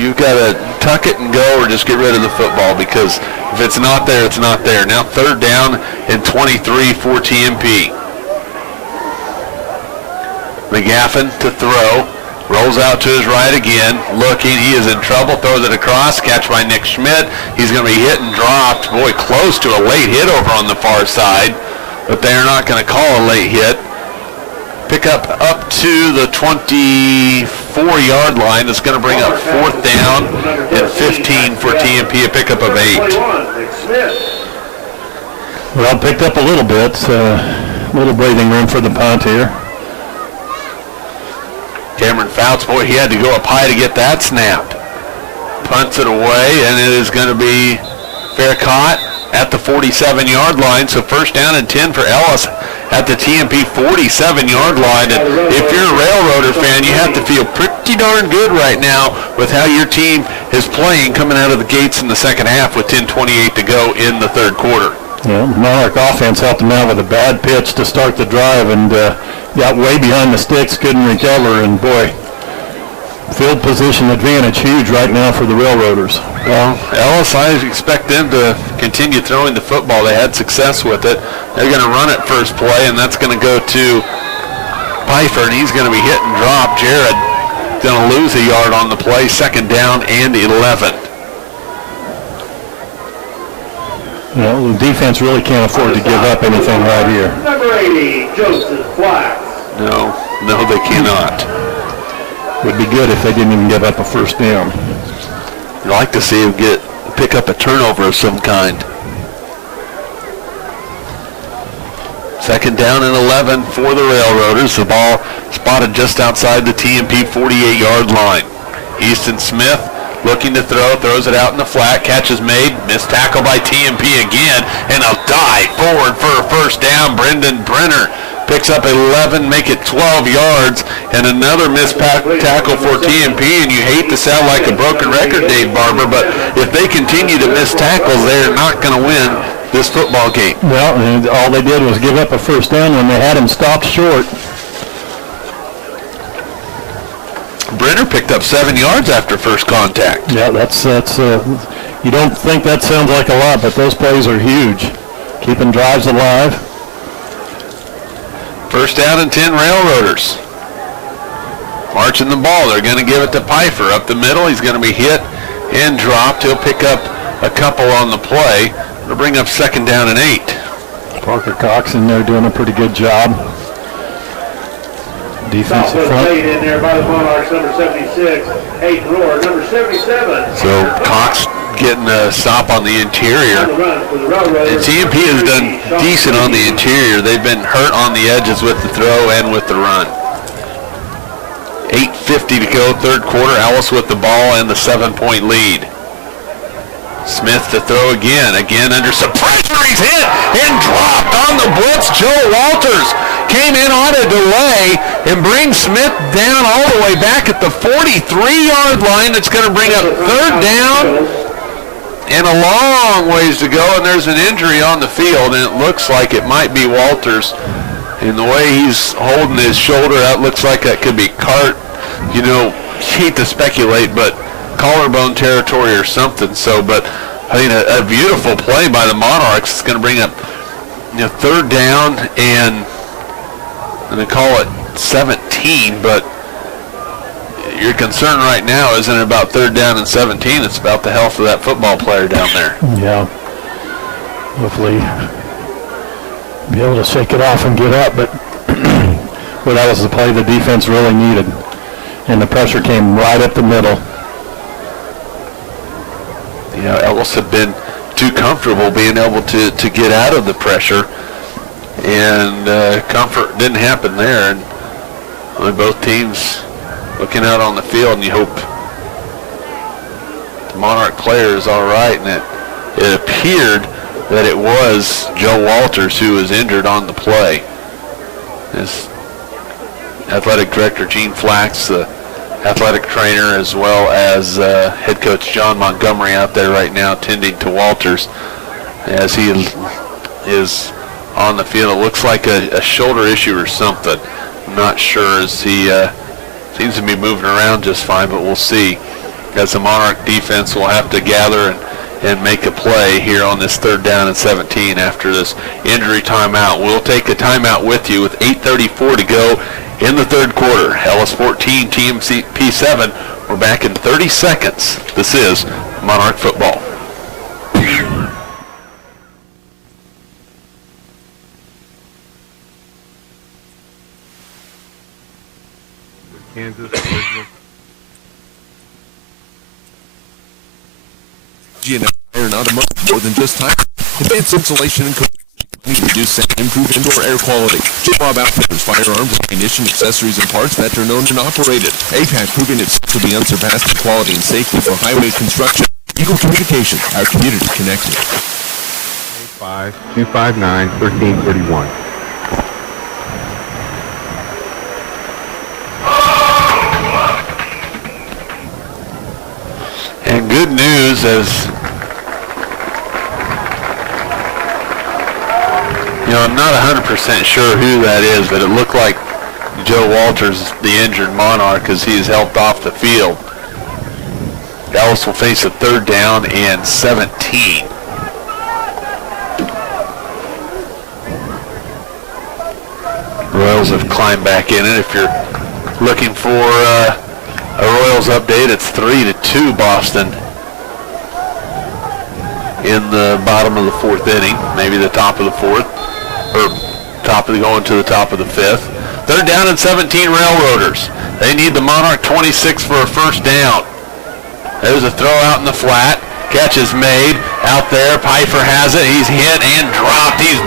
tuck it and go, or just get rid of the football, because if it's not there, it's not there. Now third down and 23 for TMP. McGaffin to throw. Rolls out to his right again. Looking. He is in trouble. Throws it across. Catch by Nick Schmidt. He's going to be hit and dropped. Boy, close to a late hit over on the far side. But they are not going to call a late hit. Pick up to the 24-yard line. It's going to bring up fourth down and 15 for TMP. A pickup of 8. Well, picked up a little bit. A little breathing room for the punt here. Cameron Fouts, boy, he had to go up high to get that snapped. Punts it away, and it is going to be fair caught at the 47-yard line. So first down and 10 for Ellis at the TMP 47-yard line. And if you're a Railroader fan, you have to feel pretty darn good right now with how your team is playing coming out of the gates in the second half with 10:28 to go in the third quarter. Yeah, Monarch offense helped them out with a bad pitch to start the drive, and got way behind the sticks, couldn't recover, and boy, field position advantage huge right now for the Railroaders. Well, Ellis, I expect them to continue throwing the football. They had success with it. They're going to run it first play, and that's going to go to Pfeiffer, and he's going to be hit and drop. Jared going to lose a yard on the play. Second down and 11. Well, the defense really can't afford to give up anything right here. Number 80, Joseph Black. No, they cannot. Would be good if they didn't even give up a first down. You'd like to see him pick up a turnover of some kind. Second down and 11 for the Railroaders. The ball spotted just outside the TMP 48-yard line. Easton Smith looking to throw, throws it out in the flat, catch is made, missed tackle by TMP again, and a dive forward for a first down. Brendan Brenner picks up 11, make it 12 yards, and another missed tackle for TMP, and you hate to sound like a broken record, Dave Barber, but if they continue to miss tackles, they're not going to win this football game. Well, and all they did was give up a first down when they had him stopped short. Brenner picked up 7 yards after first contact. Yeah, that's you don't think that sounds like a lot, but those plays are huge. Keeping drives alive. First down and 10 Railroaders. Marching the ball. They're going to give it to Pfeiffer up the middle. He's going to be hit and dropped. He'll pick up a couple on the play. It'll bring up 2nd down and 8. Parker Cox in there doing a pretty good job. Defensive front. In there by the Monarchs, number 76. 8 Roar, number 77. So Cox getting a stop on the interior. And TMP has done decent on the interior. They've been hurt on the edges with the throw and with the run. 8:50 to go, third quarter. Ellis with the ball and the 7-point lead. Smith to throw again under some pressure. He's hit and dropped on the blitz. Joe Walters came in on a delay and brings Smith down all the way back at the 43-yard line. That's going to bring up 3rd down and a long ways to go. And there's an injury on the field, and it looks like it might be Walters. And the way he's holding his shoulder, that looks like that could be hate to speculate, but collarbone territory or something. So, but I mean, a beautiful play by the Monarchs. It's going to bring up 3rd down and they call it 17. But your concern right now isn't about 3rd down and 17. It's about the health of that football player down there. Yeah. Hopefully be able to shake it off and get up, but well, that was the play the defense really needed, and the pressure came right up the middle. Ellis had been too comfortable being able to get out of the pressure, and comfort didn't happen there. And both teams looking out on the field, and you hope the Monarch player is all right. And it appeared that it was Joe Walters who was injured on the play. His athletic director Gene Flax, the athletic trainer, as well as head coach John Montgomery out there right now tending to Walters as he is on the field. It looks like a shoulder issue or something. I'm not sure, as he seems to be moving around just fine, but we'll see, as the Monarch defense will have to gather and make a play here on this 3rd down and 17 after this injury timeout. We'll take a timeout with you with 8:34 to go in the 3rd quarter. Ellis 14, TMP 7. We're back in 30 seconds. This is Monarch football. Kansas original. Iron Automotive, more than just tire. Advanced insulation and coating. Reduce and improve indoor air quality. Jim Bob Outfitters, firearms, ammunition, accessories, and parts that are owned and operated. APAC proving itself to be unsurpassed in quality and safety for highway construction. Eagle Communications, our community connected. 259-1331. And good news, as I'm not 100% sure who that is, but it looked like Joe Walters, the injured Monarch, as he's helped off the field. Ellis will face a 3rd down and 17. Royals have climbed back in it. If you're looking for a Royals update, it's 3-2 Boston in the bottom of the 4th inning, maybe the top of the 4th, or going to the top of the 5th. 3rd down and 17 Railroaders. They need the Monarch 26 for a 1st down. There's a throw out in the flat. Catch is made out there. Pfeiffer has it. He's hit and dropped. He's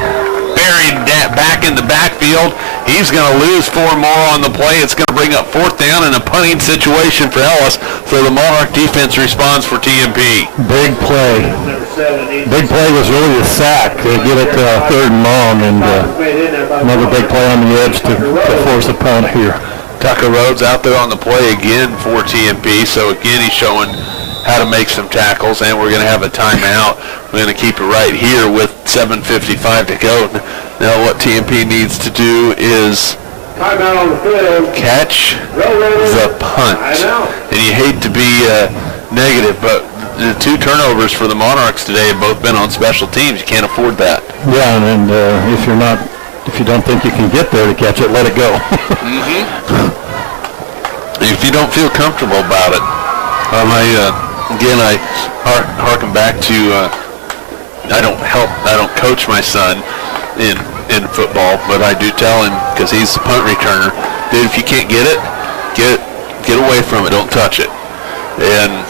buried back in the backfield. He's going to lose 4 more on the play. It's going to bring up 4th down in a punting situation for Ellis. So the Monarch defense responds for TMP. Big play. Big play was really a sack to get it to 3rd and long, and another big play on the edge to force a punt here. Tucker Rhodes out there on the play again for TMP. So again, he's showing how to make some tackles, and we're going to have a timeout. We're going to keep it right here with 7:55 to go. Now what TMP needs to do is Timeout on the field. catch the punt. And you hate to be negative, but the 2 turnovers for the Monarchs today have both been on special teams. You can't afford that. Yeah, and if you don't think you can get there to catch it, let it go. If you don't feel comfortable about it, I harken back to I don't coach my son in football, but I do tell him, because he's the punt returner, dude, if you can't get it, get away from it, don't touch it. And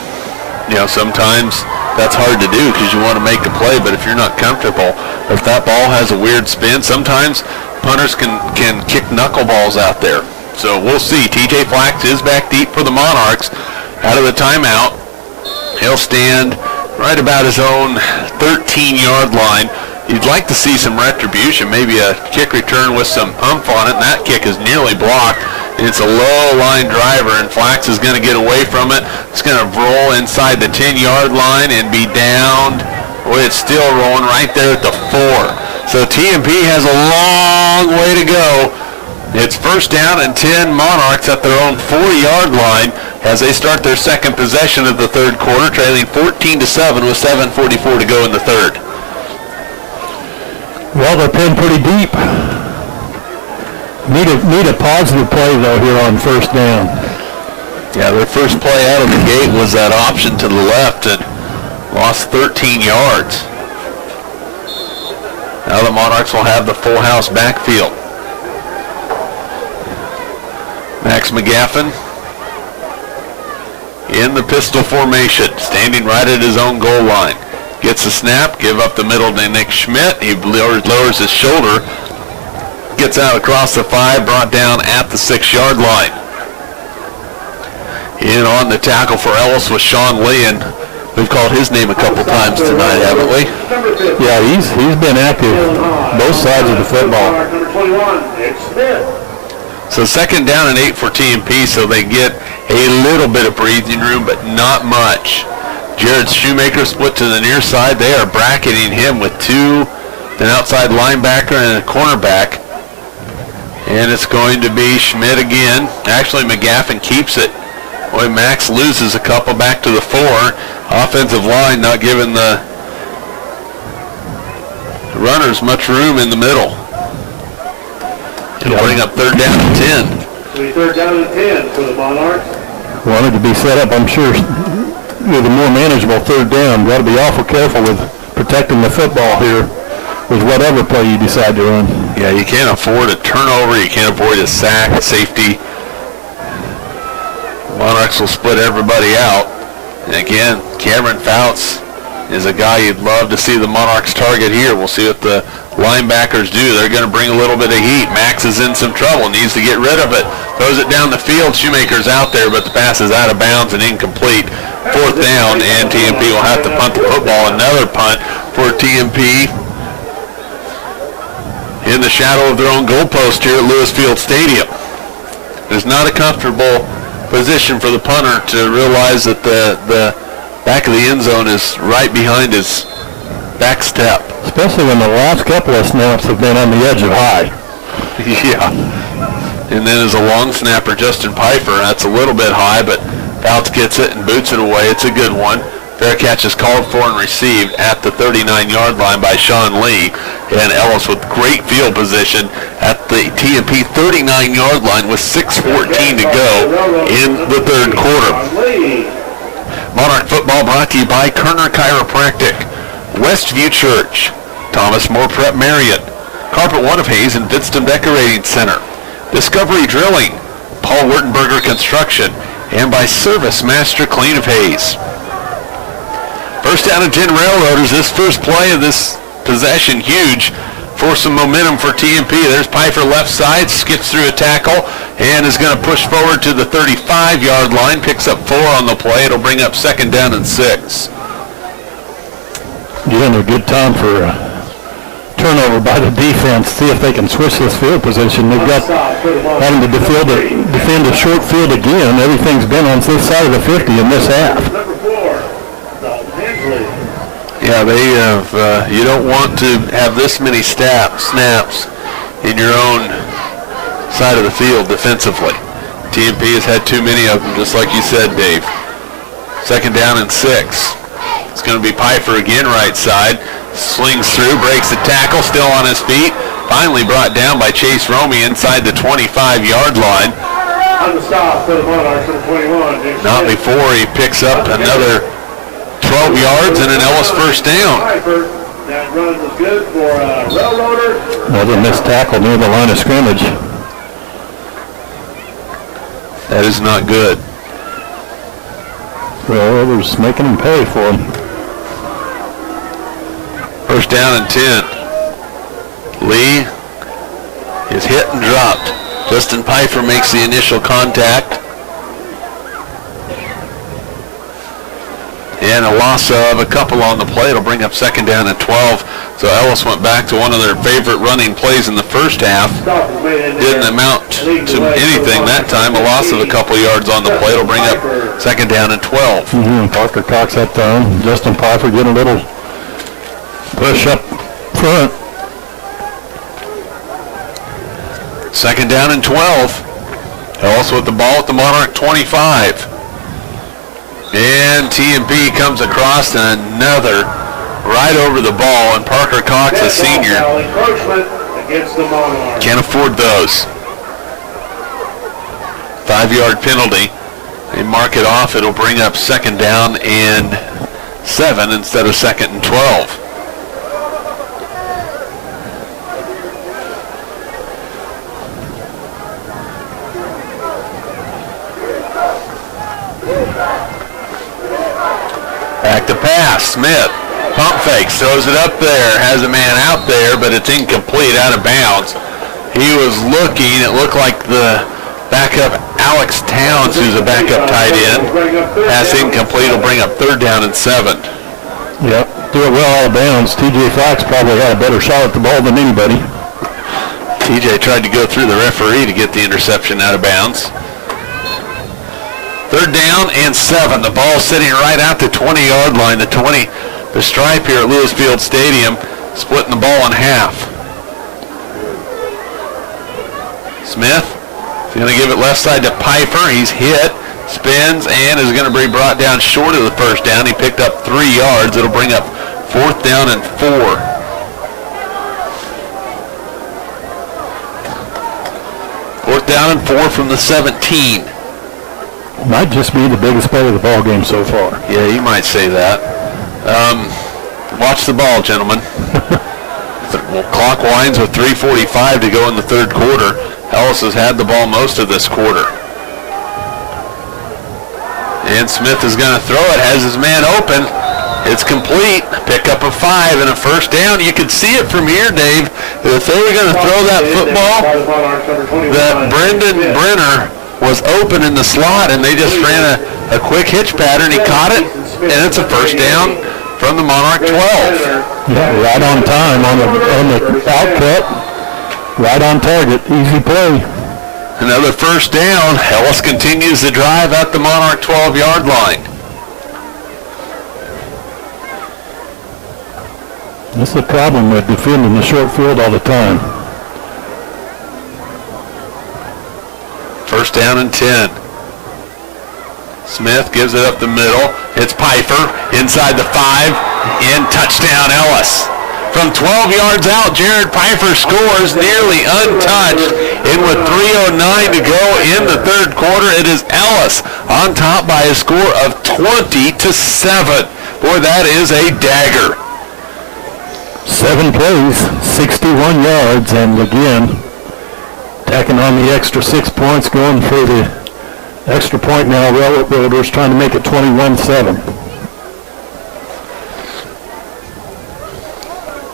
sometimes that's hard to do because you want to make a play, but if you're not comfortable, if that ball has a weird spin, sometimes punters can kick knuckleballs out there. So we'll see. TJ Flax is back deep for the Monarchs out of the timeout. He'll stand right about his own 13-yard line. You'd like to see some retribution, maybe a kick return with some umph on it, and that kick is nearly blocked. It's a low-line driver, and Flax is going to get away from it. It's going to roll inside the 10-yard line and be downed. Well, it's still rolling right there at the 4. So TMP has a long way to go. It's first down and 10, Monarchs at their own 4-yard line as they start their second possession of the third quarter, trailing 14-7 with 7:44 to go in the third. Well, they're pinned pretty deep. Need a positive play, though, here on first down. Yeah, their first play out of the gate was that option to the left and lost 13 yards. Now the Monarchs will have the full house backfield. Max McGaffin in the pistol formation, standing right at his own goal line. Gets the snap, give up the middle to Nick Schmidt. He lowers his shoulder, gets out across the 5, brought down at the 6-yard line. In on the tackle for Ellis was Sean Lee, and we've called his name a couple times tonight, haven't we? Yeah, he's been active both sides of the football. Number 21, Nick Smith. So second down and 8 for TMP, so they get a little bit of breathing room, but not much. Jared Shoemaker split to the near side. They are bracketing him with 2, an outside linebacker and a cornerback. And it's going to be Schmidt again. Actually, McGaffin keeps it. Boy, Max loses a couple back to the 4. Offensive line not giving the runners much room in the middle. It'll bring up third down and 10. Third down and 10 for the Monarchs. Wanted to be set up, I'm sure, with a more manageable third down. Got to be awful careful with protecting the football here with whatever play you decide to run. Yeah, you can't afford a turnover. You can't afford a sack, safety. Monarchs will split everybody out. And again, Cameron Fouts is a guy you'd love to see the Monarchs target here. We'll see what the linebackers do. They're going to bring a little bit of heat. Max is in some trouble, needs to get rid of it. Throws it down the field. Shoemaker's out there, but the pass is out of bounds and incomplete. Fourth down, and TMP will have to punt the football. Another punt for TMP in the shadow of their own goalpost here at Lewis Field Stadium. It's not a comfortable position for the punter to realize that the back of the end zone is right behind his back step. Especially when the last couple of snaps have been on the edge of high. Yeah. And then as a long snapper, Justin Pfeiffer, that's a little bit high, but Fouts gets it and boots it away. It's a good one. Fair catch is called for and received at the 39-yard line by Sean Lee. And Ellis with great field position at the TMP 39-yard line with 6:14 to go in the third quarter. Monarch football brought to you by Kerner Chiropractic, Westview Church, Thomas More Prep-Marian, Carpet One of Hayes and Vidston Decorating Center, Discovery Drilling, Paul Wurtenberger Construction, and by Service Master Clean of Hayes. First down and 10 Railroaders. This first play of this possession huge for some momentum for TMP. There's Pfeiffer left side, skips through a tackle, and is going to push forward to the 35-yard line, picks up 4 on the play. It'll bring up second down and 6. Again, a good time for turnover by the defense. See if they can switch this field position. They've got having to defend a short field again. Everything's been on this side of the 50 in this half. Number 4, Dalton Hensley. Yeah, they have. You don't want to have this many snaps in your own side of the field defensively. TMP has had too many of them, just like you said, Dave. 2nd down and 6. It's going to be Pfeiffer again, right side. Slings through, breaks the tackle, still on his feet. Finally brought down by Chase Romey inside the 25-yard line. On the stop for the Monarchs, number 21. Not before he picks up another 12 yards and an Ellis first down. That run was good for Railroader. Another missed tackle near the line of scrimmage. That is not good. Railroaders making him pay for him. 1st down and 10. Lee is hit and dropped. Justin Pfeiffer makes the initial contact. And a loss of a couple on the play. It'll bring up 2nd down and 12. So Ellis went back to one of their favorite running plays in the first half. Didn't amount to anything that time. A loss of a couple yards on the play. It'll bring up 2nd down and 12. Parker Cox that time. Justin Pfeiffer getting a little push up front. 2nd down and 12. Ellis with the ball at the Monarch 25. And TMP comes across and right over the ball, and Parker Cox, a senior, can't afford those. 5-yard penalty. They mark it off. It'll bring up 2nd down and 7 instead of 2nd and 12. Back to pass. Smith pump fakes, throws it up there, has a man out there, but it's incomplete, out of bounds. He was looking, it looked like the backup Alex Towns, who's a backup tight end. Pass incomplete, will bring up 3rd down and 7. Yep, threw it well out of bounds. TJ Fox probably had a better shot at the ball than anybody. TJ tried to go through the referee to get the interception out of bounds. 3rd down and 7. The ball sitting right at the 20-yard line. The stripe here at Lewis Field Stadium, splitting the ball in half. Smith is going to give it left side to Pfeiffer. He's hit, spins, and is going to be brought down short of the 1st down. He picked up 3 yards. It'll bring up 4th down and 4. Fourth down and 4 from the 17. Might just be the biggest play of the ball game so far. Yeah, you might say that. Watch the ball, gentlemen. Clock winds with 3:45 to go in the 3rd quarter. Ellis has had the ball most of this quarter. And Smith is going to throw it, has his man open. It's complete. Pick up a 5 and a 1st down. You could see it from here, Dave. If they were going to throw that football, that Brendan Brenner was open in the slot, and they just ran a quick hitch pattern. He caught it, and it's a 1st down from the Monarch 12. Yeah, right on time on the outcut. Right on target. Easy play. Another 1st down. Ellis continues the drive at the Monarch 12-yard line. That's the problem with defending the short field all the time. 1st down and 10. Smith gives it up the middle. It's Pfeiffer inside the 5, and touchdown Ellis. From 12 yards out, Jared Pfeiffer scores nearly untouched. And with 3:09 to go in the 3rd quarter, it is Ellis on top by a score of 20-7. Boy, that is a dagger. 7 plays, 61 yards, and again, tacking on the extra 6 points, going for the extra point now. Railroaders trying to make it 21-7.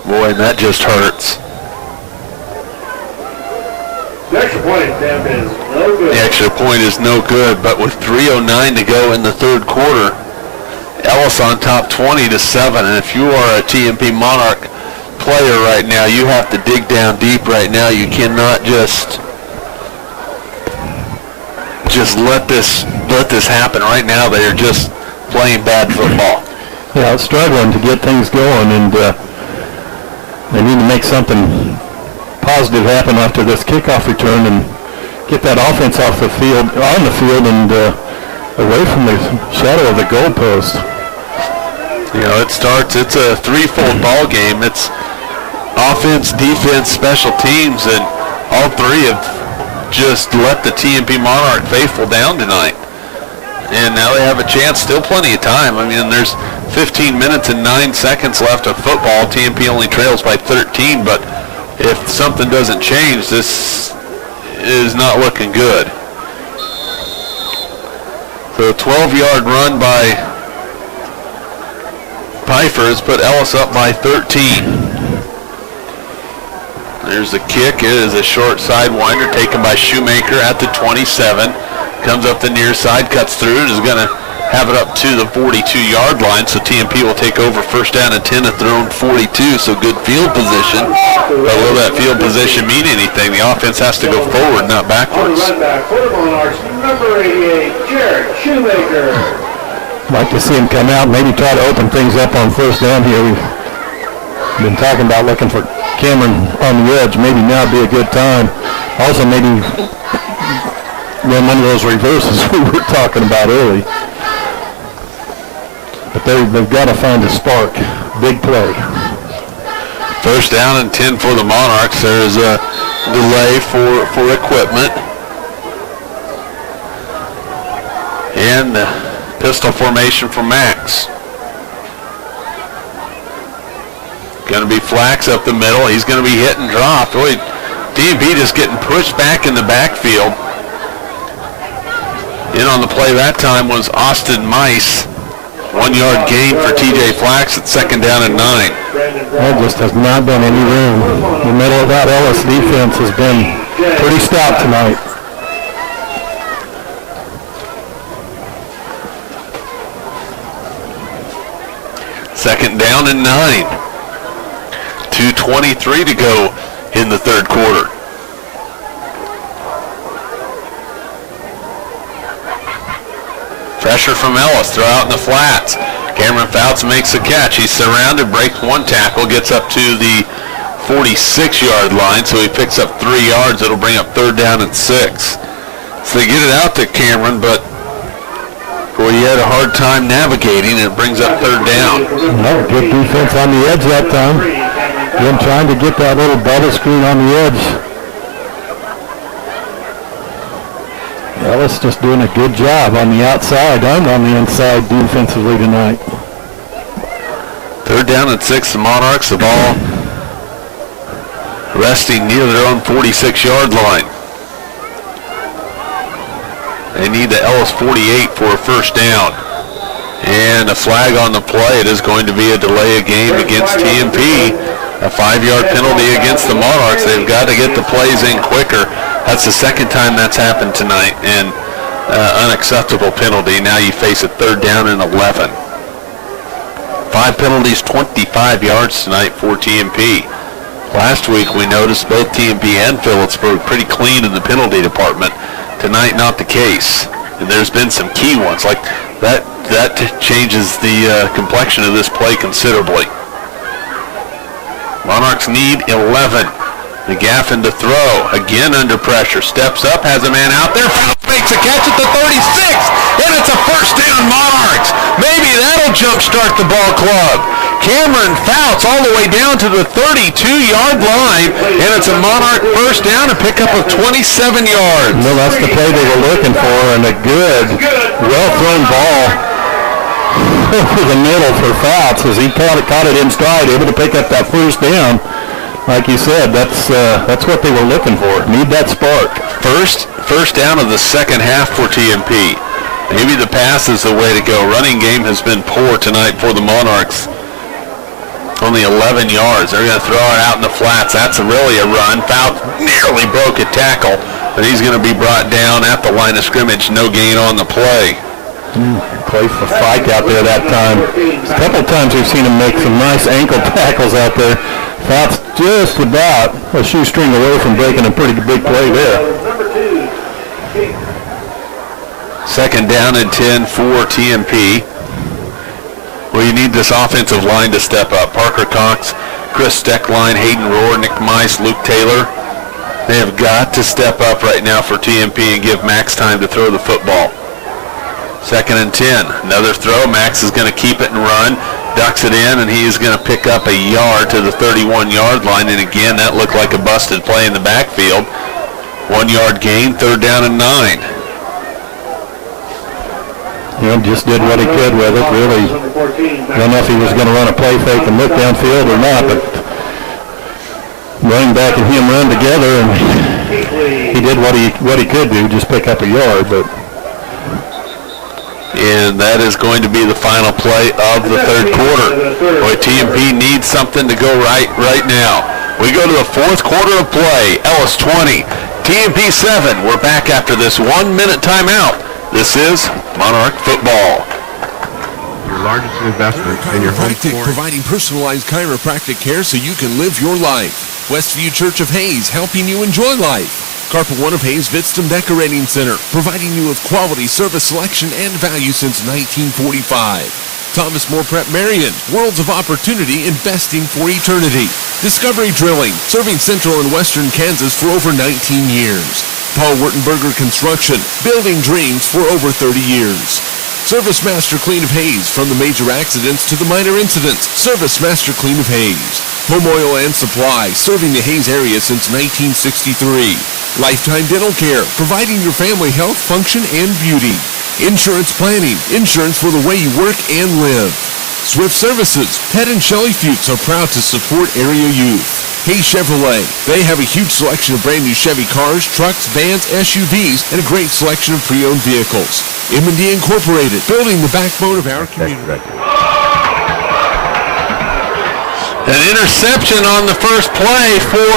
Boy, that just hurts. The extra point attempt is no good. The extra point is no good, but with 3:09 to go in the 3rd quarter, Ellis on top 20-7. And if you are a TMP Monarch player right now, you have to dig down deep right now. You cannot just let this happen right now. They are just playing bad football. Yeah, it's struggling to get things going, and they need to make something positive happen after this kickoff return, and get that offense off the field, on the field, and away from the shadow of the goalpost. You know, it's a threefold ball game. It's offense, defense, special teams, and all three have just let the TMP Monarch faithful down tonight. And now they have a chance, still plenty of time. I mean, there's 15 minutes and 9 seconds left of football. TMP only trails by 13, but if something doesn't change, this is not looking good. So a 12-yard run by Pfeiffer has put Ellis up by 13. There's the kick. It is a short sidewinder taken by Shoemaker at the 27. Comes up the near side, cuts through, and is going to have it up to the 42-yard line. So TMP will take over first down and 10 at their own 42. So good field position. But will that field position mean anything? The offense has to go forward, not backwards. Number 88, Jared Shoemaker. I'd like to see him come out and maybe try to open things up on first down here. We've been talking about looking for Cameron on the edge. Maybe now would be a good time. Also maybe run one of those reverses we were talking about early. But they've got to find a spark. Big play. First down and 10 for the Monarchs. There's a delay for equipment. And the pistol formation for Max. Going to be Flax up the middle. He's going to be hit and dropped. Boy, TMP just getting pushed back in the backfield. In on the play that time was Austin Mice. 1 yard gain for TJ Flax at second down and 9. There just has not been any room. The middle of that Ellis defense has been pretty stout tonight. Second down and 9. 2:23 to go in the third quarter. Pressure from Ellis, throw out in the flats. Cameron Fouts makes the catch. He's surrounded, breaks one tackle, gets up to the 46-yard line, so he picks up 3 yards. It'll bring up third down and 6. So they get it out to Cameron, but boy, he had a hard time navigating, and it brings up third down. No, good defense on the edge that time. Them trying to get that little bubble screen on the edge. Ellis just doing a good job on the outside and on the inside defensively tonight. Third down and 6, the Monarchs. The ball resting near their own 46-yard line. They need the Ellis 48 for a first down. And a flag on the play. It is going to be a delay of game against TMP. A 5-yard penalty against the Monarchs. They've got to get the plays in quicker. That's the second time that's happened tonight, and unacceptable penalty. Now you face a third down and 11. 5 penalties, 25 yards tonight for TMP. Last week we noticed both TMP and Phillipsburg pretty clean in the penalty department. Tonight not the case, and there's been some key ones like that. That changes the complexion of this play considerably. Monarchs need 11. McGaffin to throw, again under pressure, steps up, has a man out there, makes a catch at the 36, and it's a first down Monarchs. Maybe that'll jumpstart the ball club. Cameron Fouts all the way down to the 32-yard line, and it's a Monarch first down, a pickup of 27 yards. Well, that's the play they were looking for, and a good, well-thrown ball over the middle for Fouts as he caught it in stride, able to pick up that first down. Like you said, that's what they were looking for. Need that spark. First down of the second half for TMP. Maybe the pass is the way to go. Running game has been poor tonight for the Monarchs. Only 11 yards. They're going to throw it out in the flats. That's really a run. Fouts nearly broke a tackle, but he's going to be brought down at the line of scrimmage. No gain on the play. Play for Fike out there that time. A couple of times we've seen him make some nice ankle tackles out there. Fouts just about a shoestring away from breaking a pretty big play there. Second down and 10 for TMP. Well, you need this offensive line to step up. Parker Cox, Chris Steckline, Hayden Rohr, Nick Mice, Luke Taylor. They have got to step up right now for TMP and give Max time to throw the football. 2nd and 10. Another throw. Max is going to keep it and run. Ducks it in, and he is going to pick up a yard to the 31-yard line. And again, that looked like a busted play in the backfield. 1 yard gain, 3rd down and 9. Yeah, just did what he could with it, really. I don't know if he was going to run a play fake and look downfield or not, but running back and him run together, and he did what he could do, just pick up a yard. But and that is going to be the final play of the 3rd quarter. Boy, TMP needs something to go right now. We go to the 4th quarter of play. Ellis 20, TMP 7. We're back after this 1-minute timeout. This is Monarch football. Your largest investment in your home Chiropractic, sport. providing personalized chiropractic care so you can live your life. Westview Church of Hayes, helping you enjoy life. Carpet One of Hayes Vidstem Decorating Center, providing you with quality service selection and value since 1945. Thomas More Prep-Marian, worlds of opportunity investing for eternity. Discovery Drilling, serving central and western Kansas for over 19 years. Paul Wurtenberger Construction, building dreams for over 30 years. Service Master Clean of Hayes, from the major accidents to the minor incidents. Service Master Clean of Hayes. Home Oil and Supply, serving the Hayes area since 1963. Lifetime Dental Care, providing your family health, function, and beauty. Insurance Planning, insurance for the way you work and live. Swift Services, Pet and Shelley Fuchs are proud to support area youth. Hayes Chevrolet, they have a huge selection of brand new Chevy cars, trucks, vans, SUVs, and a great selection of pre-owned vehicles. M&D Incorporated, building the backbone of our community. An interception on the first play for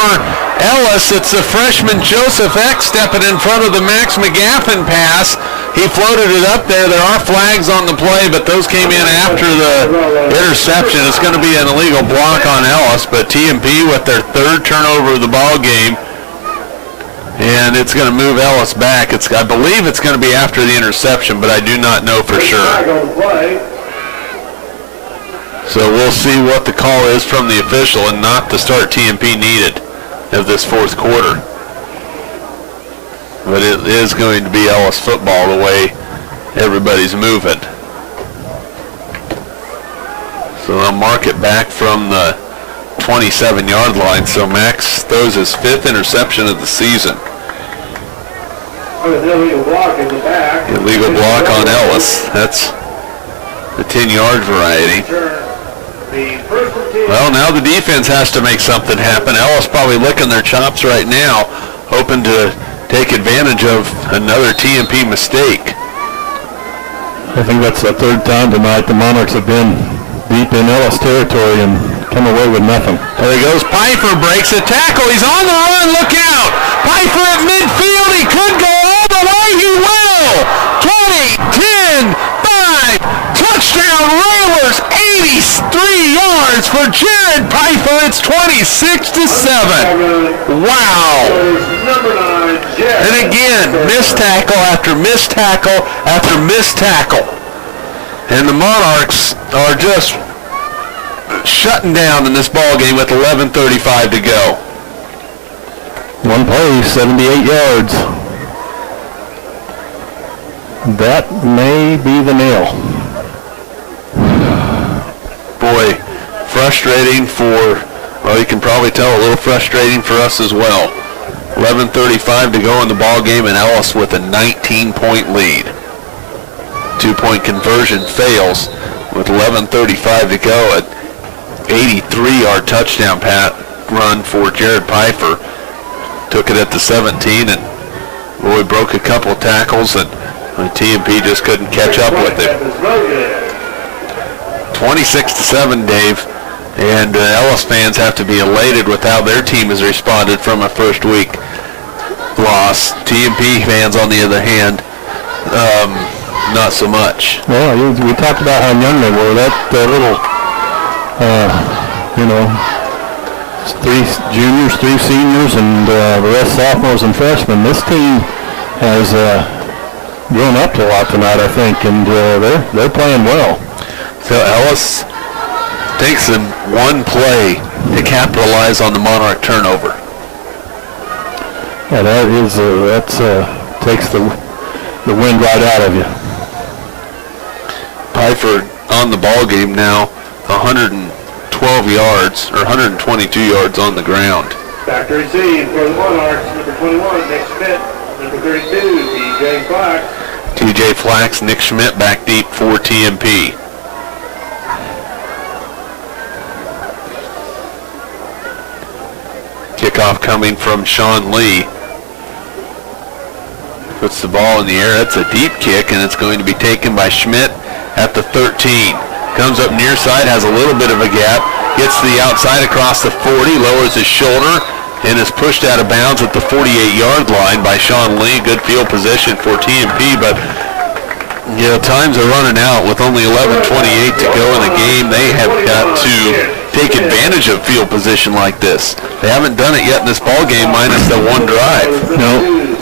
Ellis. It's the freshman Joseph Eck stepping in front of the Max McGaffin pass. He floated it up there. There are flags on the play, but those came in after the interception. It's going to be an illegal block on Ellis, but TMP with their 3rd turnover of the ball game, and it's going to move Ellis back. I believe it's going to be after the interception, but I do not know for sure. So we'll see what the call is from the official, and not the start TMP needed of this 4th quarter. But it is going to be Ellis football the way everybody's moving. So they'll mark it back from the 27-yard line. So Max throws his 5th interception of the season. Illegal block in the back. Illegal block on Ellis. That's the 10-yard variety. Well, now the defense has to make something happen. Ellis probably licking their chops right now, hoping to take advantage of another TMP mistake. I think that's the 3rd time tonight the Monarchs have been deep in Ellis territory and come away with nothing. There he goes. Pfeiffer breaks a tackle. He's on the run. Look out. Pfeiffer at midfield. He could go all the way. He will. 20, 10, 5. Touchdown Railers. 83 yards for Jared Pfeiffer. It's 26-7. Wow. And again, missed tackle after missed tackle after missed tackle. And the Monarchs are just shutting down in this ball game with 11:35 to go. One play, 78 yards. That may be the nail. Boy, frustrating for, well, you can probably tell, a little frustrating for us as well. 11:35 to go in the ball game, and Ellis with a 19-point lead. 2-point conversion fails with 11:35 to go. At 83-yard touchdown run for Jared Pfeiffer. Took it at the 17, and boy, broke a couple of tackles, and TMP just couldn't catch up with him. 26-7, Dave, and Ellis fans have to be elated with how their team has responded from a first week loss. TMP fans, on the other hand, not so much. Well, we talked about how young they were. That little, 3 juniors, 3 seniors, and the rest sophomores and freshmen. This team has grown up to a lot tonight, I think, and they're playing well. So Ellis takes them one play to capitalize on the Monarch turnover. Yeah, takes the wind right out of you. Pfeiffer on the ball game now, 112 yards, or 122 yards on the ground. Back to receive for the Monarchs, number 21, Nick Schmidt. Number 32, TJ Flax. TJ Flax, Nick Schmidt back deep for TMP. Kickoff coming from Sean Lee. Puts the ball in the air. That's a deep kick, and it's going to be taken by Schmidt at the 13. Comes up near side, has a little bit of a gap. Gets to the outside across the 40, lowers his shoulder, and is pushed out of bounds at the 48-yard line by Sean Lee. Good field position for TMP, but times are running out with only 11:28 to go in the game. They have got to take advantage of field position like this. They haven't done it yet in this ball game, minus the one drive. No,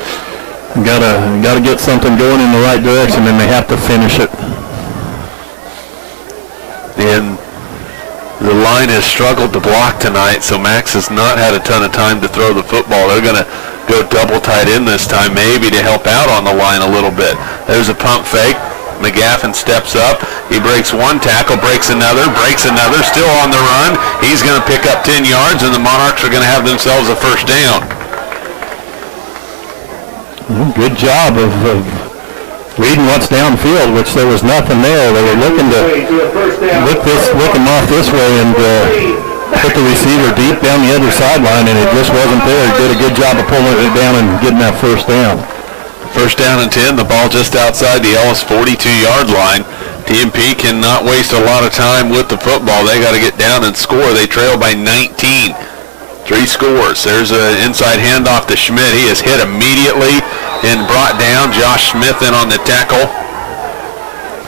gotta get something going in the right direction, and they have to finish it. And the line has struggled to block tonight, so Max has not had a ton of time to throw the football. They're going to go double tight end this time, maybe to help out on the line a little bit. There's a pump fake. McGaffin steps up. He breaks one tackle, breaks another, still on the run. He's going to pick up 10 yards, and the Monarchs are going to have themselves a first down. Good job of reading what's downfield, which there was nothing there. They were looking to look him off this way and put the receiver deep down the other sideline, and it just wasn't there. He did a good job of pulling it down and getting that first down. First down and 10, the ball just outside the Ellis 42-yard line. TMP cannot waste a lot of time with the football. They got to get down and score. They trail by 19. 3 scores. There's an inside handoff to Schmidt. He is hit immediately and brought down. Josh Smith in on the tackle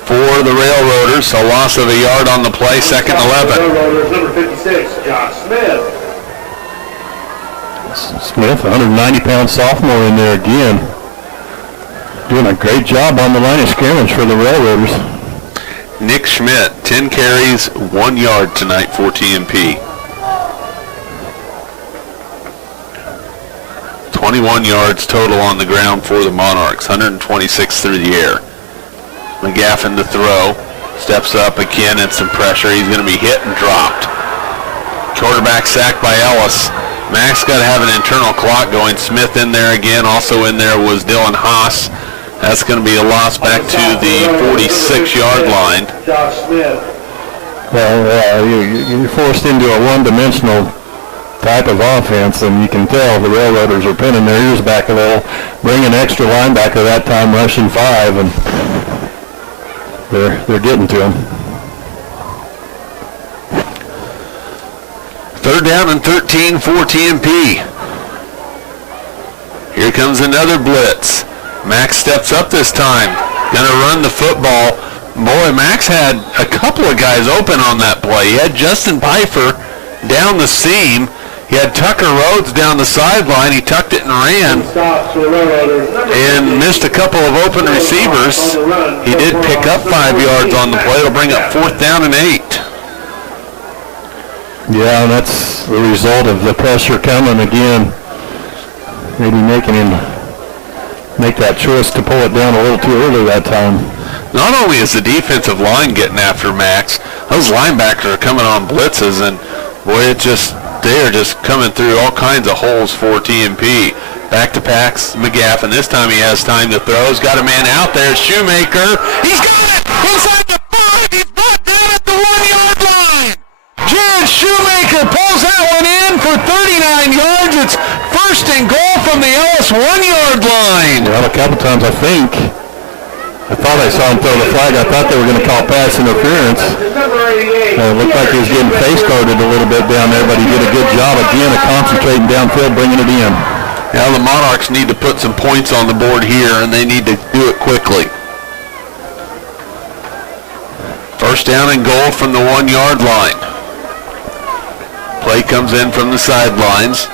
for the Railroaders. A loss of a yard on the play, second 11. Railroaders, number 56, Josh Smith. Smith, 190-pound sophomore in there again. Doing a great job on the line of scrimmage for the Railroaders. Nick Schmidt, 10 carries, 1 yard tonight for TMP. 21 yards total on the ground for the Monarchs, 126 through the air. McGaffin to throw, steps up again and some pressure. He's going to be hit and dropped. Quarterback sacked by Ellis. Max got to have an internal clock going. Smith in there again. Also in there was Dylan Haas. That's going to be a loss back to the 46-yard line. Josh Smith. Well, you're forced into a one-dimensional type of offense, and you can tell the Railroaders are pinning their ears back a little, bring an extra linebacker that time, rushing 5, and they're getting to him. Third down and 13 for TMP. Here comes another blitz. Max steps up this time. Going to run the football. Boy, Max had a couple of guys open on that play. He had Justin Pfeiffer down the seam. He had Tucker Rhodes down the sideline. He tucked it and ran and missed a couple of open receivers. He did pick up 5 yards on the play. It'll bring up 4th down and 8. Yeah, and that's the result of the pressure coming again. Maybe making him make that choice to pull it down a little too early that time. Not only is the defensive line getting after Max, those linebackers are coming on blitzes, and boy, they're just coming through all kinds of holes for TMP. Back to Pax McGaffin. This time he has time to throw. He's got a man out there. Shoemaker. He's got it! Inside the 5. He's brought down at the 1-yard line. Jared Shoemaker pulls that one in for 39 yards. It's first and goal from the Ellis 1-yard line. Well, a couple times I thought I saw him throw the flag. I thought they were going to call pass interference. It looked like he was getting face guarded a little bit down there, but he did a good job again of concentrating downfield, bringing it in. Now the Monarchs need to put some points on the board here, and they need to do it quickly. First down and goal from the 1-yard line. Play comes in from the sidelines.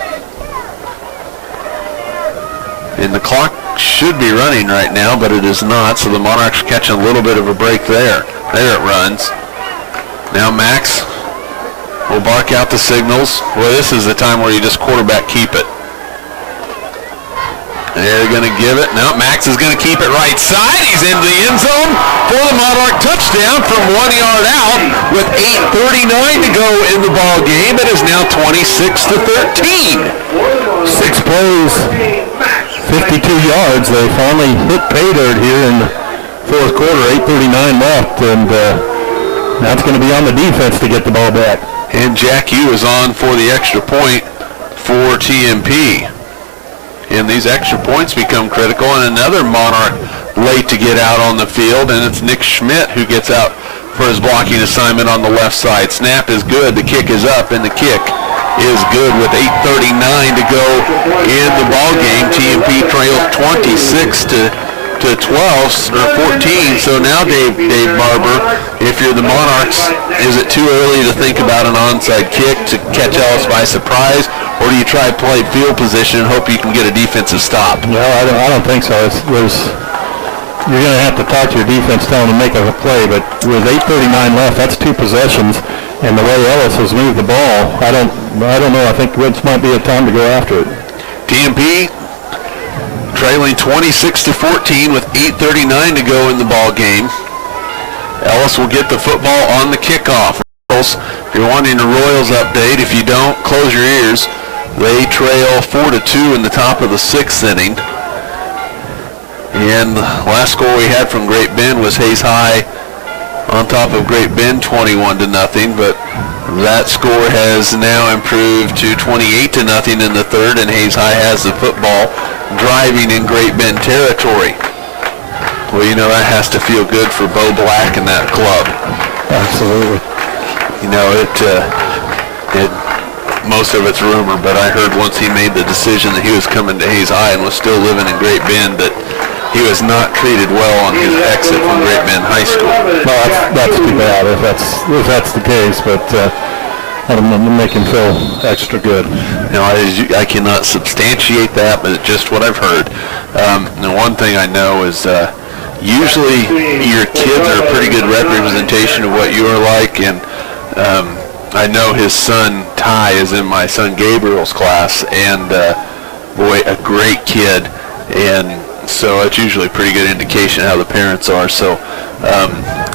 And the clock should be running right now, but it is not, so the Monarchs are catching a little bit of a break there. There it runs. Now Max will bark out the signals. Well, this is the time where you just quarterback keep it. They're going to give it. No, Max is going to keep it right side. He's into the end zone for the Monarch touchdown from 1 yard out with 8:39 to go in the ball game. It is now 26-13. 6 plays, 52 yards. They finally hit pay dirt here in the fourth quarter. 8:39 left, and that's going to be on the defense to get the ball back. And Jack Yu is on for the extra point for TMP. And these extra points become critical, and another Monarch late to get out on the field, and it's Nick Schmidt who gets out for his blocking assignment on the left side. Snap is good, the kick is up, and the kick is good with 8:39 to go in the ball game. TMP trails 26 to 12 or 14. So now, Dave Barber, if you're the Monarchs, is it too early to think about an onside kick to catch Ellis by surprise, or do you try play field position and hope you can get a defensive stop? No, I don't think so. You're going to have to talk to your defense, tell them to make a play, but with 8:39 left, that's 2 possessions, and the way Ellis has moved the ball, I don't know. I think this might be a time to go after it. TMP trailing 26-14 with 8:39 to go in the ball game. Ellis will get the football on the kickoff. If you're wanting a Royals update, if you don't, close your ears. They trail 4-2 in the top of the 6th inning. And the last score we had from Great Bend was Hayes High on top of Great Bend 21-0, but that score has now improved to 28-0 in the 3rd, and Hayes High has the football driving in Great Bend territory. Well, you know, that has to feel good for Bo Black and that club. Absolutely. You know, most of it's rumor, but I heard once he made the decision that he was coming to Hayes High and was still living in Great Bend that he was not treated well on his exit from Great Bend High School. Well, that's too bad if that's the case, but I'm make him feel extra good. You know, I cannot substantiate that, but it's just what I've heard. And one thing I know is usually your kids are a pretty good representation of what you are like, and I know his son Ty is in my son Gabriel's class, and boy, a great kid, and so it's usually a pretty good indication of how the parents are. So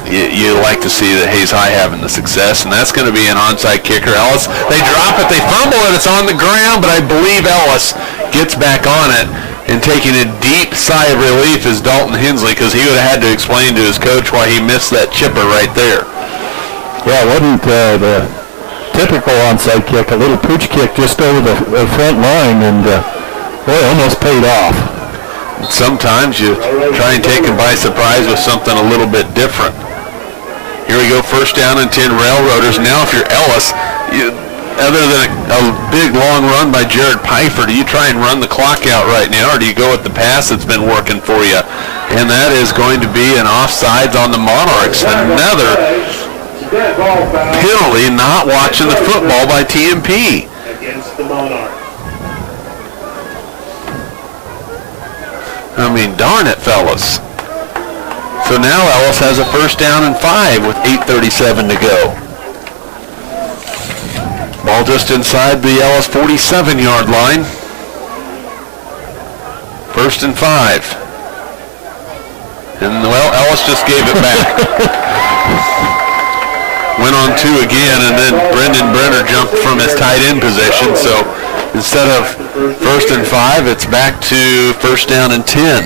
you like to see that Hayes High having the success, and that's going to be an onside kicker. Ellis, they drop it, they fumble it, it's on the ground, but I believe Ellis gets back on it, and taking a deep sigh of relief is Dalton Hensley, because he would have had to explain to his coach why he missed that chipper right there. Yeah, it wasn't the typical onside kick, a little pooch kick just over the front line, and boy, almost paid off. Sometimes you try and take them by surprise with something a little bit different. Here we go, 1st down and 10 Railroaders. Now if you're Ellis, other than a big long run by Jared Pfeiffer, do you try and run the clock out right now, or do you go with the pass that's been working for you? And that is going to be an offsides on the Monarchs. Another penalty, not watching the football by TMP. Against the Monarchs. I mean, darn it, fellas. So now Ellis has a 1st down and 5 with 8:37 to go. Ball just inside the Ellis 47-yard line. 1st and 5. And, well, Ellis just gave it back. Went on 2 again, and then Brendan Brenner jumped from his tight end position. So instead of 1st and 5, it's back to 1st down and 10.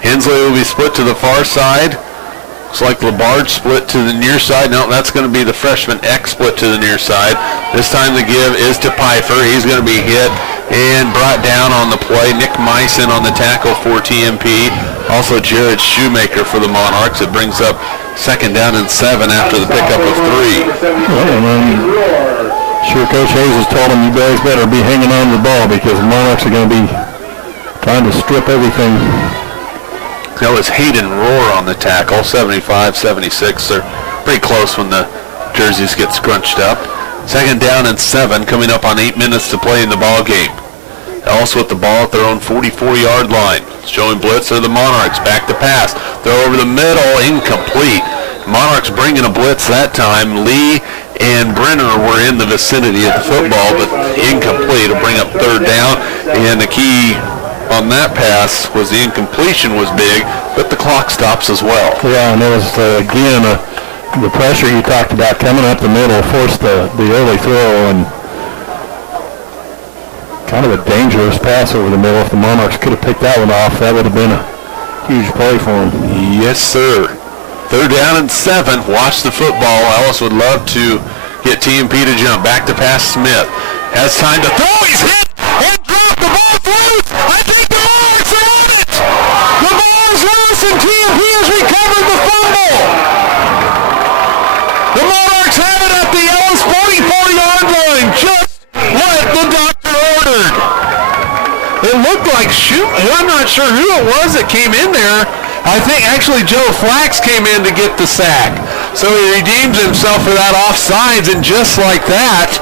Hensley will be split to the far side. Looks like Labarge split to the near side. No, that's going to be the freshman X split to the near side. This time the give is to Pfeiffer. He's going to be hit and brought down on the play. Nick Meissen on the tackle for TMP. Also Jared Shoemaker for the Monarchs. It brings up 2nd down and 7 after the pickup of 3. Sure, Coach Hayes has told him you guys better be hanging on to the ball because the Monarchs are going to be trying to strip everything. That was Hayden Rohr on the tackle, 75-76. They're pretty close when the jerseys get scrunched up. 2nd down and 7 coming up on 8 minutes to play in the ball game. Ellis with the ball at their own 44-yard line. Showing blitz are the Monarchs. Back to pass. Throw over the middle, incomplete. Monarchs bringing a blitz that time. Lee and Brenner were in the vicinity of the football, but incomplete. It'll bring up third down, and the key on that pass was the incompletion was big, but the clock stops as well. Yeah, and it was, again, the pressure you talked about coming up the middle forced the early throw, and kind of a dangerous pass over the middle. If the Monarchs could have picked that one off, that would have been a huge play for them. Yes, sir. Third down and 7. Watch the football. Ellis would love to get TMP to jump. Back to pass Smith. Has time to throw. He's hit and dropped. The ball's loose. I think the Monarchs are on it. The ball's loose and TMP has recovered the fumble. The Monarchs have it at the Ellis 44-yard line. Just what the doctor ordered. It looked like I'm not sure who it was that came in there. I think actually Joe Flax came in to get the sack. So he redeems himself for that offsides, and just like that,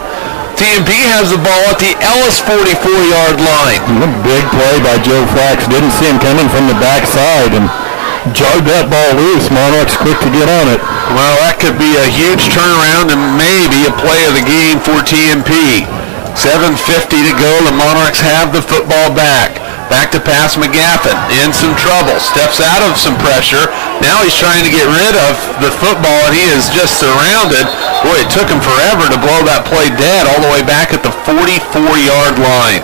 TMP has the ball at the Ellis 44-yard line. A big play by Joe Flax. Didn't see him coming from the backside and jogged that ball loose. Monarchs quick to get on it. Well, that could be a huge turnaround and maybe a play of the game for TMP. 7:50 to go. The Monarchs have the football back. Back to pass McGaffin. In some trouble. Steps out of some pressure. Now he's trying to get rid of the football, and he is just surrounded. Boy, it took him forever to blow that play dead all the way back at the 44-yard line.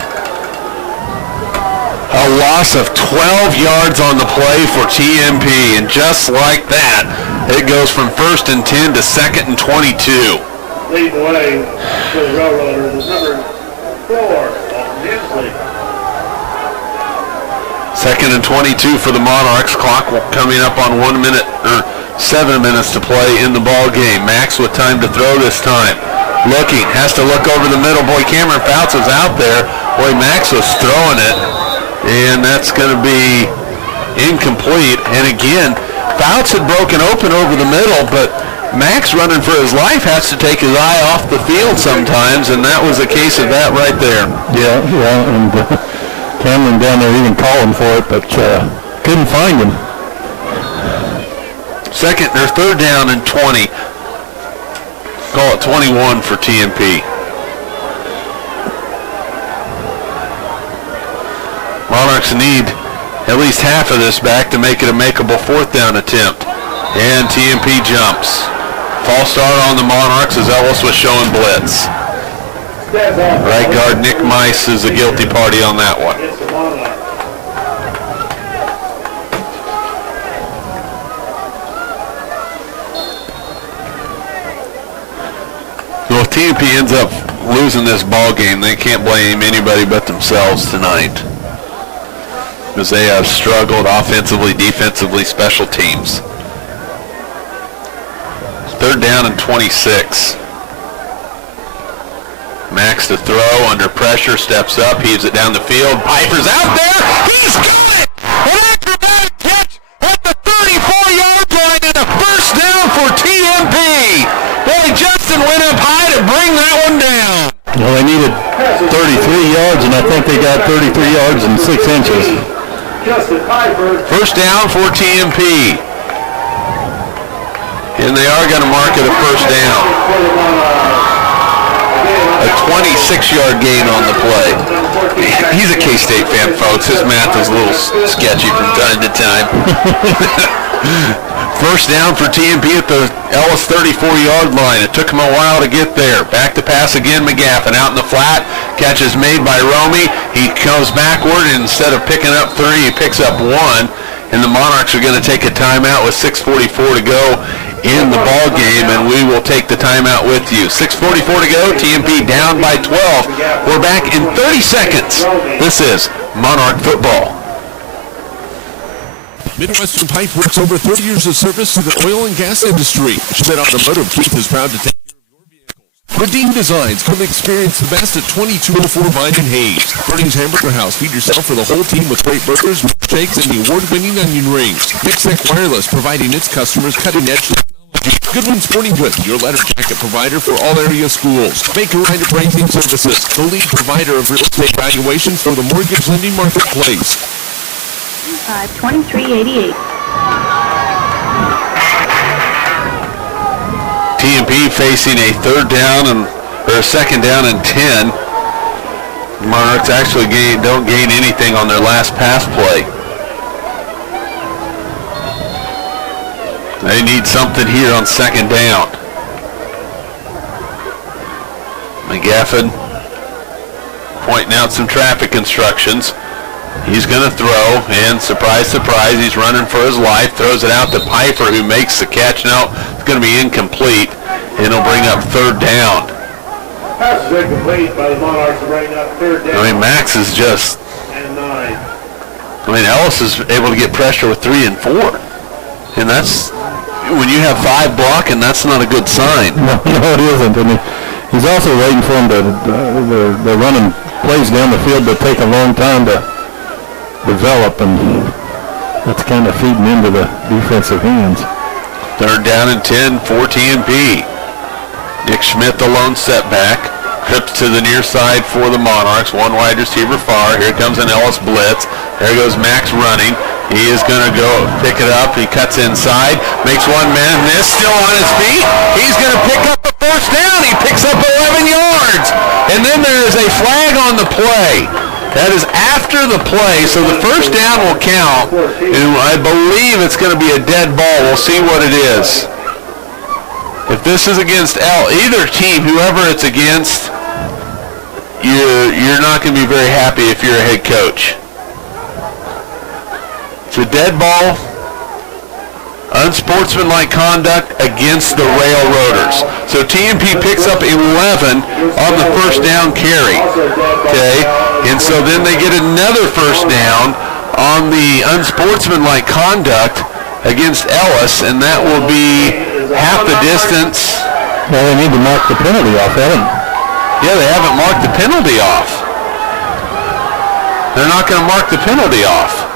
A loss of 12 yards on the play for TMP, and just like that, it goes from 1st and 10 to 2nd and 22. Leading the way for the Railroaders is number 4, Hensley. 2nd and 22 for the Monarchs. Clock coming up on 1 minute or 7 minutes to play in the ball game. Max with time to throw this time. Looking, has to look over the middle. Boy, Cameron Fouts is out there. Boy, Max was throwing it, and that's going to be incomplete. And again, Fouts had broken open over the middle, but Max, running for his life, has to take his eye off the field sometimes, and that was a case of that right there. Yeah, and Cameron down there even calling for it, but couldn't find him. Third down and 20. Call it 21 for TMP. Monarchs need at least half of this back to make it a makeable 4th down attempt. And TMP jumps. False start on the Monarchs as Ellis was showing blitz. Right guard Nick Mice is the guilty party on that one. Well, if TMP ends up losing this ball game, they can't blame anybody but themselves tonight, because they have struggled offensively, defensively, special teams. 3rd down and 26. Max to throw, under pressure, steps up, heaves it down the field. Piper's out there. He's got it! An acrobatic catch at the 34-yard line and a 1st down for TMP. Boy, Justin went up high to bring that one down. Well, they needed 33 yards, and I think they got 33 yards and 6 inches. Justin Piper. 1st down for TMP. And they are going to mark it a 1st down. A 26-yard gain on the play. He's a K-State fan, folks. His math is a little sketchy from time to time. 1st down for TMP at the Ellis 34-yard line. It took him a while to get there. Back to pass again, McGaffin out in the flat. Catch is made by Romy. He goes backward, and instead of picking up 3, he picks up 1. And the Monarchs are going to take a timeout with 6:44 to go in the ball game, and we will take the timeout with you. 6:44 to go. TMP down by 12. We're back in 30 seconds. This is Monarch football. Midwestern Pipe Works over 30 years of service to the oil and gas industry. Schmidt Automotive Keith is proud to take care of your vehicles. Redeem Designs. Come experience the best at 2204 Vine and Hayes. Bernie's Hamburger House. Feed yourself for the whole team with great burgers, milkshakes, and the award-winning onion rings. Mixtec Wireless, providing its customers cutting-edge technology. Goodwin Sporting Goods, your letter jacket provider for all area schools. Baker Ride Appraising Services, the lead provider of real estate valuations for the mortgage lending marketplace. 2388. TMP facing a second down and 10. Monarchs actually don't gain anything on their last pass play. They need something here on second down. McGaffin pointing out some traffic instructions. He's going to throw, and surprise, surprise, he's running for his life. Throws it out to Piper, who makes the catch. Now it's going to be incomplete, and it'll bring up third down. Pass is incomplete by the Monarchs, bringing up third down. I mean, Max is just... And 9. Ellis is able to get pressure with 3 and 4. And that's... When you have 5 blocking, that's not a good sign. No, it isn't. And he's also waiting for him to... The running plays down the field that take a long time to develop, and that's kind of feeding into the defensive hands. Third down and 10 for TMP. Nick Schmidt, the lone setback. Trips to the near side for the Monarchs. One wide receiver far. Here comes an Ellis blitz. There goes Max running. He is going to go pick it up. He cuts inside. Makes one man miss. Still on his feet. He's going to pick up the first down. He picks up 11 yards. And then there is a flag on the play. That is after the play, so the first down will count. And I believe it's going to be a dead ball. We'll see what it is. If this is against either team, whoever it's against, you're not going to be very happy if you're a head coach. It's a dead ball, unsportsmanlike conduct against the Railroaders. So TMP picks up 11 on the first down carry. Okay, and so then they get another first down on the unsportsmanlike conduct against Ellis, and that will be half the distance. Well, they need to mark the penalty off, haven't they? Yeah, they haven't marked the penalty off. They're not going to mark the penalty off.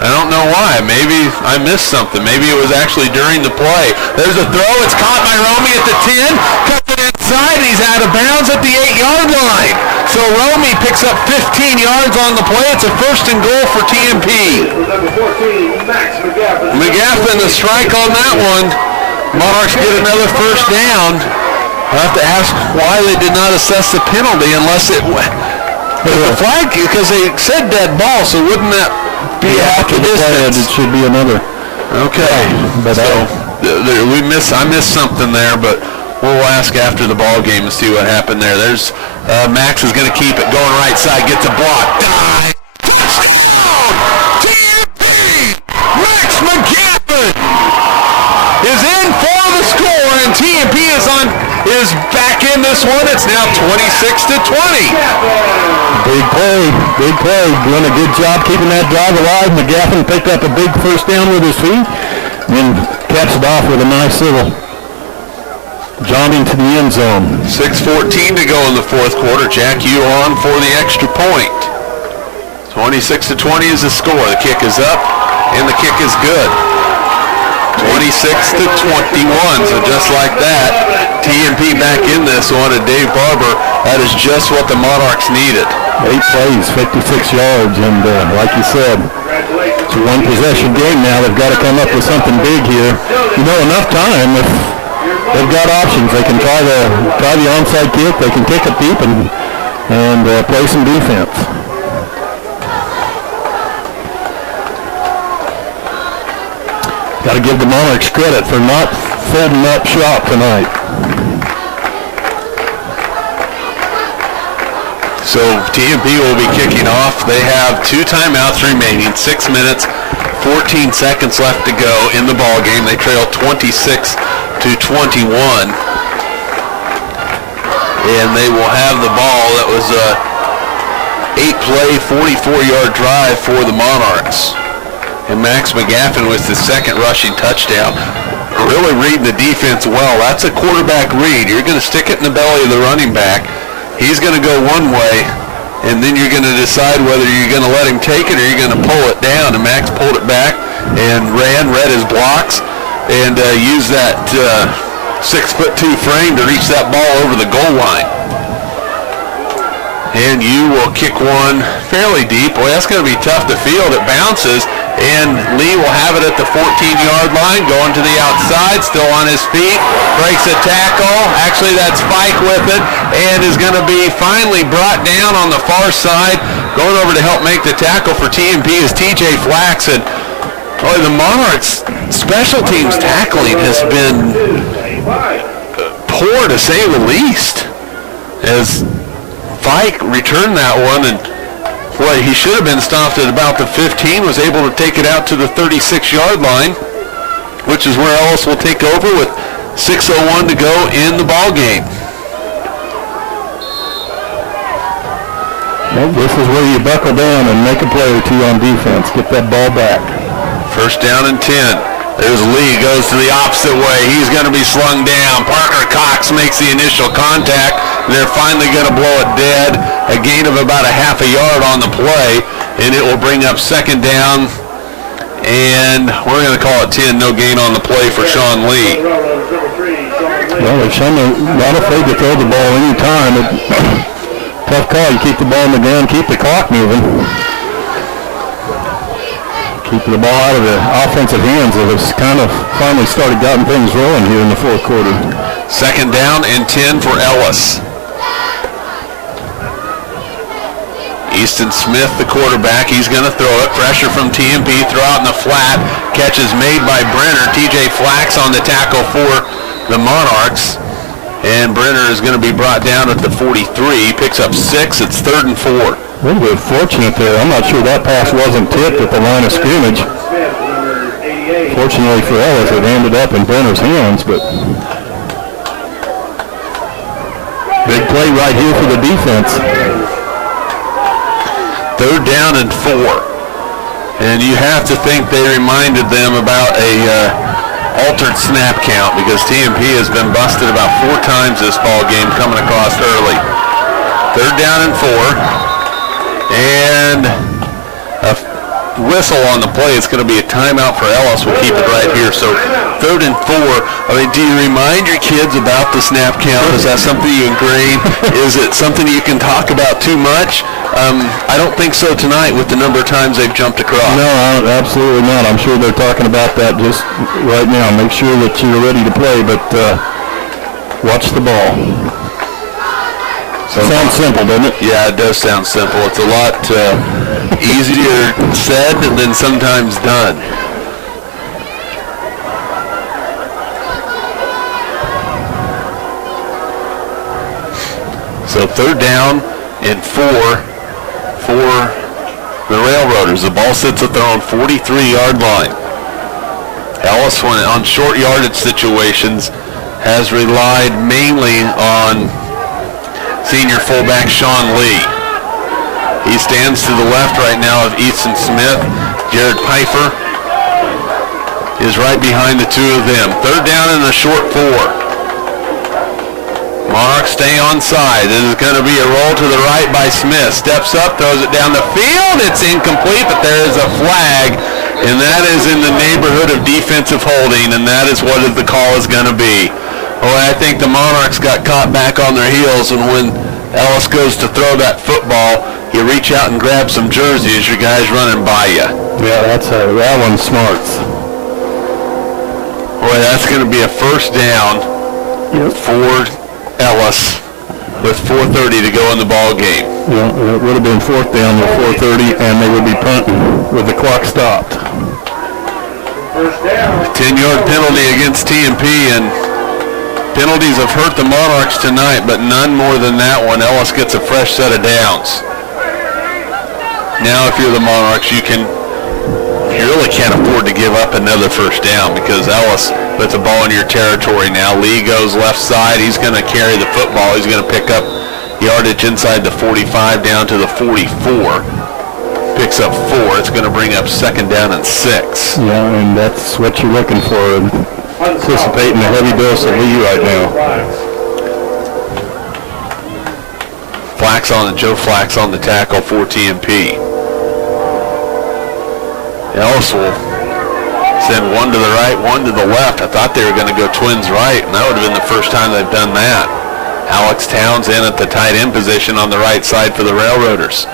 I don't know why. Maybe I missed something. Maybe it was actually during the play. There's a throw. It's caught by Romy at the 10. Cuts it inside, and he's out of bounds at the 8-yard line. So Romy picks up 15 yards on the play. It's a first and goal for TMP. Number 14, Max McGaffin. McGaffin, the strike on that one. Monarchs get another first down. I'll have to ask why they did not assess the penalty unless it was the flag, because they said dead ball, so wouldn't that be half the distance? It should be another. Okay, But so I missed something there, but we'll ask after the ball game and see what happened there. There's Max is going to keep it going right side, gets a block. Dive! Touchdown! TMP! Max McGaffin is in for the score, and TMP is back in this one. It's now 26-20. Big play. Doing a good job keeping that drive alive. McGaffin picked up a big first down with his feet and caps it off with a nice little jaunting to the end zone. 6:14 to go in the fourth quarter. Jack, you on for the extra point. 26-20 is the score. The kick is up, and the kick is good. 26-21, so just like that, TMP back in this one, and Dave Barber, that is just what the Monarchs needed. 8 plays, 56 yards, and like you said, it's a one-possession game now. They've got to come up with something big here. You know, enough time, if they've got options, they can try the onside kick, they can kick it deep and play some defense. Got to give the Monarchs credit for not folding up shop tonight. So TMP will be kicking off. They have 2 timeouts remaining, 6 minutes, 14 seconds left to go in the ball game. They trail 26-21. And they will have the ball. That was a 8-play, 44-yard drive for the Monarchs. And Max McGaffin with the second rushing touchdown. Really reading the defense well. That's a quarterback read. You're going to stick it in the belly of the running back. He's going to go one way, and then you're going to decide whether you're going to let him take it or you're going to pull it down. And Max pulled it back and read his blocks, and used that 6'2" frame to reach that ball over the goal line. And you will kick one fairly deep. Boy, that's going to be tough to field. It bounces, And Lee will have it at the 14-yard line, going to the outside, still on his feet, breaks a tackle. Actually, that's Fike with it, and is going to be finally brought down on the far side. Going over to help make the tackle for TMP is TJ Flax. And boy, the Monarchs' special teams tackling has been poor, to say the least, as Fike returned that one, and boy, he should have been stopped at about the 15, was able to take it out to the 36-yard line, which is where Ellis will take over with 6:01 to go in the ball game. Well, this is where you buckle down and make a play or two on defense. Get that ball back. First down and 10. There's Lee, goes to the opposite way. He's going to be slung down. Parker Cox makes the initial contact. They're finally going to blow it dead. A gain of about a half a yard on the play, and it will bring up second down. And we're going to call it 10. No gain on the play for Sean Lee. Well, they're not afraid to throw the ball any time. Tough call. You keep the ball on the ground, keep the clock moving. Keep the ball out of the offensive hands that has kind of finally started getting things rolling here in the fourth quarter. Second down and 10 for Ellis. Easton Smith, the quarterback, he's going to throw it. Pressure from TMP, throw out in the flat. Catch is made by Brenner. TJ Flax on the tackle for the Monarchs. And Brenner is going to be brought down at the 43. Picks up 6. It's 3rd and 4. A little bit fortunate there. I'm not sure that pass wasn't tipped at the line of scrimmage. Fortunately for Ellis, it ended up in Brenner's hands, but big play right here for the defense. 3rd down and 4. And you have to think they reminded them about a altered snap count, because TMP has been busted about 4 times this ball game coming across early. 3rd down and 4. And a whistle on the play. It's going to be a timeout for Ellis. We'll keep it right here. So 3rd and 4. I mean, do you remind your kids about the snap count? Is that something you ingrain? Is it something you can talk about too much? I don't think so tonight with the number of times they've jumped across. No, absolutely not. I'm sure they're talking about that just right now. Make sure that you're ready to play, but watch the ball. Sounds simple, doesn't it? Yeah, it does sound simple. It's a lot easier said than sometimes done. So 3rd down and 4 for the Railroaders. The ball sits at their own 43-yard line. Ellis, when on short yardage situations, has relied mainly on senior fullback Sean Lee. He stands to the left right now of Easton Smith. Jared Pfeiffer is right behind the two of them. 3rd down and a short 4. Monarchs stay onside. This is going to be a roll to the right by Smith. Steps up, throws it down the field. It's incomplete, but there is a flag, and that is in the neighborhood of defensive holding, and that is what the call is going to be. Well, I think the Monarchs got caught back on their heels, and when Ellis goes to throw that football, you reach out and grab some jerseys. Your guy's running by you. Yeah, that one's smart. Boy, that's going to be a first down for Ellis with 4:30 to go in the ball game. Yeah, it would have been 4th down with 4:30, and they would be punting with the clock stopped. 10-yard penalty against TMP, and penalties have hurt the Monarchs tonight, but none more than that one. Ellis gets a fresh set of downs. Now, if you're the Monarchs, you really can't afford to give up another first down, because Ellis puts the ball in your territory now. Lee goes left side. He's going to carry the football. He's going to pick up yardage inside the 45 down to the 44. Picks up 4. It's going to bring up 2nd down and 6. Yeah, and that's what you're looking for. Anticipating a heavy dose of Lee right now. Joe Flax on the tackle for TMP. Ellis will send one to the right, one to the left. I thought they were going to go twins right, and that would have been the first time they've done that. Alex Towns in at the tight end position on the right side for the Railroaders.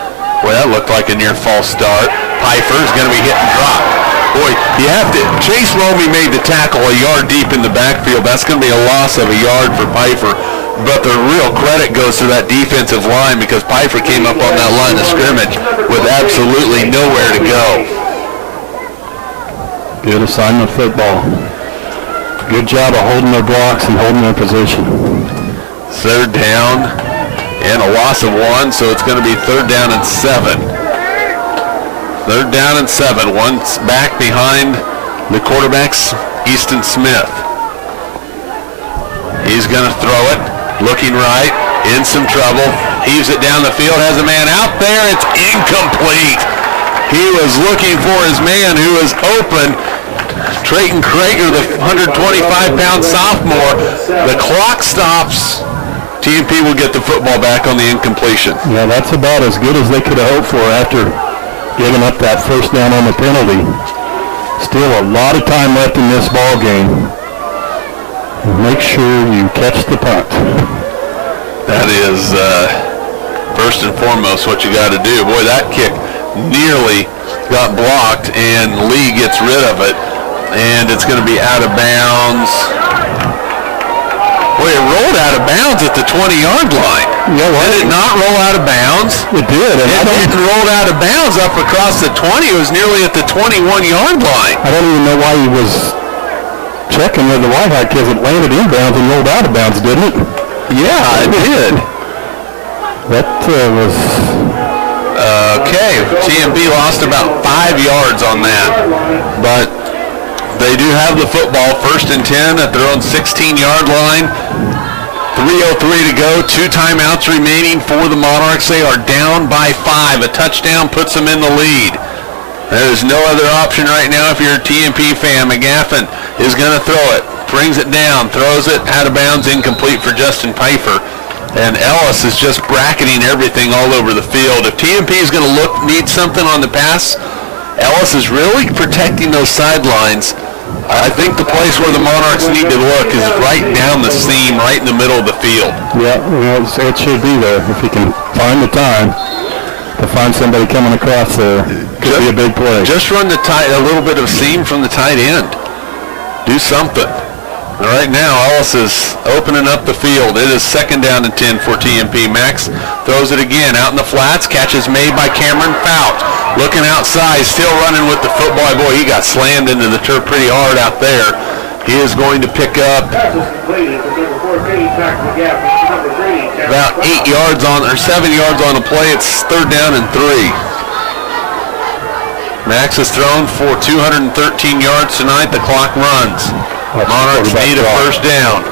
Boy, that looked like a near false start. Pfeiffer is going to be hit and dropped. Boy, you have to. Chase Romey made the tackle a yard deep in the backfield. That's going to be a loss of a yard for Pfeiffer. But the real credit goes to that defensive line because Pfeiffer came up on that line of scrimmage with absolutely nowhere to go. Good assignment football. Good job of holding their blocks and holding their position. Third down and a loss of 1, so it's going to be 3rd down and 7. 3rd down and 7. One's back behind the quarterbacks, Easton Smith. He's going to throw it, looking right, in some trouble. Heaves it down the field, has a man out there. It's incomplete. He was looking for his man who was open. Trayton Krager, the 125-pound sophomore. The clock stops. TMP will get the football back on the incompletion. Yeah, that's about as good as they could have hoped for after giving up that first down on the penalty. Still a lot of time left in this ball game. Make sure you catch the punt. That is first and foremost what you got to do. Boy, that kick nearly got blocked, and Lee gets rid of it, and it's going to be out of bounds. Boy, it rolled out of bounds at the 20-yard line. Yeah, well, did it not roll out of bounds? It did. And it didn't roll out of bounds up across the 20. It was nearly at the 21-yard line. I don't even know why he was checking with the Whitehawk because it landed in bounds and rolled out of bounds, didn't it? Yeah, it did. That was... Okay, TMP lost about 5 yards on that, but they do have the football. 1st and 10 at their own 16-yard line. 3:03 to go. 2 timeouts remaining for the Monarchs. They are down by 5. A touchdown puts them in the lead. There is no other option right now if you're a TMP fan. McGaffin is going to throw it. Brings it down. Throws it out of bounds. Incomplete for Justin Pfeiffer. And Ellis is just bracketing everything all over the field. If TMP is going to need something on the pass, Ellis is really protecting those sidelines. I think the place where the Monarchs need to look is right down the seam, right in the middle of the field. Yeah, it should be there. If he can find the time to find somebody coming across there, could be a big play. Just run a little bit of seam from the tight end. Do something. Right now, Ellis is opening up the field. It is 2nd down and 10 for TMP. Max throws it again out in the flats. Catch is made by Cameron Fout. Looking outside, still running with the football. Boy, he got slammed into the turf pretty hard out there. He is going to pick up about 8 yards on, or 7 yards on the play. It's 3rd down and 3. Max has thrown for 213 yards tonight. The clock runs. Monarchs need a 1st down.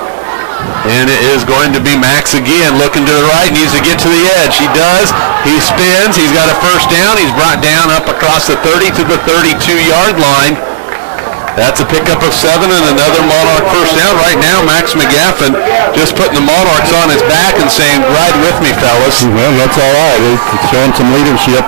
And it is going to be Max again, looking to the right, needs to get to the edge. He does. He spins. He's got a 1st down. He's brought down up across the 30 to the 32-yard line. That's a pickup of 7 and another Monarch 1st down. Right now, Max McGaffin just putting the Monarchs on his back and saying, ride with me, fellas. Well, that's all right. It's showing some leadership.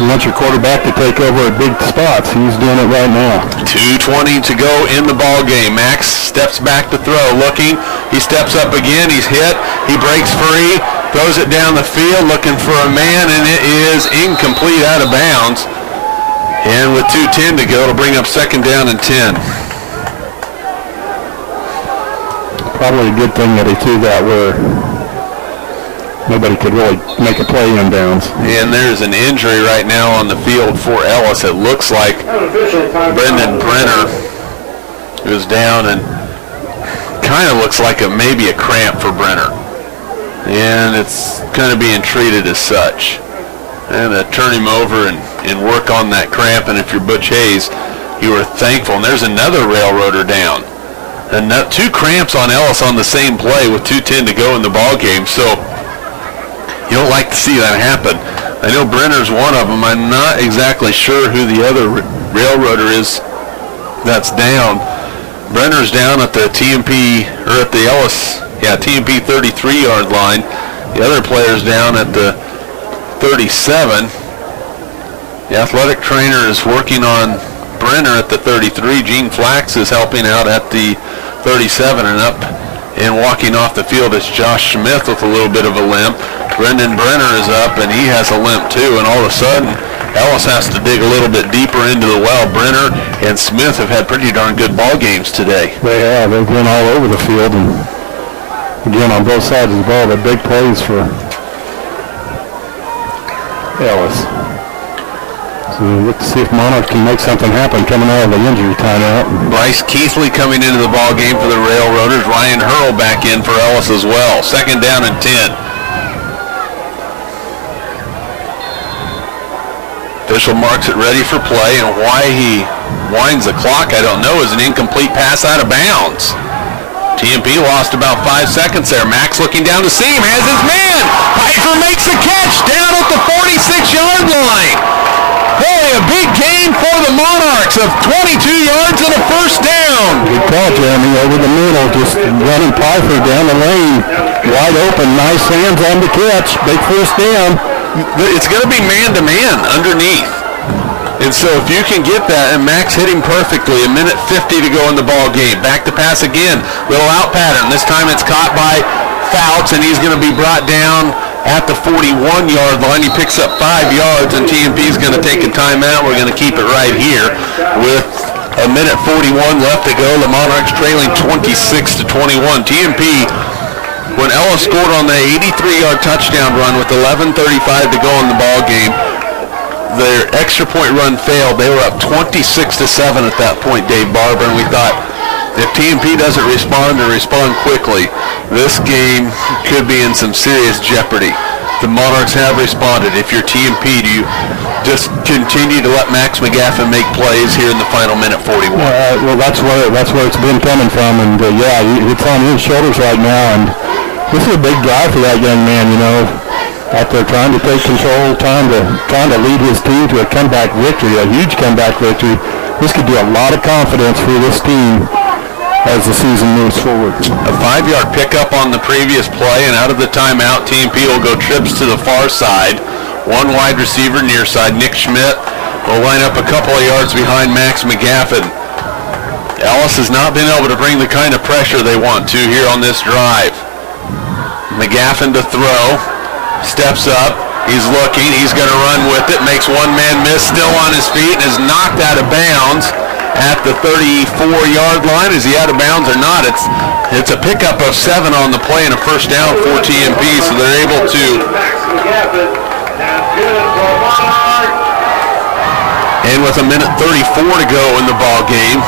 You want your quarterback to take over at big spots. He's doing it right now. 2:20 to go in the ball game. Max steps back to throw, looking. He steps up again. He's hit. He breaks free, throws it down the field, looking for a man, and it is incomplete, out of bounds. And with 2:10 to go, it'll bring up 2nd down and 10. Probably a good thing that he threw that where nobody could really make a play in bounds. And there's an injury right now on the field for Ellis. It looks like Brendan Brenner is down, and kind of looks like maybe a cramp for Brenner. And it's kind of being treated as such. And turn him over and work on that cramp. And if you're Butch Hayes, you are thankful. And there's another railroader down. And 2 cramps on Ellis on the same play with 2:10 to go in the ball game. So you don't like to see that happen. I know Brenner's one of them. I'm not exactly sure who the other railroader is that's down. Brenner's down at the TMP, or at the Ellis, TMP 33-yard line. The other player's down at the 37. The athletic trainer is working on Brenner at the 33. Gene Flax is helping out at the 37, and up and walking off the field is Josh Smith with a little bit of a limp. Brendan Brenner is up, and he has a limp too, and all of a sudden Ellis has to dig a little bit deeper into the well. Brenner and Smith have had pretty darn good ball games today. They have. They've been all over the field, and again on both sides of the ball, they're big plays for Ellis. So we'll look to see if Monarchs can make something happen coming out of the injury timeout. Bryce Keithley coming into the ball game for the Railroaders. Ryan Hurl back in for Ellis as well. 2nd down and 10. Official marks it ready for play, and why he winds the clock, I don't know, is an incomplete pass out of bounds. TMP lost about 5 seconds there. Max looking down to seam, has his man. Pfeiffer makes the catch down at the 46-yard line. Boy, a big gain for the Monarchs of 22 yards and a first down. Good call, Jeremy, over the middle, just running Pfeiffer down the lane. Wide open, nice hands on the catch, big first down. It's going to be man-to-man underneath. And so if you can get that, and Max hit him perfectly, 1:50 to go in the ball game. Back to pass again, little out pattern. This time it's caught by Fouts, and he's going to be brought down at the 41-yard line. He picks up 5 yards, and TMP is going to take a timeout. We're going to keep it right here with 1:41 left to go. The Monarchs trailing 26-21. TMP, when Ellis scored on the 83-yard touchdown run with 11:35 to go in the ball game, their extra point run failed. They were up 26-7 at that point, Dave Barber, and we thought if TMP doesn't respond and respond quickly, this game could be in some serious jeopardy. The Monarchs have responded. If you're TMP, do you just continue to let Max McGaffin make plays here in the final minute 41? Well, that's where it's been coming from, and yeah, it's on his shoulders right now, and this is a big drive for that young man, you know, out there trying to take control, trying to lead his team to a comeback victory, a huge comeback victory. This could do a lot of confidence for this team as the season moves forward. A 5-yard pickup on the previous play, and out of the timeout, TMP will go trips to the far side. One wide receiver near side. Nick Schmidt will line up a couple of yards behind Max McGaffin. Ellis has not been able to bring the kind of pressure they want to here on this drive. McGaffin to throw, steps up, he's looking, he's going to run with it, makes one man miss, still on his feet, and is knocked out of bounds at the 34-yard line. Is he out of bounds or not? It's a pickup of 7 on the play and a first down for TMP, so they're able to. And with 1:34 to go in the ball game.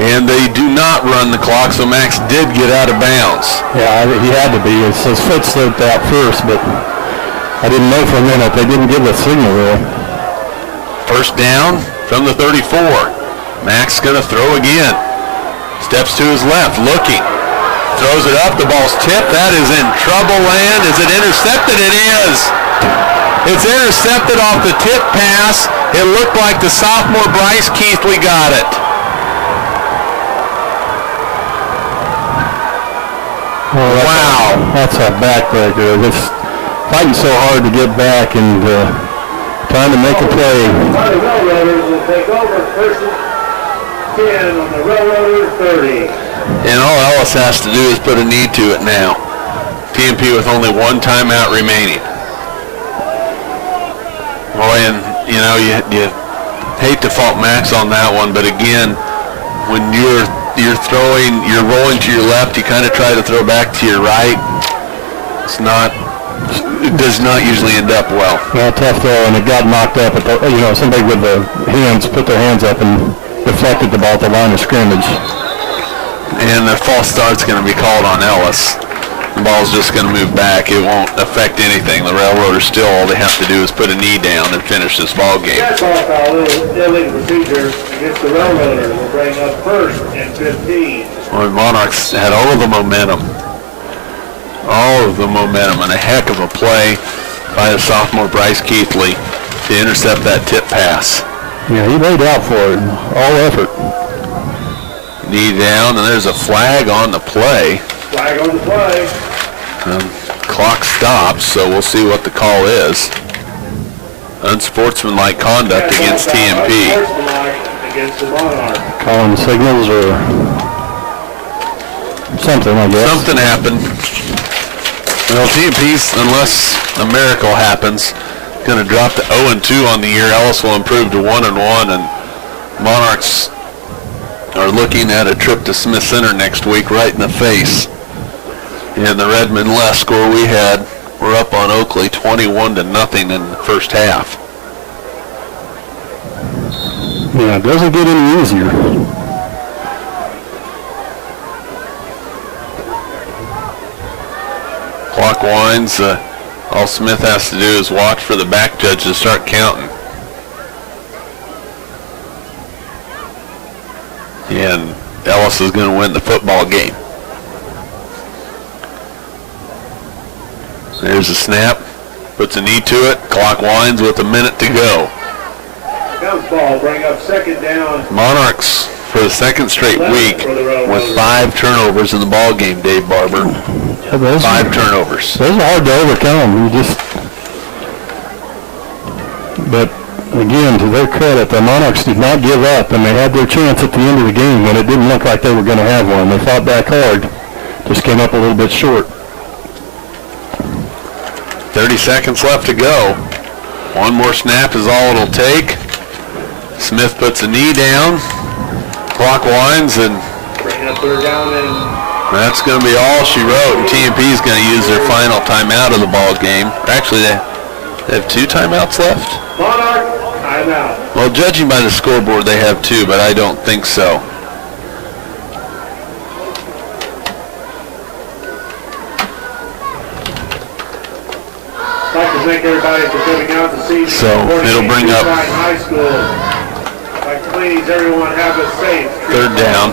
And they do not run the clock, so Max did get out of bounds. Yeah, he had to be. His foot slipped out first, but I didn't know for a minute. They didn't give a signal there. First down from the 34. Max going to throw again. Steps to his left, looking. Throws it up, the ball's tipped. That is in trouble land. Is it intercepted? It is. It's intercepted off the tip pass. It looked like the sophomore Bryce Keithley got it. Oh, wow. That's a backbreaker. Just fighting so hard to get back and trying to make a play. The Railroaders will take over first and 10 on the Railroaders 30. And all Ellis has to do is put a knee to it now. TMP with only one timeout remaining. Boy, and you know, you hate to fault Max on that one, but again, when you're rolling to your left, you kind of try to throw back to your right. It does not usually end up well. Yeah, tough throw, and it got knocked up. Somebody with the hands put their hands up and deflected the ball at the line of scrimmage. And the false start's going to be called on Ellis. The ball's just going to move back. It won't affect anything. The Railroaders still, all they have to do is put a knee down and finish this ball game. That's all illegal procedure against the Railroaders. Will bring up first and 15. Well, the Monarchs had all of the momentum. And a heck of a play by the sophomore Bryce Keithley to intercept that tip pass. Yeah, he laid out for it. All effort. Knee down, and there's a flag on the play. Flag on the play. Clock stops, so we'll see what the call is. Unsportsmanlike conduct against TMP. Unsportsmanlike against the Monarchs. Calling signals or something, I guess. Something happened. Well, TMP's, unless a miracle happens, going to drop to 0-2 on the year. Ellis will improve to 1-1, and Monarchs are looking at a trip to Smith Center next week, right in the face. And the Redmond less score we had, we're up on Oakley 21-0 in the first half. Yeah, it doesn't get any easier. Clock winds. All Smith has to do is watch for the back judge to start counting. And Ellis is going to win the football game. There's a snap. Puts a knee to it. Clock winds with a minute to go. Bounce ball, bring up second down. Monarchs for the second straight week with 5 turnovers in the ball game, Dave Barber. Yeah, 5 turnovers. Those are hard to overcome. But again, to their credit, the Monarchs did not give up, and they had their chance at the end of the game when it didn't look like they were going to have one. They fought back hard, just came up a little bit short. 30 seconds left to go. One more snap is all it'll take. Smith puts a knee down. Clock winds, and Bring up third down and that's going to be all she wrote. And TMP is going to use their final timeout of the ball game. Actually, they have 2 timeouts left. Monarch, timeout. Well, judging by the scoreboard, they have 2, but I don't think so. I'd like to thank everybody for coming out to see. So, it'll bring up High School. Like, please, everyone, have a safe. third down.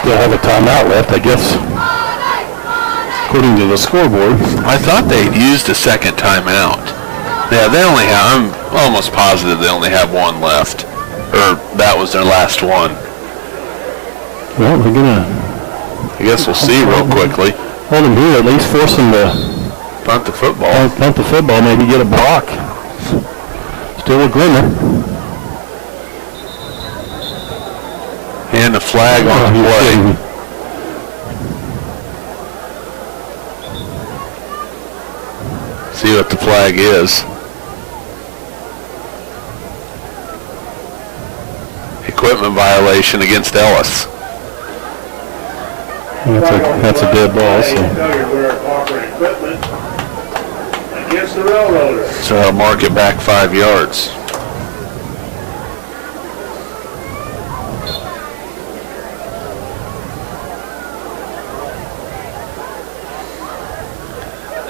Still have a timeout left, I guess, according to the scoreboard. I thought they'd used a second timeout. Yeah, they only have, I'm almost positive they only have 1 left. Or that was their last one. Well, we're going to I guess we'll see real quickly. hold him here, at least force him to Punt the football. punt the football, maybe get a block. Still a glimmer. And a flag on the play. See what the flag is. Equipment violation against Ellis. That's a dead ball. So. Failure to wear proper equipment against the railroader. So I'll mark it back 5 yards.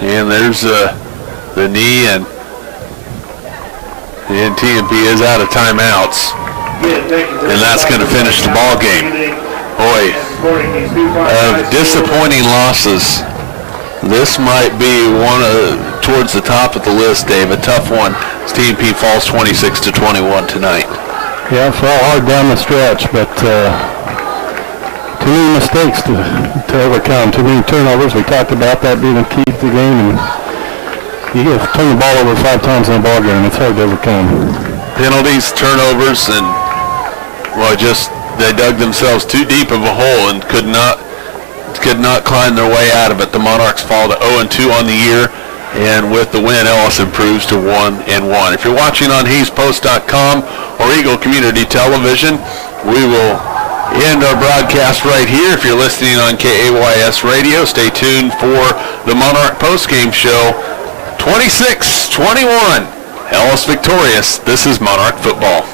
And there's the knee, and TMP is out of timeouts. And that's going to finish the ball game. Boy, of disappointing losses, this might be one towards the top of the list, Dave. A tough one. TMP falls 26-21 tonight. Yeah, it fell hard down the stretch, but too many mistakes to overcome. Too many turnovers. We talked about that being the key to the game, and you get to turn the ball over 5 times in a ball game. It's hard to overcome. Penalties, turnovers, and they dug themselves too deep of a hole and could not climb their way out of it. The Monarchs fall to 0-2 on the year, and with the win, Ellis improves to 1-1. If you're watching on HayesPost.com or Eagle Community Television, we will end our broadcast right here. If you're listening on KAYS Radio, stay tuned for the Monarch postgame show. 26-21, Ellis victorious. This is Monarch football.